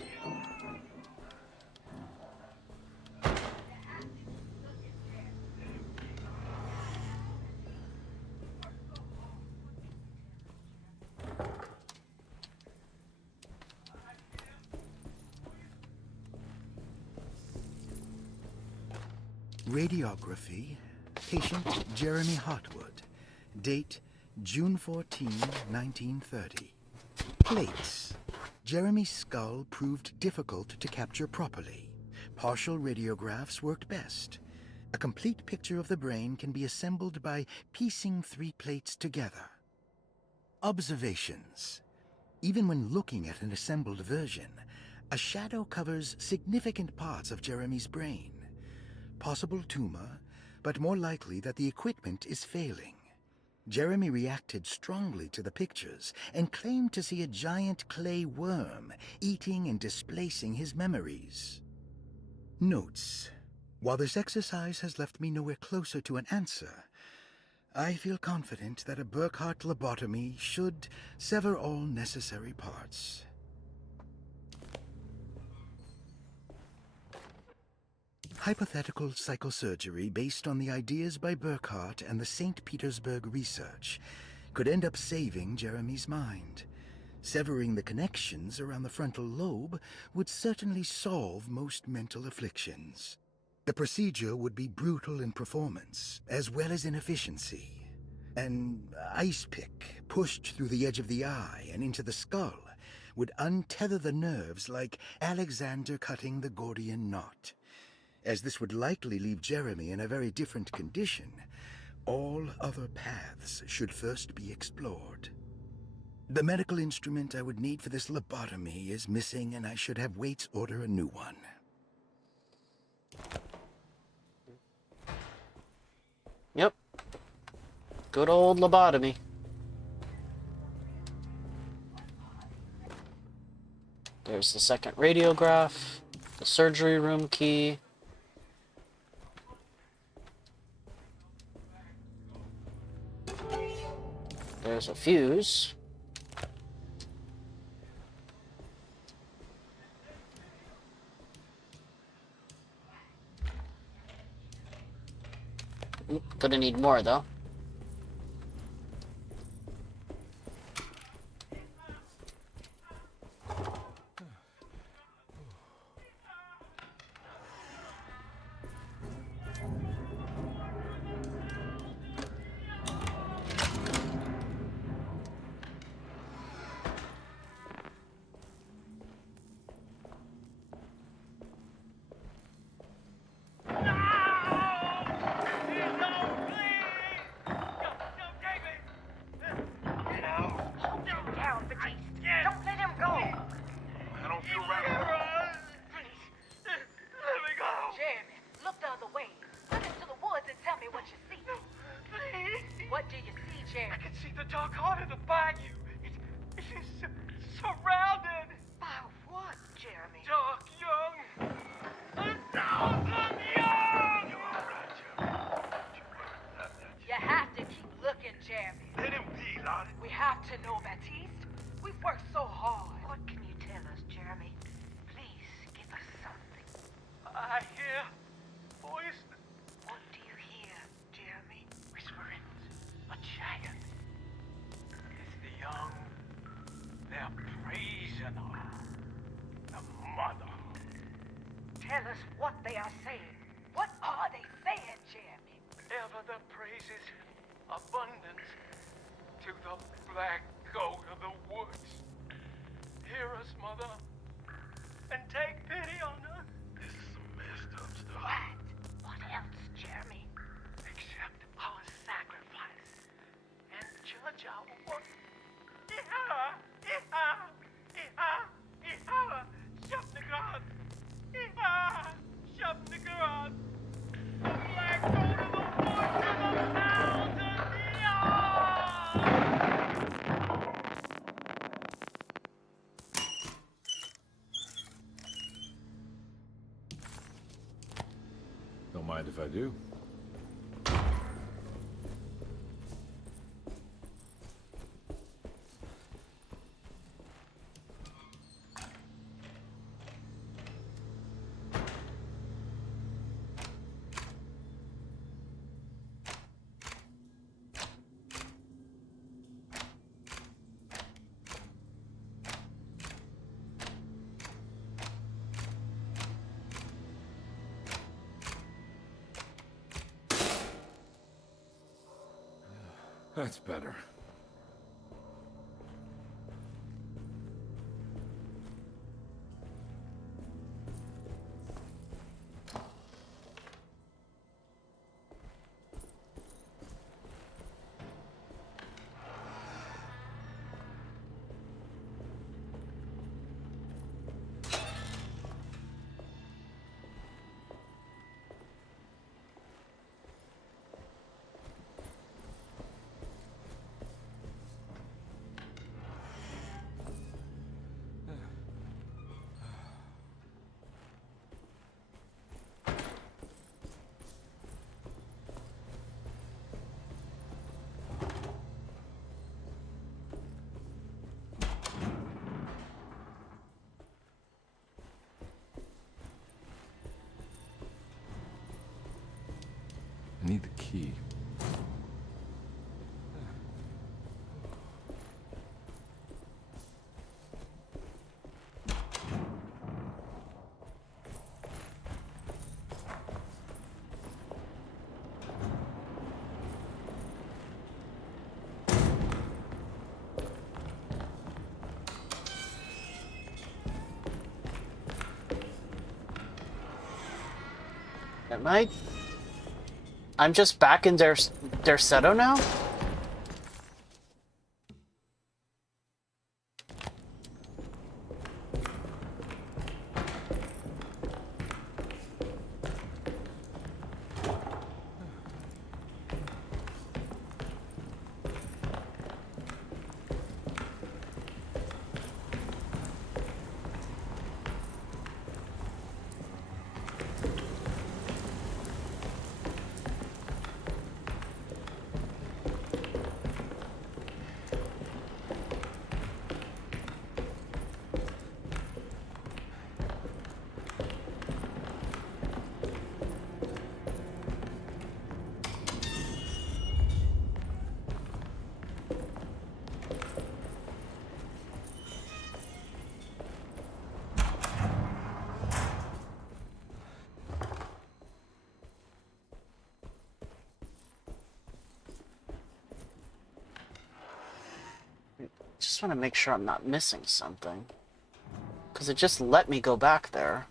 Radiography. Patient Jeremy Hartwood. Date June 14, 1930. Plates. Jeremy's skull proved difficult to capture properly. Partial radiographs worked best. A complete picture of the brain can be assembled by piecing 3 plates together. Observations. Even when looking at an assembled version, a shadow covers significant parts of Jeremy's brain. Possible tumor, but more likely that the equipment is failing. Jeremy reacted strongly to the pictures and claimed to see a giant clay worm eating and displacing his memories. Notes. While this exercise has left me nowhere closer to an answer, I feel confident that a Burkhardt lobotomy should sever all necessary parts. Hypothetical psychosurgery based on the ideas by Burkhardt and the St. Petersburg research could end up saving Jeremy's mind. Severing the connections around the frontal lobe would certainly solve most mental afflictions. The procedure would be brutal in performance, as well as in efficiency. An ice pick pushed through the edge of the eye and into the skull would untether the nerves like Alexander cutting the Gordian knot. As this would likely leave Jeremy in a very different condition, all other paths should first be explored. The medical instrument I would need for this lobotomy is missing, and I should have Waits order a new one. Yep. Good old lobotomy. There's the second radiograph, the surgery room key. There's a fuse. Gonna need more though. Tell us what they are saying. What are they saying, Jeremy? Ever the praises, abundance to the black goat of the woods. Hear us, Mother, and take pity on us. This is some messed up stuff. What else, Jeremy? Accept our sacrifice and judge our work. Shubnagrad! Shubnagrad! The black goat of the woods of the mountains! Don't mind if I do. That's better. need the key. Am I? I'm just back in Derceto now? Just want to make sure I'm not missing something. Because it just let me go back there.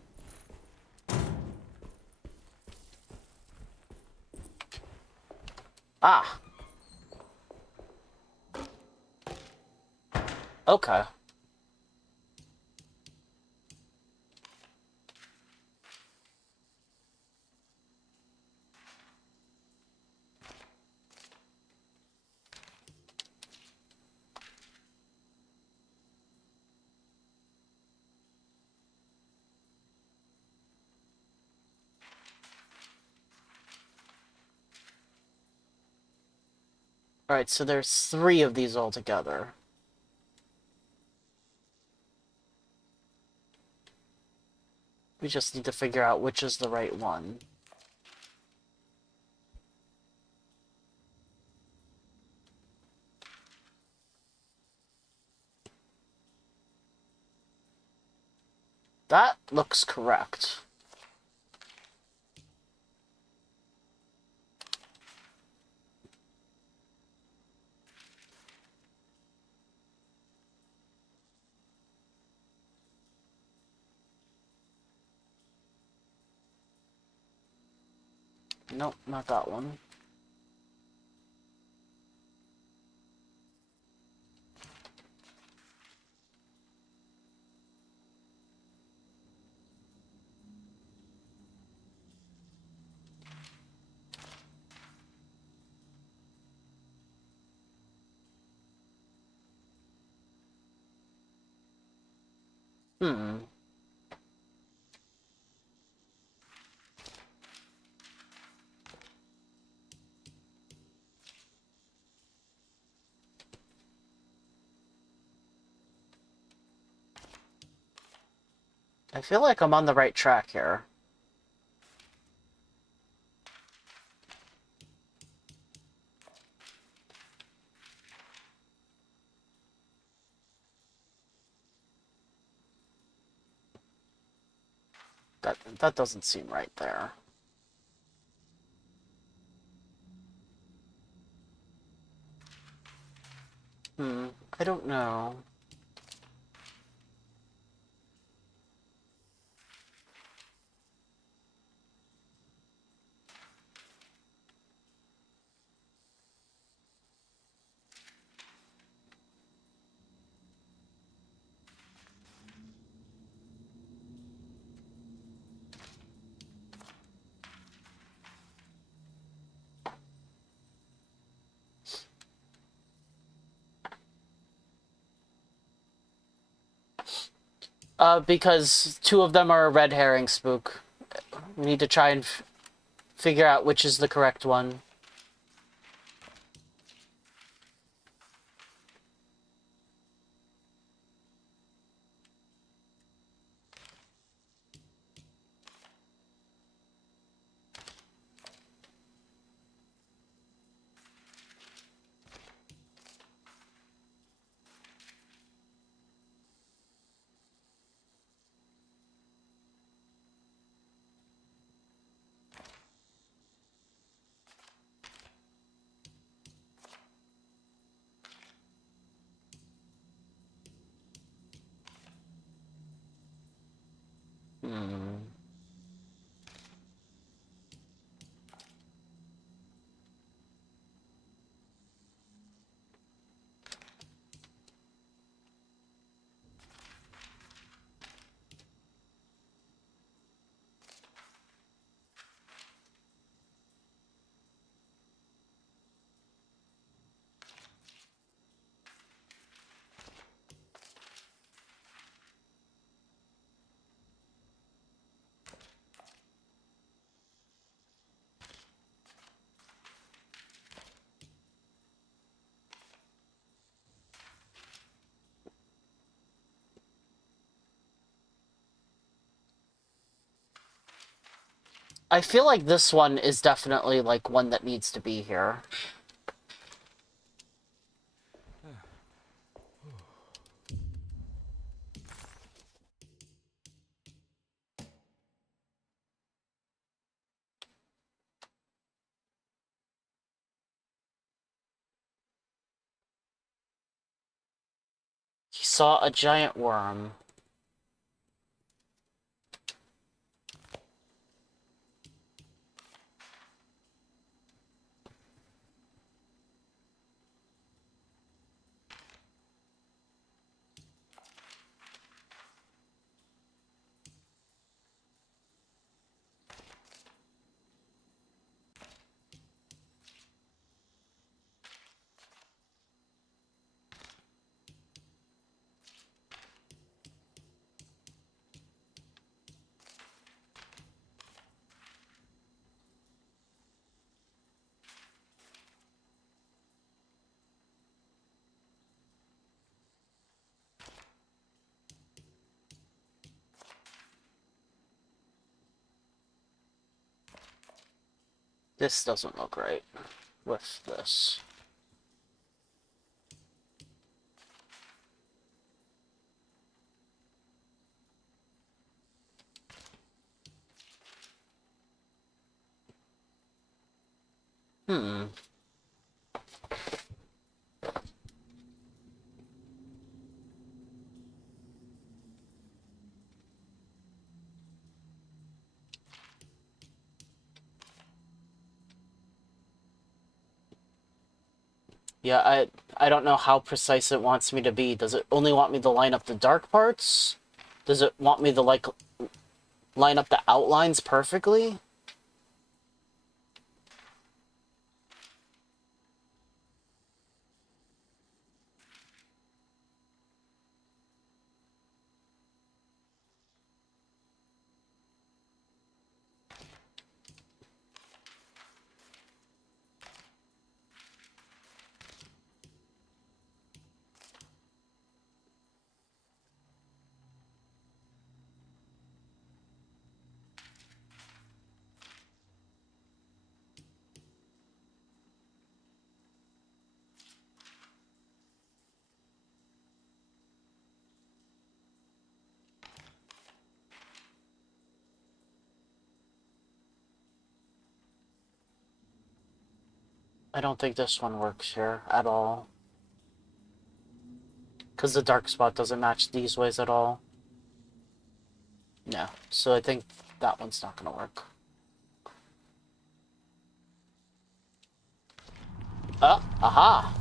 Ah. Okay. Alright, so there's 3 of these altogether. We just need to figure out which is the right one. That looks correct. Nope, not that one. Hmm. I feel like I'm on the right track here. That doesn't seem right there. I don't know. Because 2 of them are a red herring spook. We need to try and figure out which is the correct one. Hmm. I feel like this one is definitely, like, one that needs to be here. He saw a giant worm. This doesn't look right with this. Hmm. Yeah, I don't know how precise it wants me to be. Does it only want me to line up the dark parts? Does it want me to, like, line up the outlines perfectly? I don't think this one works here at all. Because the dark spot doesn't match these ways at all. No, so I think that one's not gonna work. Aha!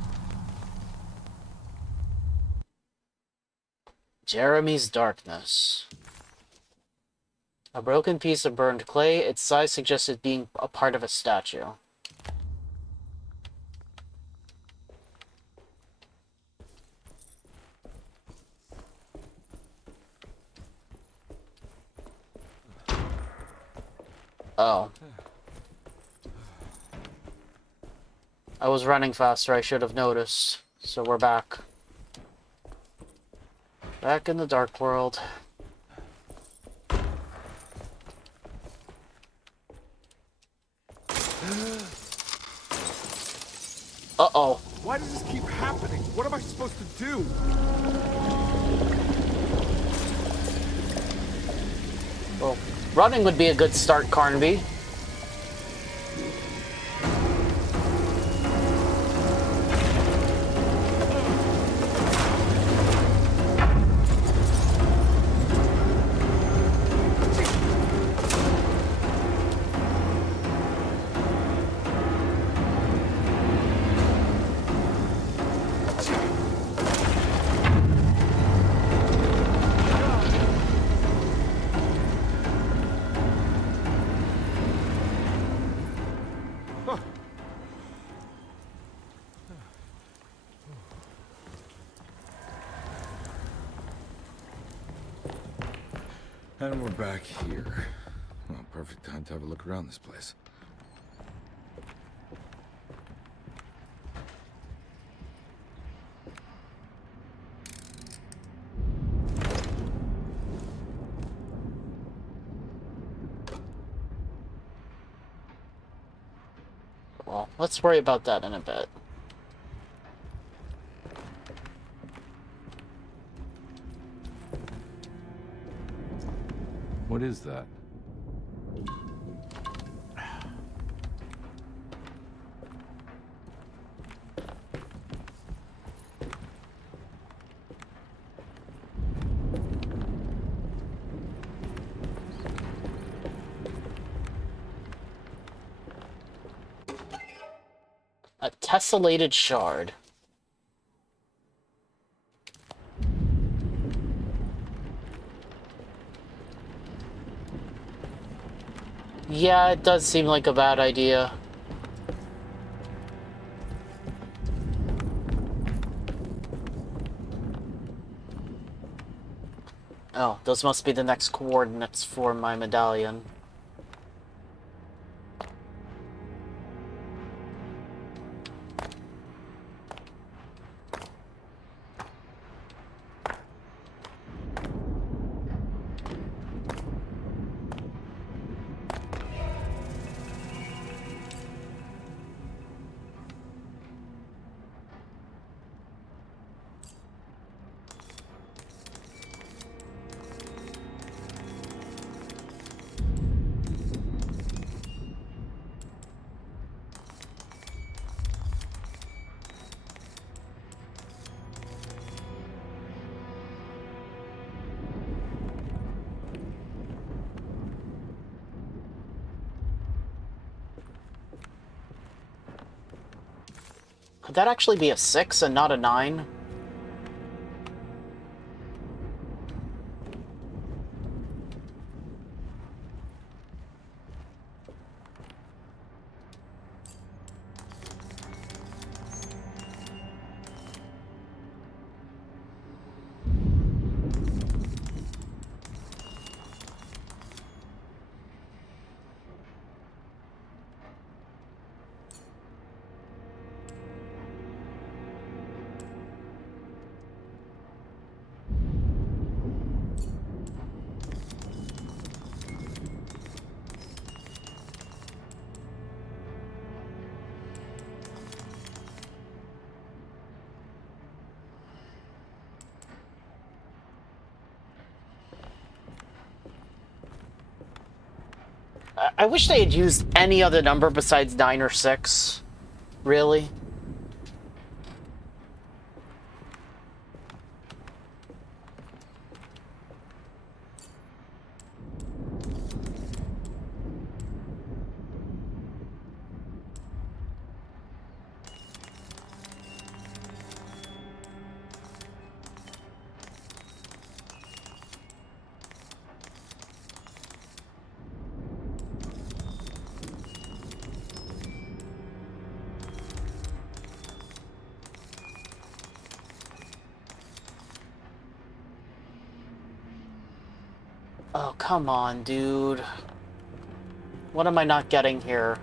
Jeremy's darkness. A broken piece of burned clay, its size suggested being a part of a statue. Oh. I was running faster, I should have noticed. So we're back. Back in the dark world. Uh-oh. Why does this keep happening? What am I supposed to do? Well, running would be a good start, Carnby. And we're back here. Well, perfect time to have a look around this place. Well, let's worry about that in a bit. What is that? A tessellated shard. Yeah, it does seem like a bad idea. Oh, those must be the next coordinates for my medallion. Could that actually be a 6 and not a 9? I wish they had used any other number besides 9 or 6. Really? Oh, come on, dude. What am I not getting here?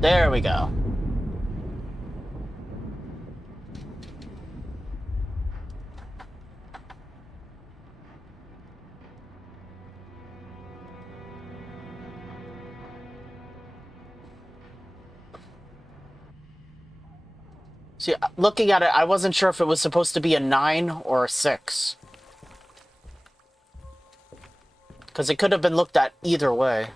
There we go. See, looking at it, I wasn't sure if it was supposed to be a 9 or a 6. Because it could have been looked at either way.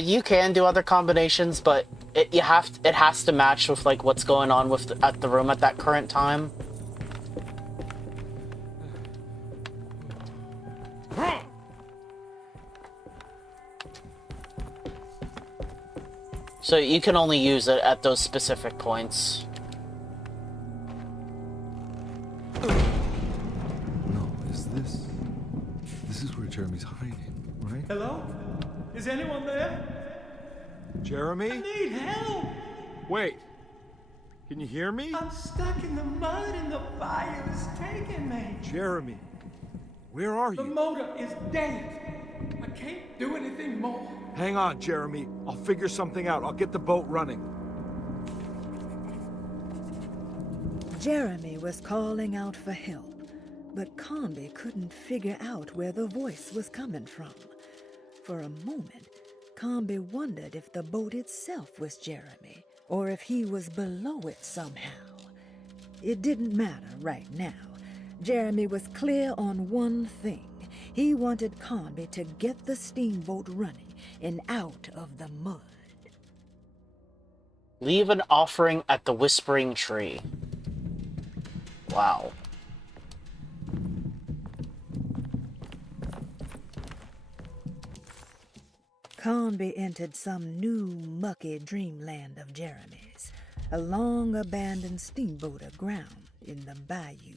You can do other combinations, but it has to match with like what's going on with at the room at that current time. So you can only use it at those specific points. No, this is where Jeremy's hiding, right? Hello? Is anyone there? Jeremy? I need help! Wait. Can you hear me? I'm stuck in the mud and the fire is taking me. Jeremy, where are The you? motor is dead. I can't do anything more. Hang on, Jeremy. I'll figure something out. I'll get the boat running. Jeremy was calling out for help, but Carnby couldn't figure out where the voice was coming from. For a moment, Carnby wondered if the boat itself was Jeremy, or if he was below it somehow. It didn't matter right now. Jeremy was clear on one thing. He wanted Carnby to get the steamboat running and out of the mud. Leave an offering at the Whispering Tree. Wow. Carnby entered some new, mucky dreamland of Jeremy's, a long-abandoned steamboat aground in the bayou.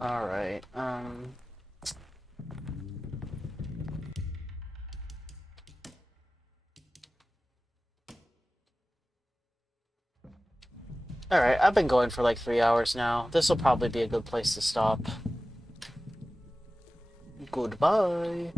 Alright, Alright, I've been going for like 3 hours now. This will probably be a good place to stop. Goodbye.